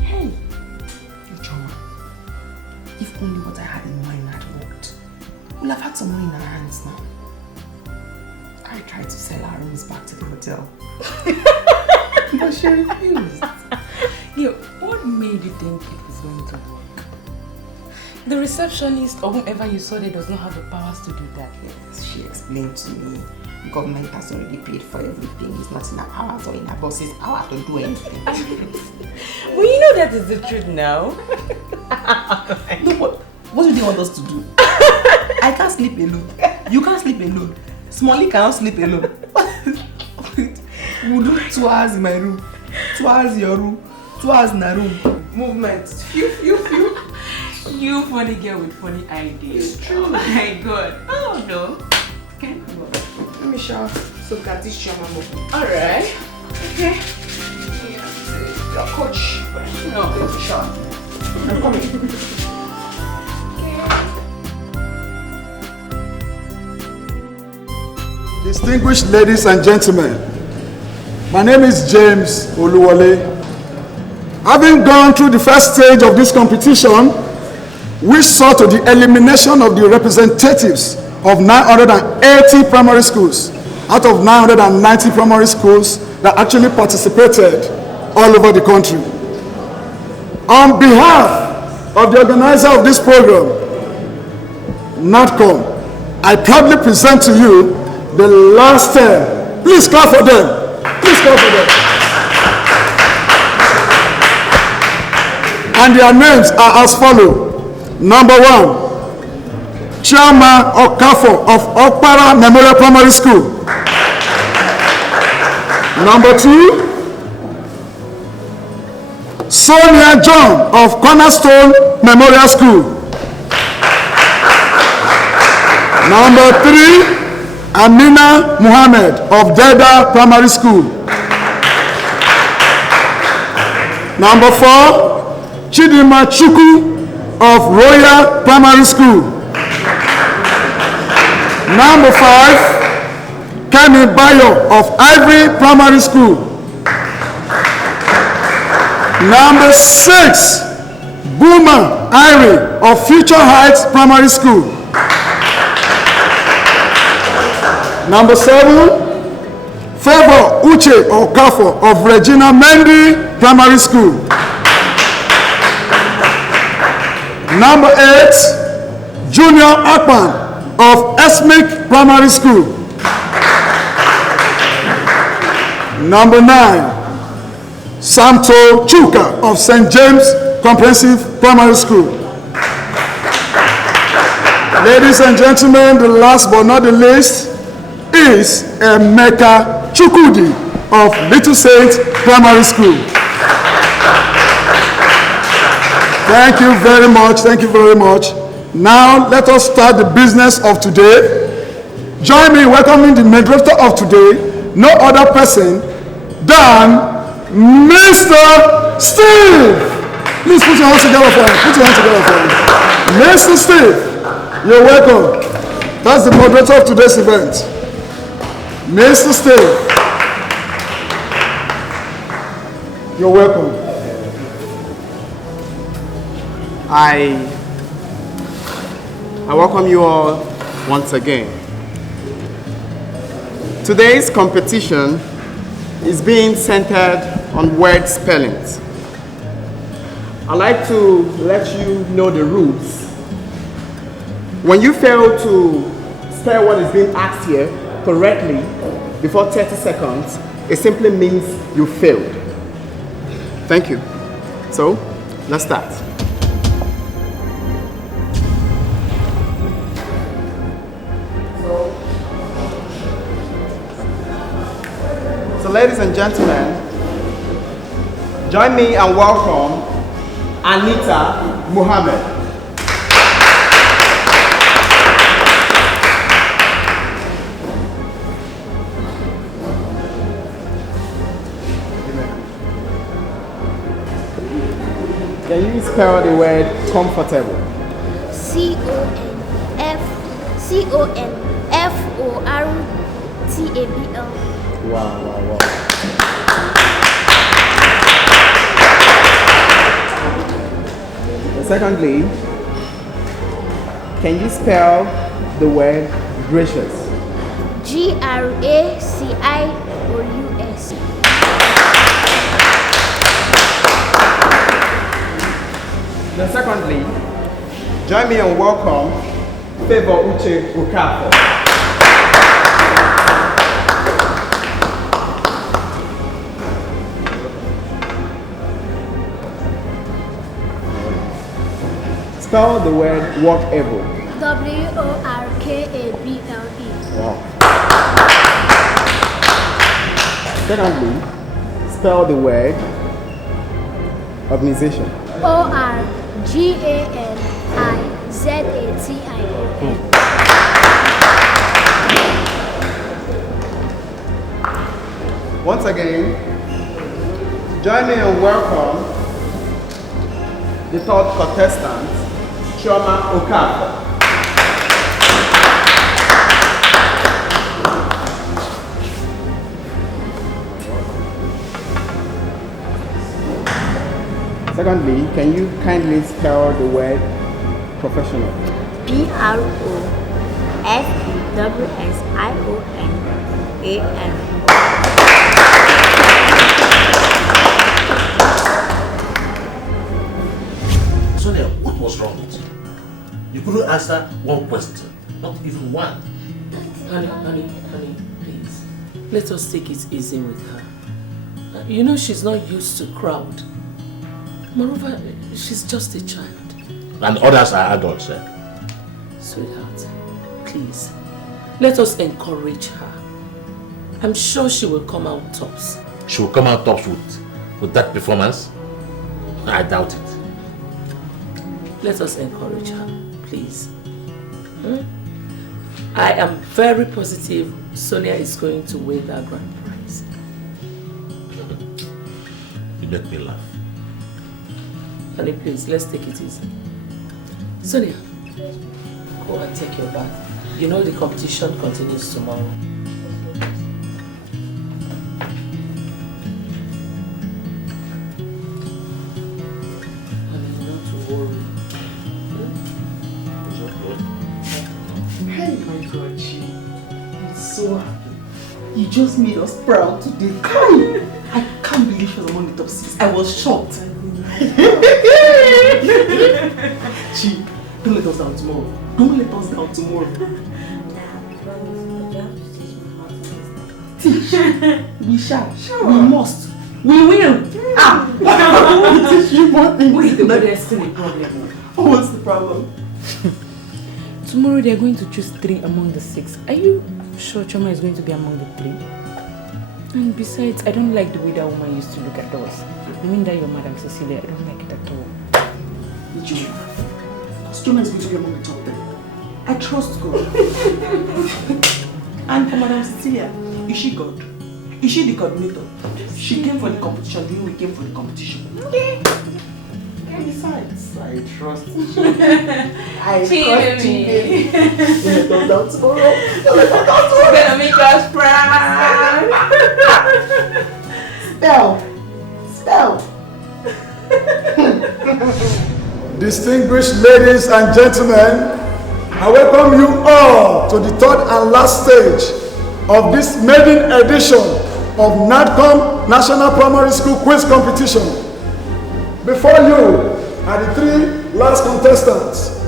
Hey, Ijeoma. If only what I had in mind had worked. We'll have had some money in our hands now. I tried to sell our rooms back to the hotel. But she refused. Yeah, what made you think it was going to work? The receptionist or whoever you saw there does not have the powers to do that. Yes, she explained to me. The government has already paid for everything. It's not in our powers or in our boss's power to do anything. Well, you know that is the truth now. No, but what do they want us to do? I can't sleep alone. You can't sleep alone. Smalley cannot sleep alone. We'll do 2 hours in my room, 2 hours in your room, 2 hours in a room. Movement. Phew. You funny girl with funny ideas. It's true. Oh my god. Oh no. Okay. Let me shower so that this shower more. Alright. Okay. Your coach. No. Let me shower. I'm coming. Distinguished ladies and gentlemen, my name is James Oluwole. Having gone through the first stage of this competition, which saw to the elimination of the representatives of 980 primary schools out of 990 primary schools that actually participated all over the country. On behalf of the organizer of this program, NATCOM, I proudly present to you the last 10. Please clap for them. Please clap for them. And their names are as follows. Number 1, Chioma Okafo of Okpara Memorial Primary School. Number 2, Sonia John of Cornerstone Memorial School. Number 3, Amina Muhammad of Deda Primary School. Number 4, Chidima Chuku of Royal Primary School. Number 5, Kemi Bayo of Ivory Primary School. Number 6, Buma Irie of Future Heights Primary School. Number 7, Favor Uche Okafo of Regina Mendy Primary School. Number 8, Junior Akpan of Esmic Primary School. Number 9, Samto Chuka of St. James Comprehensive Primary School. Ladies and gentlemen, the last but not the least is Emeka Chukudi of Little Saint Primary School. Thank you very much. Thank you very much. Now let us start the business of today. Join me in welcoming the moderator of today, no other person than Mr. Steve. Please put your hands together for him. Put your hands together for him. Mr. Steve, you're welcome. That's the moderator of today's event. Mr. Steve, you're welcome. I welcome you all once again. Today's competition is being centered on word spellings. I'd like to let you know the rules. When you fail to spell what is being asked here correctly before 30 seconds, it simply means you failed. Thank you. So, let's start. So ladies and gentlemen, join me and welcome Anita Muhammad. Can you spell the word comfortable? C-O-N-F-O-R-T-A-B-L. Wow. Secondly, can you spell the word gracious? Gracious. Then secondly, join me and welcome Favor Uche Okafo. Spell the word workable. W-O-R-K-A-B-L-E. Wow. Secondly, spell the word organization. O-R-G-A-N-I-Z-A-T-I-O-N. Once again, join me and welcome the third contestant, Chioma Okafo. Secondly, can you kindly spell the word professional? P-R-O-F-E-W-S-I-O-N-A-L. was wrong with you? You couldn't answer one question, not even one. Honey, please. Let us take it easy with her. You know she's not used to crowd. Moreover, she's just a child. And others are adults, eh? Sweetheart, please, let us encourage her. I'm sure she will come out tops. She will come out tops with that performance? I doubt it. Let us encourage her, please. I am very positive Sonia is going to win that grand prize. You make me laugh. Honey, please, let's take it easy. Sonia, go and take your bath. You know the competition continues tomorrow. Honey, not to worry. It's okay. Hey, my God, I'm so happy. You just made us proud today. I can't believe she was among the top 6. I was shocked. Chi, don't let us down tomorrow. Don't let us down tomorrow. Teach. We shall. Sure. We must. We will. We teach you more things. Wait, there's still a problem. What's the problem? Tomorrow they're going to choose 3 among the 6. Are you sure Choma is going to be among the 3? And besides, I don't like the way that woman used to look at us. I mean that your Madam Cecilia, I don't like it at all. Because Choma is going to be among the top 10. I trust God. And for Madam Cecilia, is she God? Is she the coordinator? She came for the competition, then we came for the competition. And besides, I trust you. I trust you, baby. Let us down tomorrow. Let us down tomorrow. It's gonna make us proud. Spell. Distinguished ladies and gentlemen, I welcome you all to the 3rd and last stage of this maiden edition of NADCOM National Primary School Quiz Competition. Before you are the 3 last contestants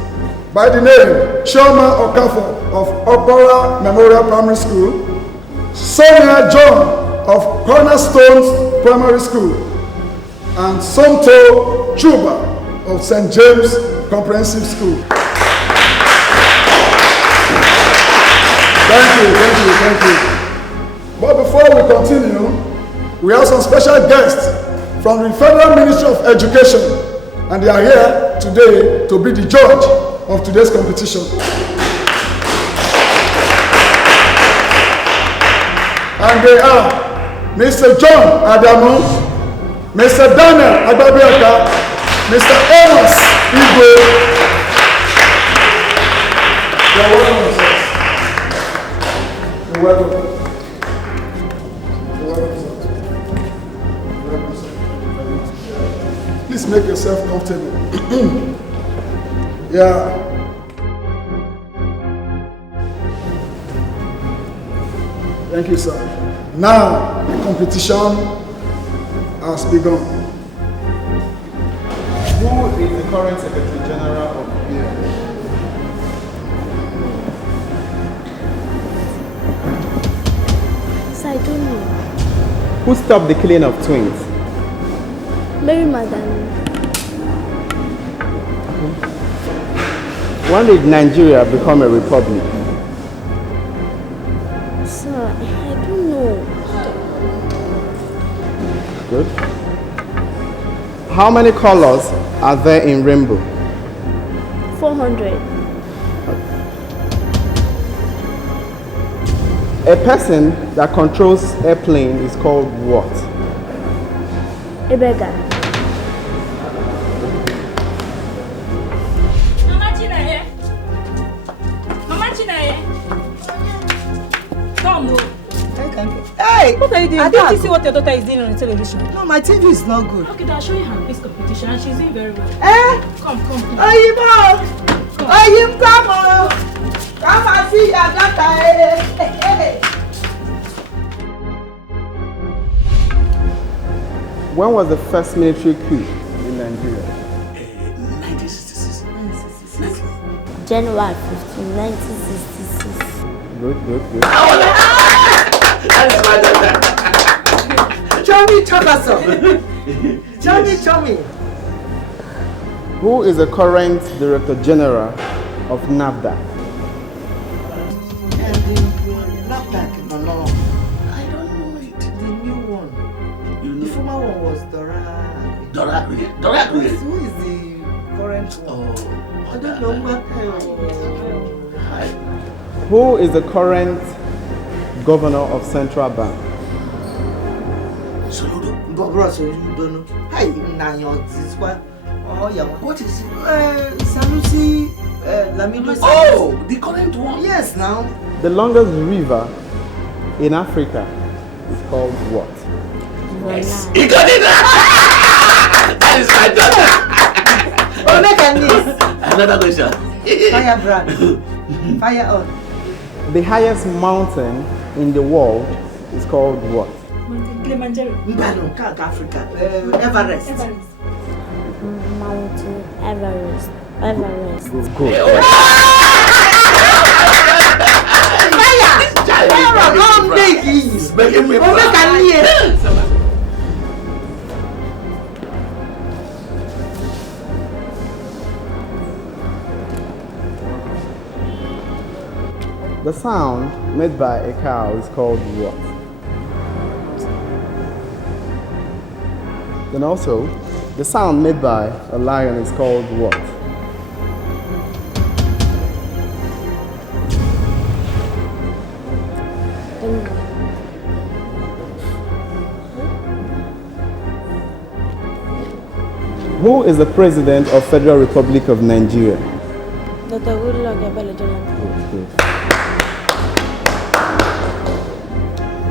by the name Chioma Okafor of Okpara Memorial Primary School, Sonia John of Cornerstones Primary School, and Somto Chuba of St. James Comprehensive School. Thank you. But before we continue, we have some special guests from the Federal Ministry of Education, and they are here today to be the judge of today's competition. And they are Mr. John Adamu, Mr. Daniel Agbabiaka, Mr. Amos Igwe. You're welcome, sir. You're welcome. Please make yourself comfortable. Yeah. Thank you, sir. Now, the competition has begun. Who is the current Secretary General of the BM? So I don't know. Who stopped the killing of twins? Mary Madam. When did Nigeria become a republic? Sir, I don't know. Good. How many colors are there in rainbow? 400. A person that controls airplane is called what? A beggar. Hey! What are you doing? I Don't you see what your daughter is doing on the television? No, my TV is not good. Okay, I'll show you her quiz competition and she's doing very well. Come. Oyinbo! Oyinbo, come on! Come and see your daughter. Hey. When was the first military coup in Nigeria? 1966. January 15, 1966. Good. That's my daughter. Chummy. Who is the current Director General of NAFDAC? NAFDAC, no. I don't know it. The new one. The former one was Dora. Dora. Who is the current one? I don't know. Who is the current Governor of Central Bank? Soludo. Bro, Soludo. Hey, Nanyo, this one. Oh, yeah. What is it? Sanusi Lamido. Oh, the current one. Yes, now. The longest river in Africa is called what? Yes. He got it! That is my daughter! Oh, make a this. Another question. Fire brand. Fire on. The highest mountain in the world is called what? Kilimanjaro. Mbano, Africa. Everest. Mountain Everest. Good. He's making me proud. The sound made by a cow is called what? Then also, the sound made by a lion is called what? Who is the President of Federal Republic of Nigeria? Dr. Goodluck Ebele Jonathan.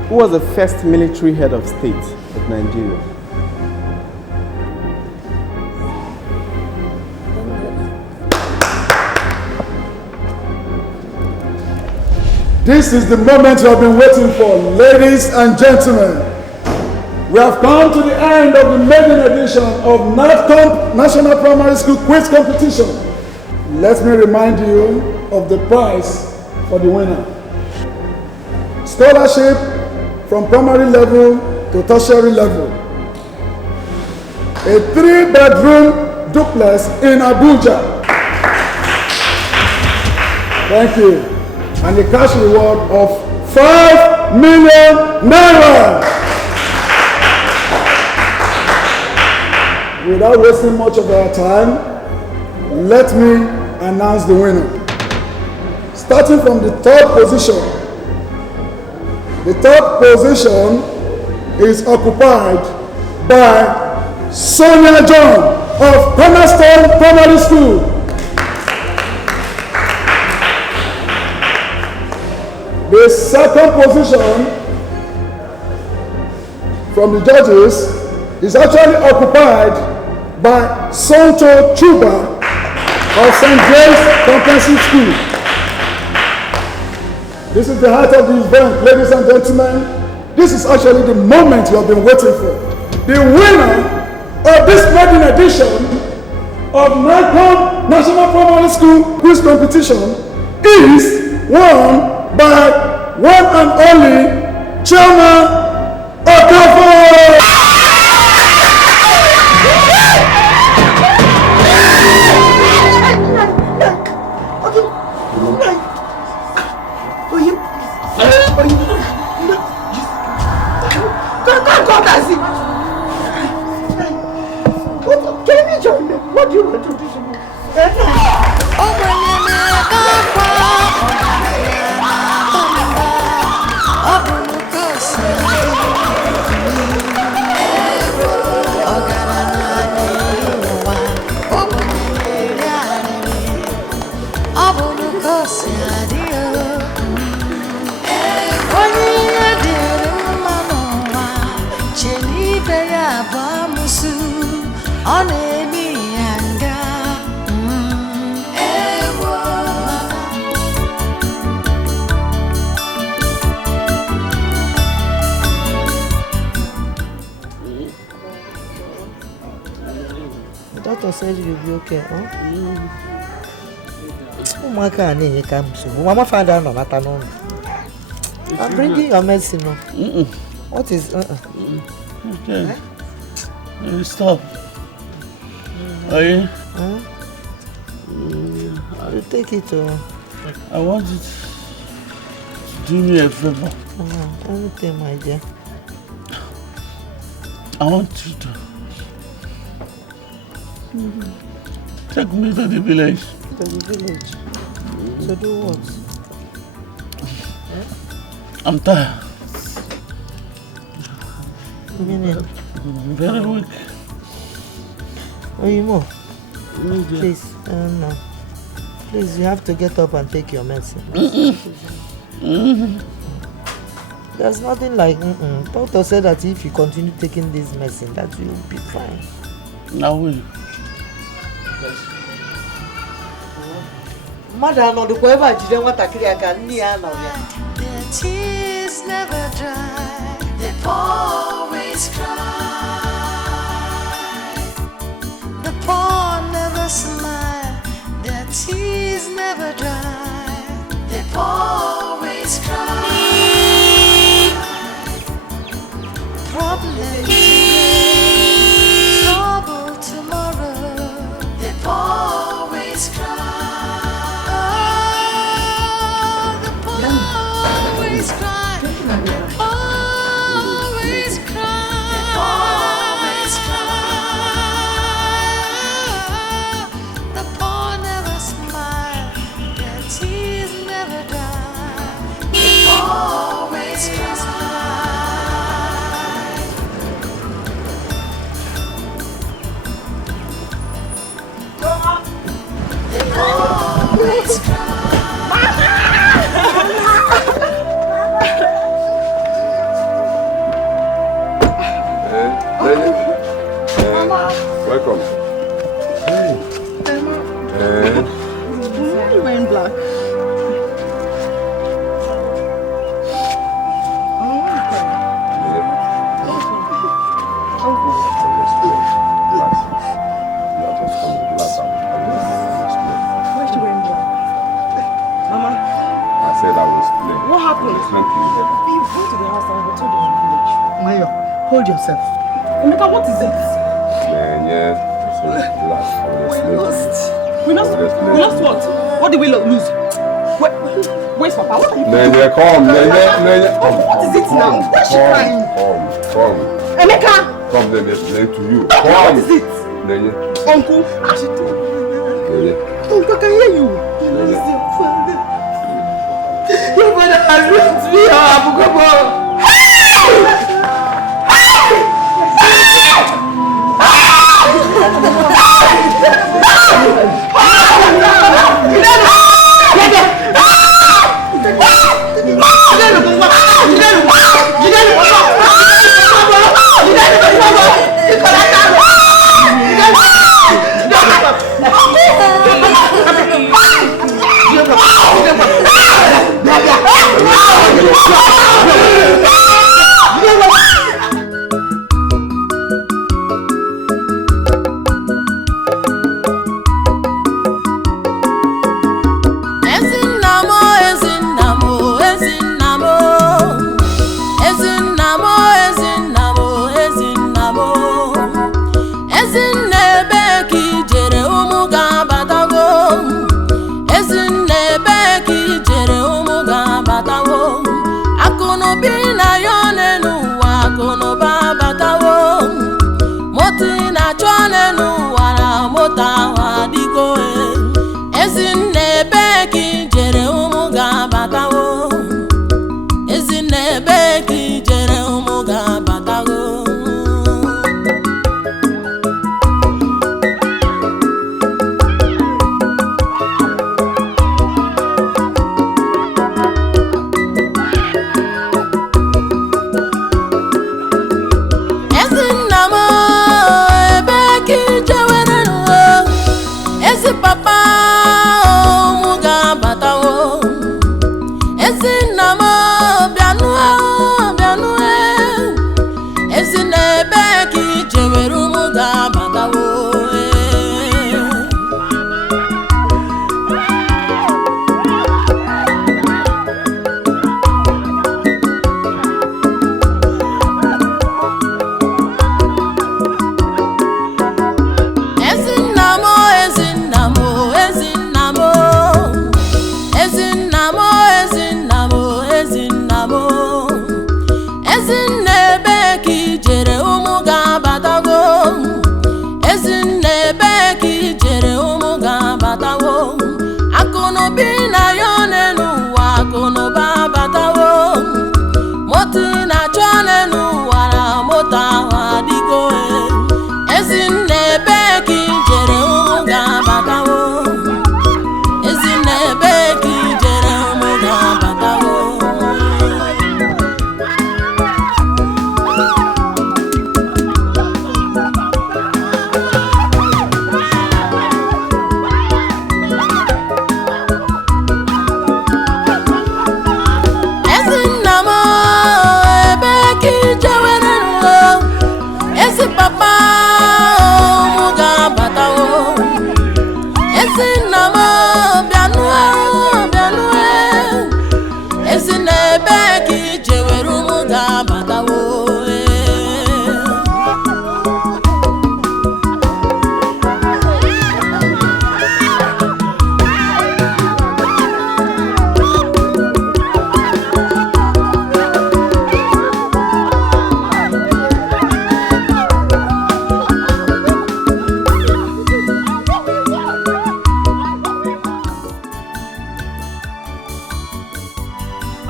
Who was the first military head of state of Nigeria? This is the moment you have been waiting for, ladies and gentlemen. We have come to the end of the maiden edition of NATCOMP National Primary School Quiz Competition. Let me remind you of the prize for the winner. Scholarship from primary level to tertiary level. A 3-bedroom duplex in Abuja. Thank you. And a cash reward of 5 million naira. Without wasting much of our time, let me announce the winner. Starting from the third position. The third position is occupied by Sonia John of Cornerstone Primary School. The second position from the judges is actually occupied by Tonto Chuba of St. James Comprehensive School. This is the heart of the event, ladies and gentlemen. This is actually the moment you have been waiting for. The winner of this maiden edition of NATCOMP National Primary School Quiz Competition is won by one and only Chairman Okafo! What do you want to do? The doctor said you'll be okay, huh? Mama found out on that. I'm bringing your medicine. What is Okay. Stop. Are you? You take it. I want you to do me a favor. Anything, my dear. I want you to take me to the village. To the village? To do what? I'm tired. Meaning? Very weak. Oyimo, please, no. Please, you have to get up and take your medicine. There's nothing like Doctor said that if you continue taking this medicine, that you'll be fine. I will. Mother, the whoever didn't want to create a Their tears never dry. They always cry. The poor never smile. Their tears never dry. They always cry. Problems today, trouble tomorrow. They always cry. The poor always cry. Always cry. Always cry. The poor never smile. Their tears never die. They always cry. Always Welcome. Hey. Why are you wearing black? Hold yourself. Emeka, what is it? We lost. We lost what? What did we lose? Where's Papa? What are you doing? Come. What is it now? Why is she crying? Come. Emeka! Come, let me explain to you. What is it? Uncle, Uncle, I can hear you. Your father has left me, Abugobo.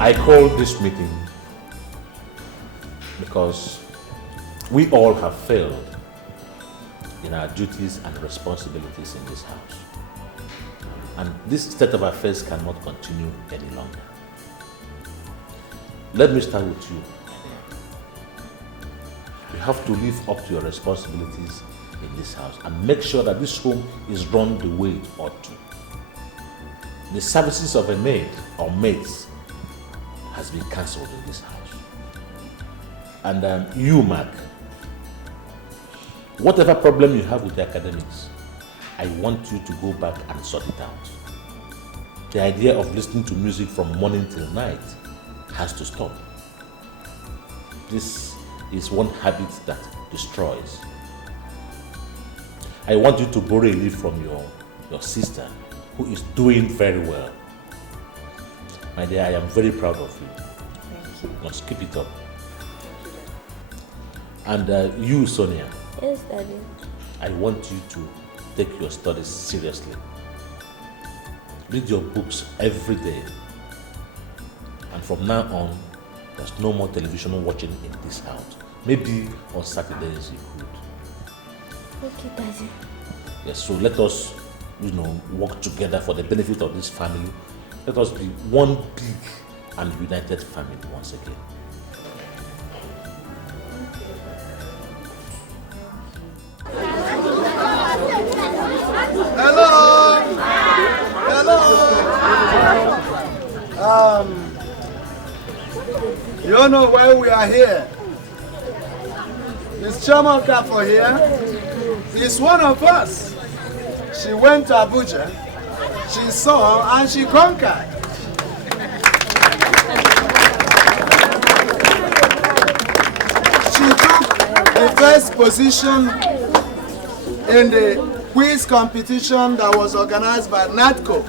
I called this meeting because we all have failed in our duties and responsibilities in this house. And this state of affairs cannot continue any longer. Let me start with you. You have to live up to your responsibilities in this house and make sure that this home is run the way it ought to. The services of a maid or maids has been cancelled in this house. And you, Mark, whatever problem you have with the academics, I want you to go back and sort it out. The idea of listening to music from morning till night has to stop. This is one habit that destroys. I want you to borrow a leaf from your sister, who is doing very well. My dear, I am very proud of you. Thank you. Let's keep it up. And you, Sonia. Yes, Daddy. I want you to take your studies seriously. Read your books every day. And from now on, there's no more television watching in this house. Maybe on Saturdays you could. Okay, Daddy. Yes, so let us, work together for the benefit of this family. Let us be one big and united family once again. Hello. You don't know why we are here. Is Chiamaka for here? He's one of us. She went to Abuja, she saw and she conquered. She took the first position in the quiz competition that was organized by NATCO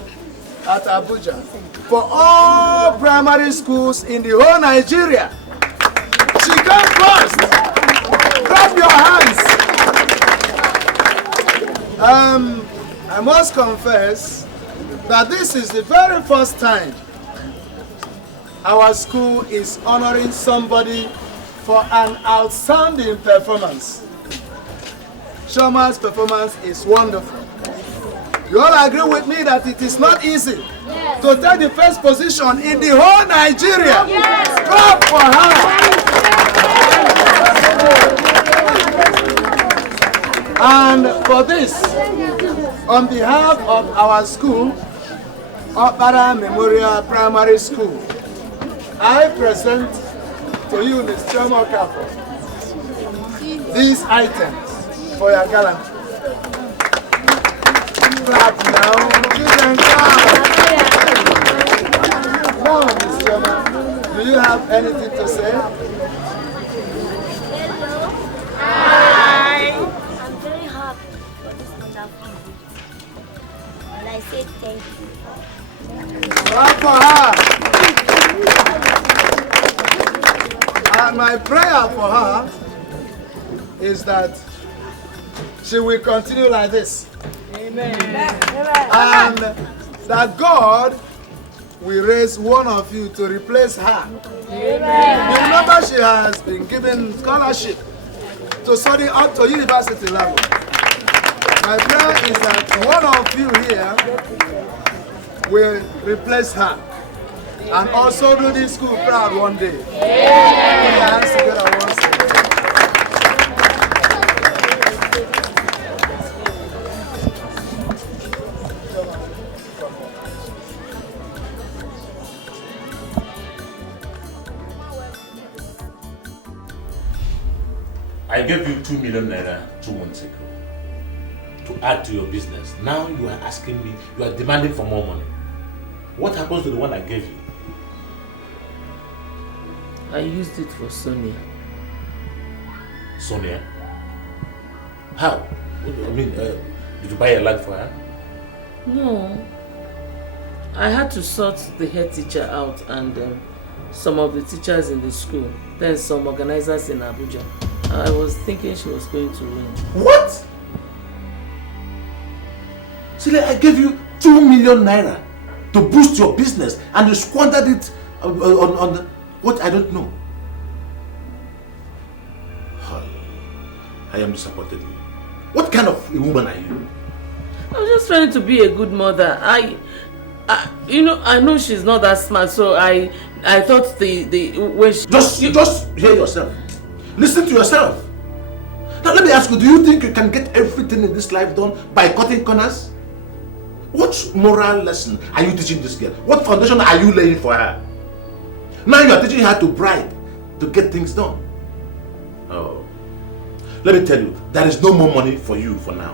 at Abuja for all primary schools in the whole Nigeria. She came first. Clap your hands. I must confess that this is the very first time our school is honoring somebody for an outstanding performance. Shoma's performance is wonderful. You all agree with me that it is not easy to take the first position in the whole Nigeria. Clap for her. And for this, on behalf of our school, Opara Memorial Primary School, I present to you, Ms. Chiamaka, these items for your gallantry. Clap now. Children, clap. Now, Ms. Chiamaka, do you have anything to say? Hello. Hi. I'm very happy for this wonderful video. And I say thank you. Clap for her. And my prayer for her is that she will continue like this. Amen. And that God will raise one of you to replace her. Amen. You remember she has been given scholarship to study up to university level. My prayer is that one of you here will replace her and also do this school proud one day. Put your hands together once again. I gave you 2 million naira 2 months ago to add to your business. Now you are asking me, you are demanding for more money. What happens to the one I gave you? I used it for Sonia. Sonia? How? I mean, did you buy a land for her? No. I had to sort the head teacher out and some of the teachers in the school. Then some organizers in Abuja. I was thinking she was going to win. What? Sile, I gave you 2 million naira to boost your business and you squandered it On what I don't know. I am disappointed in you. What kind of a woman are you? I'm just trying to be a good mother. I know she's not that smart, so I thought when she... Just hear yourself. Listen to yourself. Now let me ask you, do you think you can get everything in this life done by cutting corners? What moral lesson are you teaching this girl? What foundation are you laying for her? Now you are teaching her to bribe to get things done. Oh. Let me tell you, there is no more money for you for now.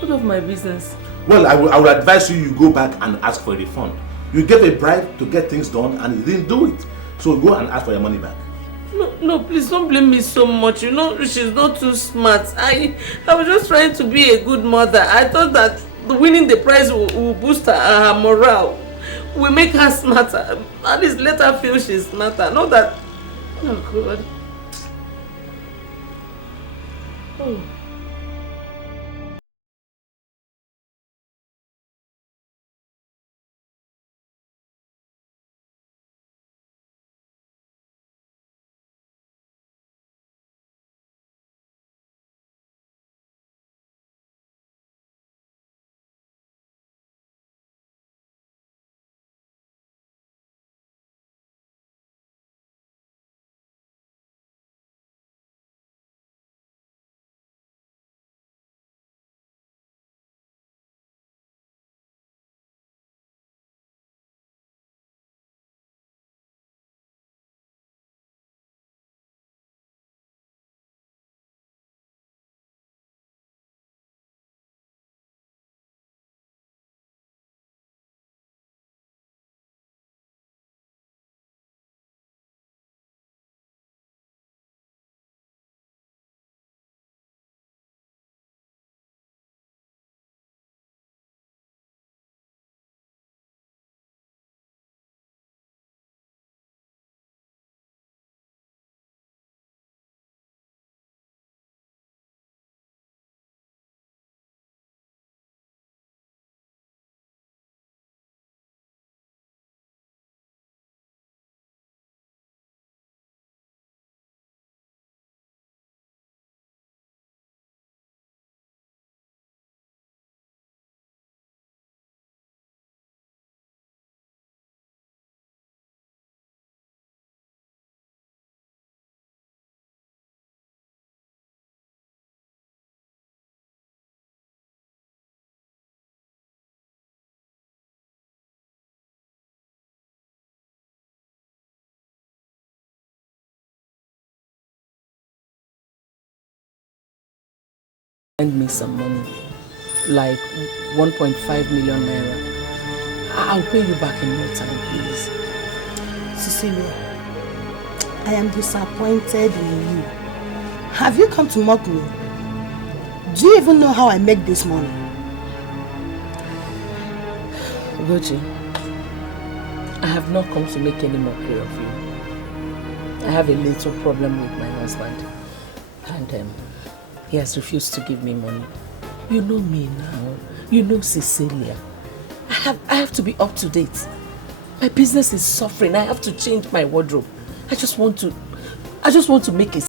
What of my business? Well, I will advise you go back and ask for a refund. You gave a bribe to get things done and you didn't do it. So go and ask for your money back. No, please don't blame me so much. You know, she's not too smart. I was just trying to be a good mother. I thought that winning the prize will boost her morale. Will make her smarter. At least let her feel she's smarter. Not that... Oh, God. Oh. Send me some money, like 1.5 million naira. I'll pay you back in no time, please. Cecilia, I am disappointed in you. Have you come to mock me? Do you even know how I make this money? Ugochi, I have not come to make any mockery of you. I have a little problem with my husband, and he has refused to give me money. You know me now. You know Cecilia. I have to be up to date. My business is suffering. I have to change my wardrobe. I just want to make a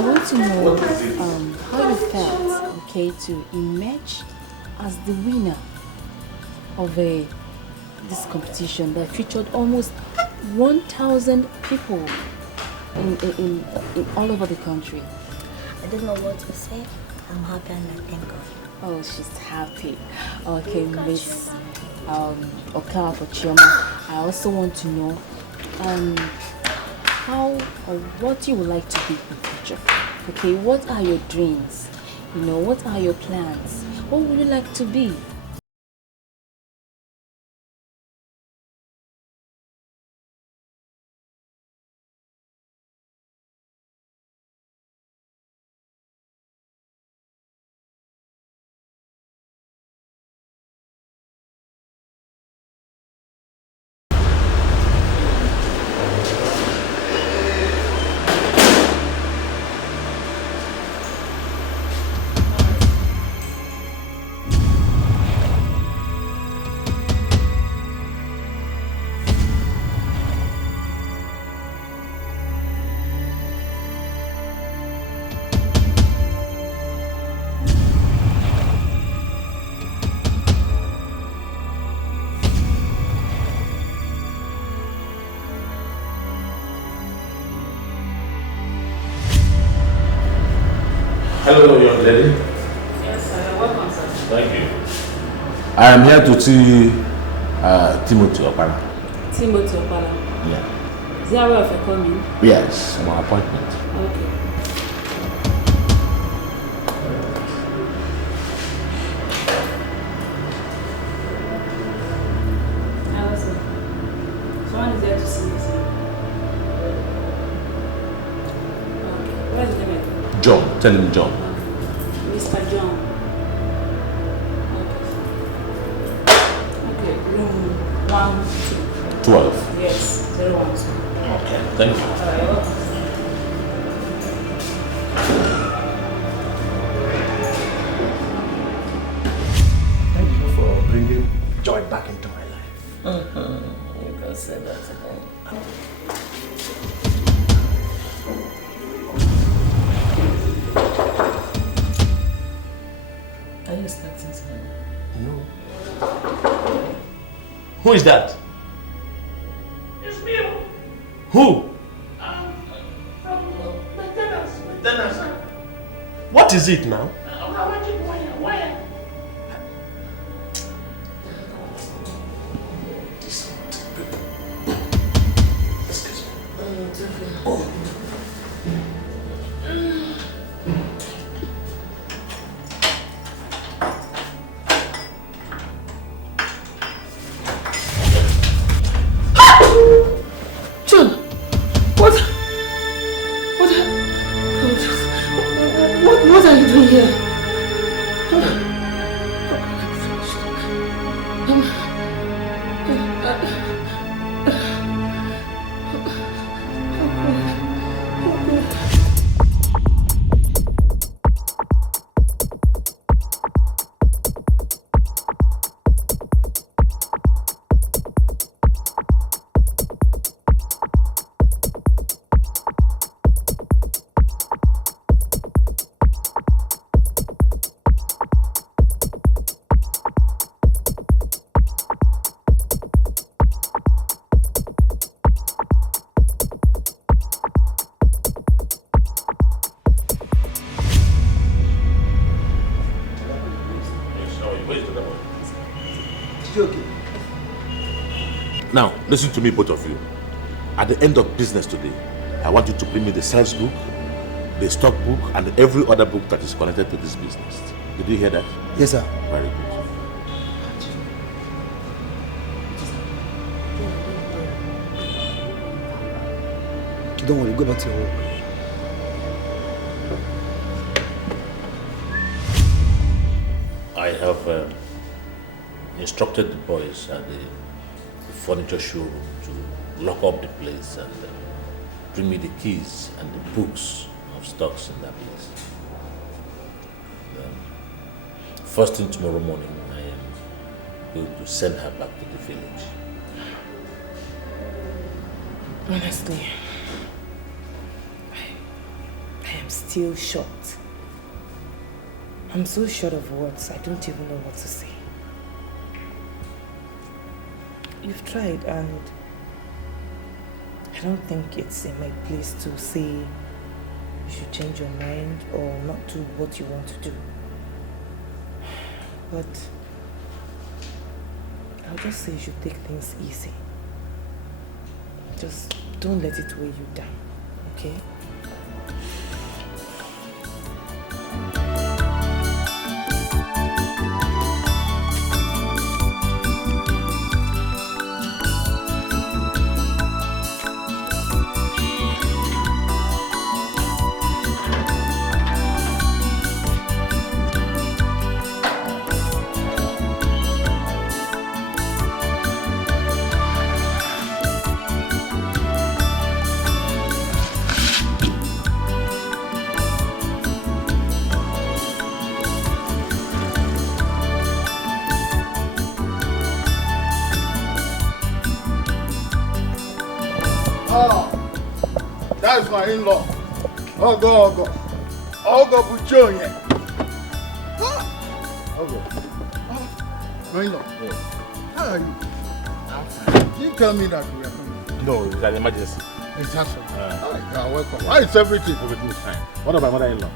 I want to know how you felt, okay, to emerge as the winner of this competition that featured almost 1,000 people in all over the country. I don't know what to say. I'm happy and I thank God. Oh, she's happy. Okay, Miss Okawa for Chioma. I also want to know how or what you would like to be in the future. Okay, what are your dreams? You know, what are your plans? What would you like to be? Hello, young lady. Yes, sir. Welcome, sir. Thank you. I am here to see Timothy Opala. Timothy Opala. Yeah. Is there a way of coming? Yes, my appointment. Okay. Hello, sir. Someone is there to see you, sir. Okay. What is the name? John, tell him John. Mr. John. Okay, room 1, 2. 12. Yes, 012. Okay, thank you. Alright, welcome. Thank you for bringing joy back into my life. You can say that again. Are you expecting someone? No. Who is that? It's me. Who? What is it now? What are you doing here? Now, listen to me, both of you. At the end of business today, I want you to bring me the sales book, the stock book, and every other book that is connected to this business. Did you hear that? Yes, sir. Very good. Don't worry, go back to your work. I have instructed the boys at the furniture showroom to lock up the place and bring me the keys and the books of stocks in that place. First thing tomorrow morning, I am going to send her back to the village. Honestly, I am still still short. I'm so short of words, I don't even know what to say. You've tried, and I don't think it's in my place to say you should change your mind or not do what you want to do. But I'll just say you should take things easy. Just don't let it weigh you down, okay? That's my in-law. Ogo Buchonye. Ogo. My in-law. Yes. How are you? I'm fine. You tell me that we are coming. No, it's an emergency. It's just you are welcome. How is everything? Everything is fine. What about mother-in-law?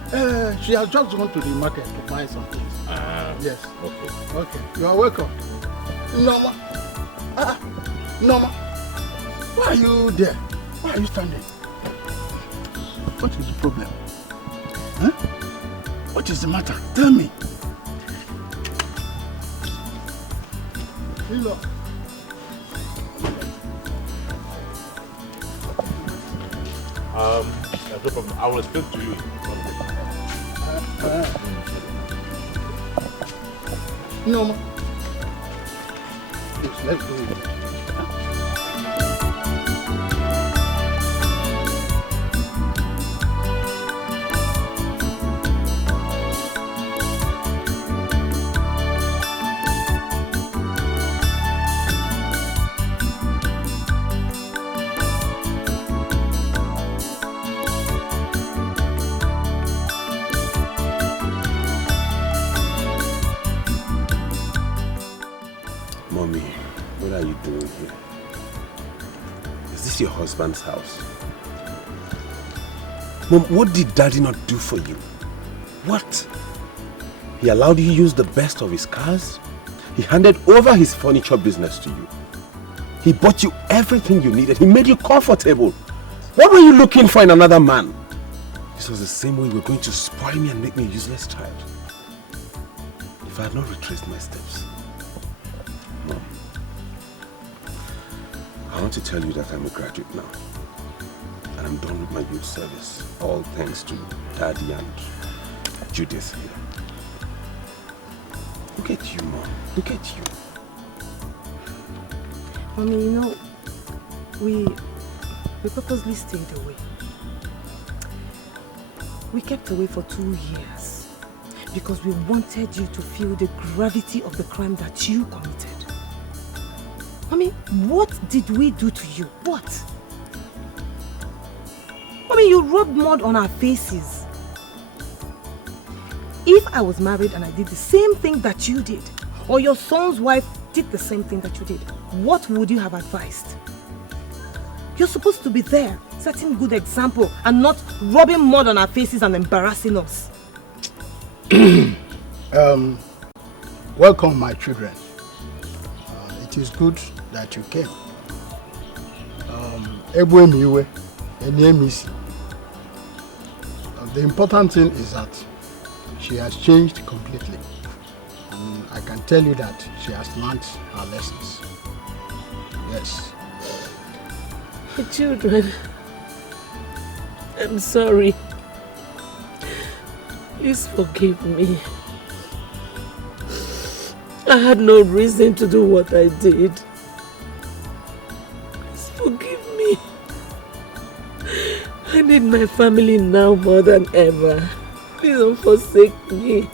She has just gone to the market to buy some things. Yes. Okay. Okay. You are welcome. Norma. Norma. Why are you there? Why are you standing? What is the problem? Huh? What is the matter? Tell me. Hello. No problem. I will explain to you. No. Yes, let's go. Your husband's house. Mom, what did Daddy not do for you? What? He allowed you to use the best of his cars? He handed over his furniture business to you. He bought you everything you needed. He made you comfortable. What were you looking for in another man? This was the same way you were going to spoil me and make me a useless child. If I had not retraced my steps. Mom, I want to tell you that I'm a graduate now. And I'm done with my youth service. All thanks to Daddy and Judith here. Look at you, Mom. Look at you. Mommy, you know, we purposely stayed away. We kept away for 2 years because we wanted you to feel the gravity of the crime that you committed. I mean, what did we do to you? What? I mean, you rubbed mud on our faces. If I was married and I did the same thing that you did, or your son's wife did the same thing that you did, what would you have advised? You're supposed to be there, setting good example, and not rubbing mud on our faces and embarrassing us. Welcome, my children. It is good that you came. The important thing is that she has changed completely. And I can tell you that she has learned her lessons. Yes. The children, I'm sorry. Please forgive me. I had no reason to do what I did. Please forgive me. I need my family now more than ever. Please don't forsake me.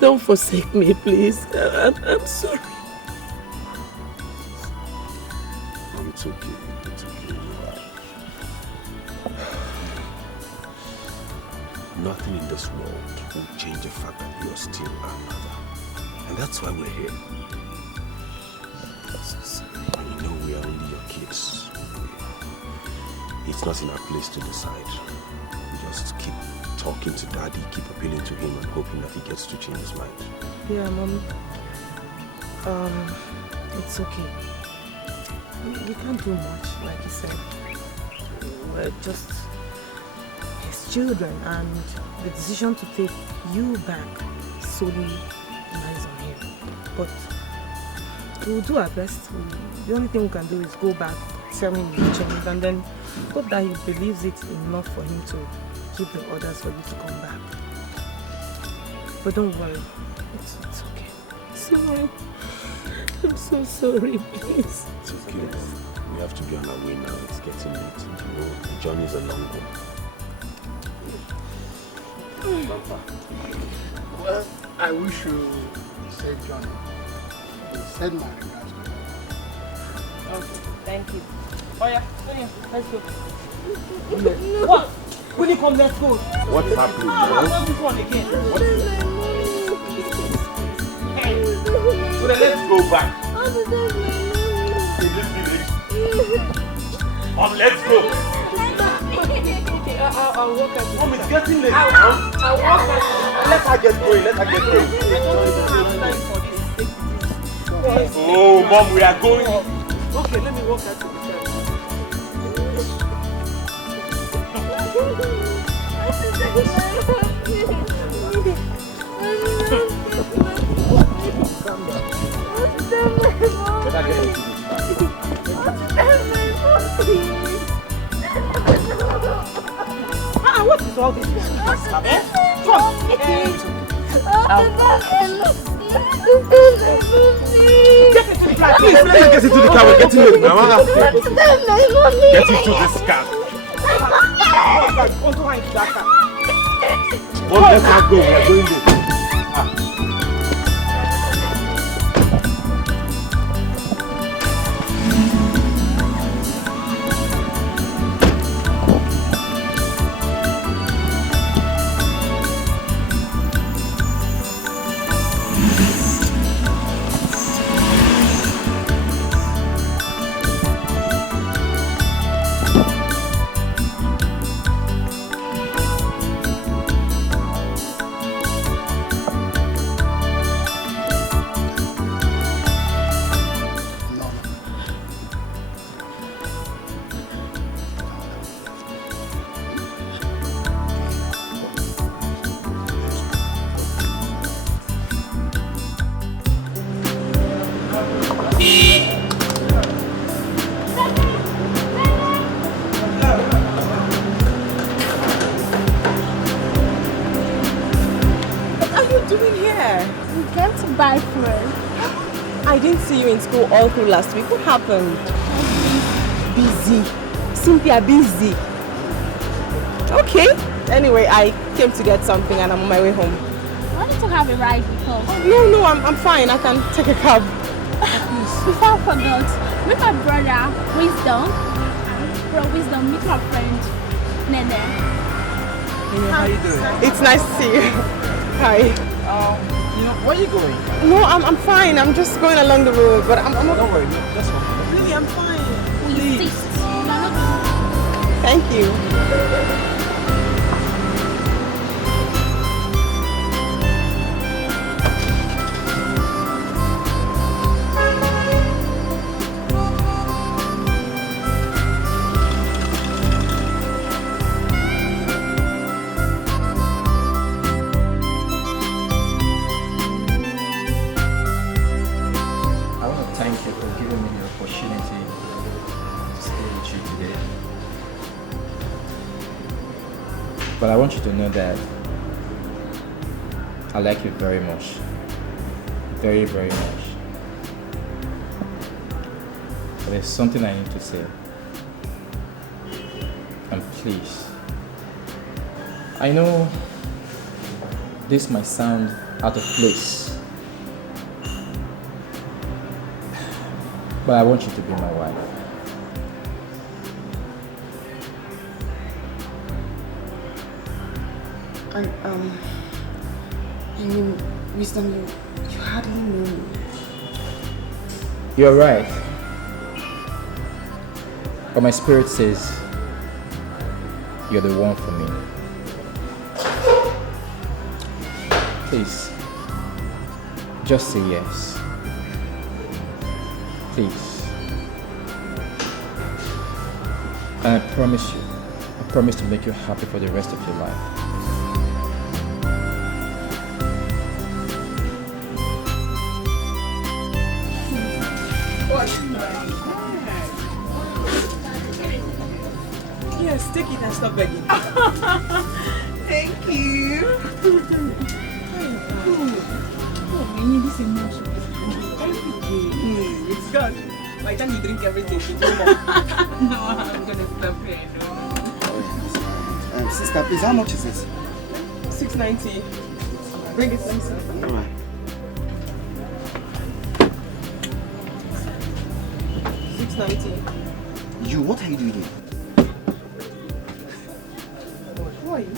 Don't forsake me, please. I'm sorry. Mom, it's okay. It's okay. nothing in this world will change the fact that you're still our mother. And that's why we're here. And you know we are only your kids. It's not in our place to decide. We just keep talking to Daddy, keep appealing to him and hoping that he gets to change his mind. Yeah, Mom. It's okay. We can't do much, like you said. We're just his children, and the decision to take you back solely lies on him. But we'll do our best. The only thing we can do is go back, tell him the change, and then hope that he believes it enough for him to give the orders for you to come back. But don't worry, it's okay. Sorry. I'm so sorry, please. It's okay. We have to be on our way now. It's getting late. You know, the journey is a long one. Well, I wish you a safe journey. Send my regards. Okay, thank you. Oh yeah, let's go. What? Will you come? Let's go. What's happening, Not this one again. What is it? Hey. So then let's go back. Let's go. Okay, I'll walk at you. Mom, it's getting late. I'll walk at you. Let her get going. Let her get going. I don't have time for this. Oh, Mom, we are going. Okay, let me walk at you. What is all this? Get into the car. Please, let her get into the car. We're getting late now. Get into this car. Well, let her go. We're going late. I didn't see you in school all through last week. What happened? Busy. Cynthia, busy. Okay. Anyway, I came to get something and I'm on my way home. I wanted to have a ride because... No, I'm fine. I can take a cab. Before I forgot, meet my brother, Wisdom. Bro, Wisdom, meet my friend, Nene. How you doing? It's nice to see you. Hi. You know, where are you going? No, I'm fine. I'm just going along the road, but I'm not... Don't worry, just one. Really, I'm fine. Please. Thank you. But I want you to know that I like you very much. Very, very much. But there's something I need to say. And please, I know this might sound out of place, but I want you to be my wife. I mean, Wisdom, you hardly know me. You're right. But my spirit says you're the one for me. Please, just say yes. Please. And I promise to make you happy for the rest of your life. Yes, take it and stop begging. Thank you. I need this emotion. It's good. By the time you drink everything, you do more. No, I'm gonna stop here. Sister, please, how much is this? 690. Bring it, let me see. Alright. 690. You, what are you doing here? Who are you?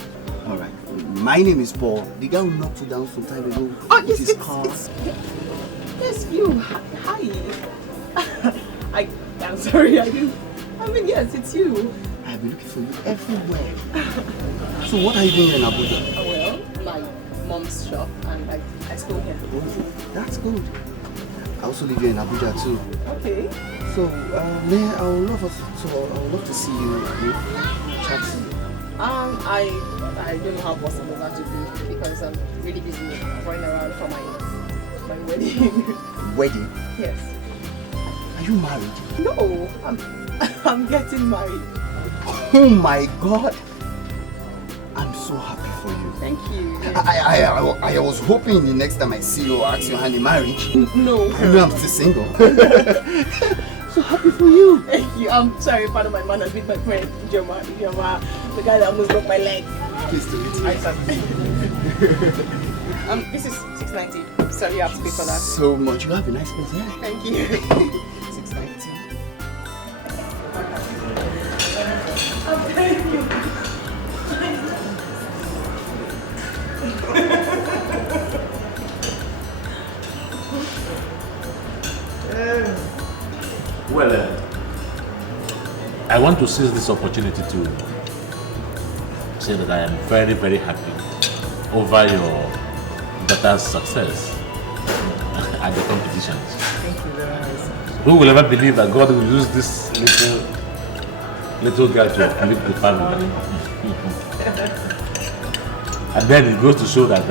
Alright. My name is Paul. The guy who knocked you down some time ago. Oh, with yes, his car. Yes, you. Hi. I'm sorry, I mean, yes, it's you. I've been looking for you everywhere. So what are you doing in Abuja? Well, my mom's shop, and I stole here. Oh, that's good. I also live here in Abuja too. Okay. So, I would love to see you chat. I don't know how possible that would be because I'm really busy running around for my wedding. Wedding? Yes. Are you married? No, I'm getting married. Oh my God! I'm so happy for you. Thank you. I was hoping the next time I see you, I'll ask your hand in marriage. No. I know I'm still single. So happy for you. Thank you. I'm sorry, pardon my manners with my friend Joma, the guy that almost broke my leg. Please do it. This is 690. Sorry, you have to pay for that. So much. You have a nice place, yeah? Thank you. 690. Thank you. Well, I want to seize this opportunity to say that I am very, very happy over your daughter's success at the competitions. Thank you very much, sir. Who will ever believe that God will use this little girl to uplift the family? And then it goes to show that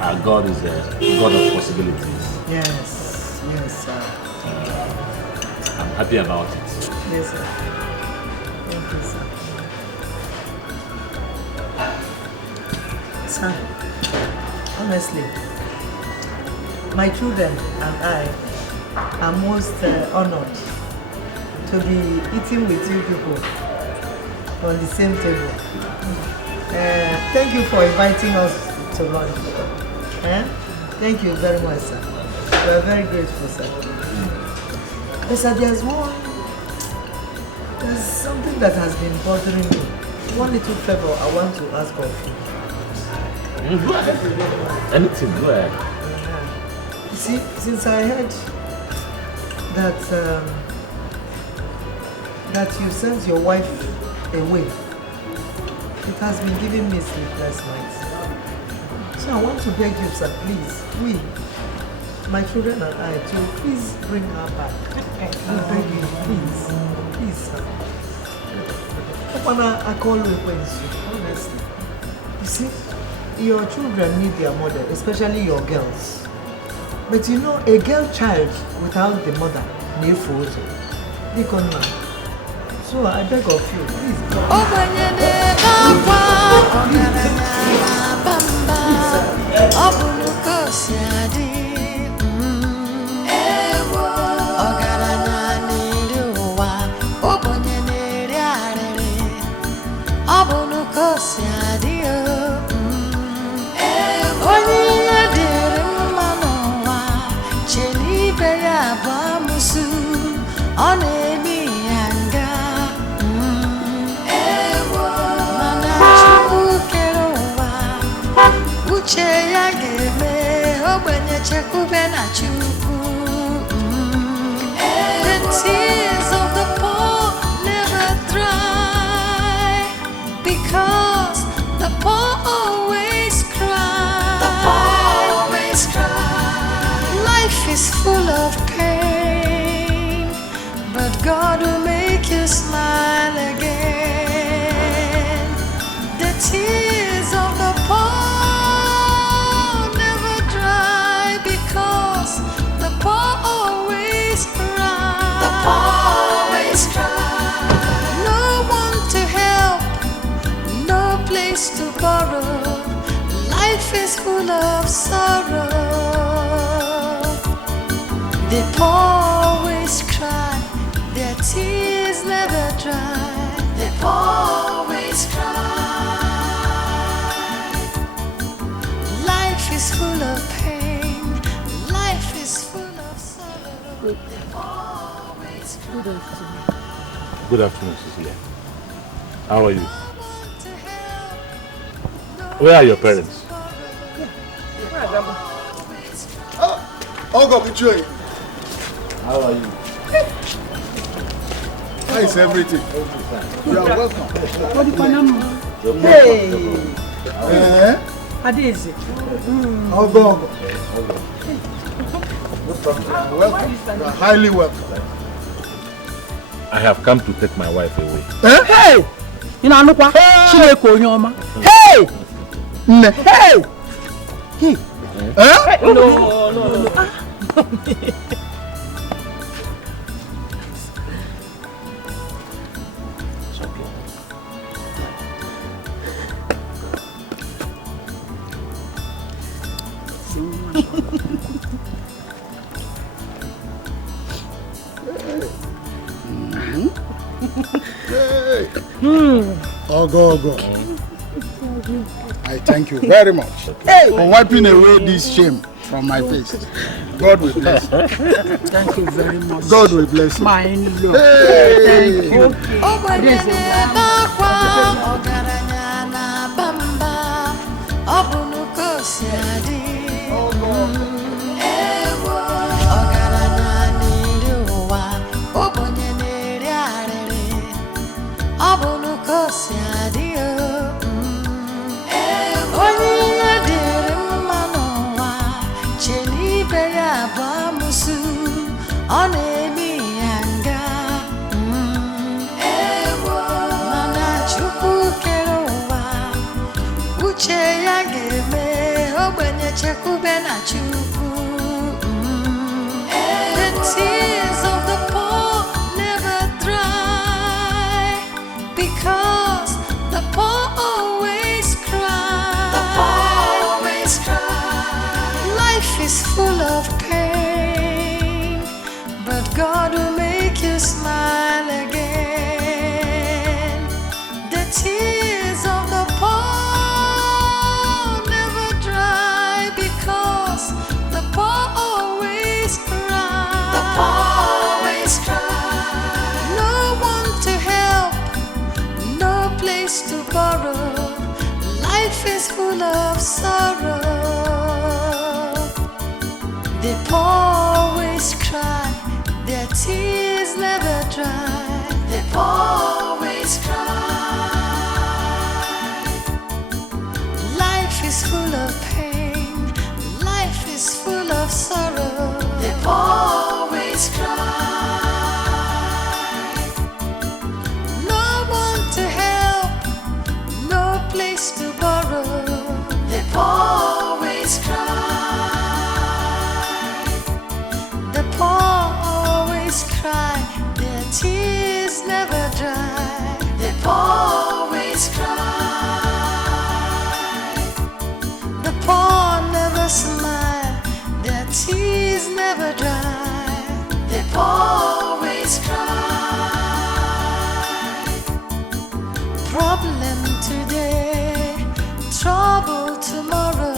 our God is a God of possibilities. Yes, sir. I'm happy about it. Yes, sir. Thank you, sir. Sir, honestly, my children and I are most honored to be eating with you people on the same table. Thank you for inviting us to lunch. Thank you very much, sir. We are very grateful, sir. Yes, sir, there's something that has been bothering me. One little favor I want to ask of you. Go ahead. Anything, go ahead. You see, since I heard that you sent your wife away, it has been giving me sleepless nights. So I want to beg you, sir, please, my children and I, to please bring her back. I beg you, please, sir. I call you honestly. You see, your children need their mother, especially your girls. But you know, a girl child without the mother, so I beg of you, please. you smile again. The tears of the poor never dry because the poor always cry. The poor always cry. No one to help, no place to borrow. Life is full of sorrow. The poor always cry, their tears never dry. The poor always cry. Life is full of pain. Life is full of sorrow. The poor always cry. Good afternoon. Good afternoon, Cecilia. How are you? Where are your parents? Oh, God, which way? How are you? How is everything? You are welcome. Hey! Adeze. Oh, God. Welcome. You are highly welcome. I have come to take my wife away. Hey! You know, look what? Hey! Hey! Hey! No. Oh, go. I thank you very much for wiping away this shame from my face. God will bless you. Thank you very much. God will bless you. My in-law. Hey. Thank you. The tears of the poor never dry because the poor always cry. The poor always cry. Life is full of pain, but God will make you smile again. The tears of the poor always cry. No one to help, no place to borrow. Life is full of sorrow. The poor always cry, their tears never dry. The poor always cry. Life is full of pain. Life is full of sorrow. The poor always cry. No one to help, no place to borrow. The poor always cry. The poor always cry. Their tears never dry. The poor always cry. The poor never smile. Their tears never dry. The poor always cry. Problem today, trouble tomorrow.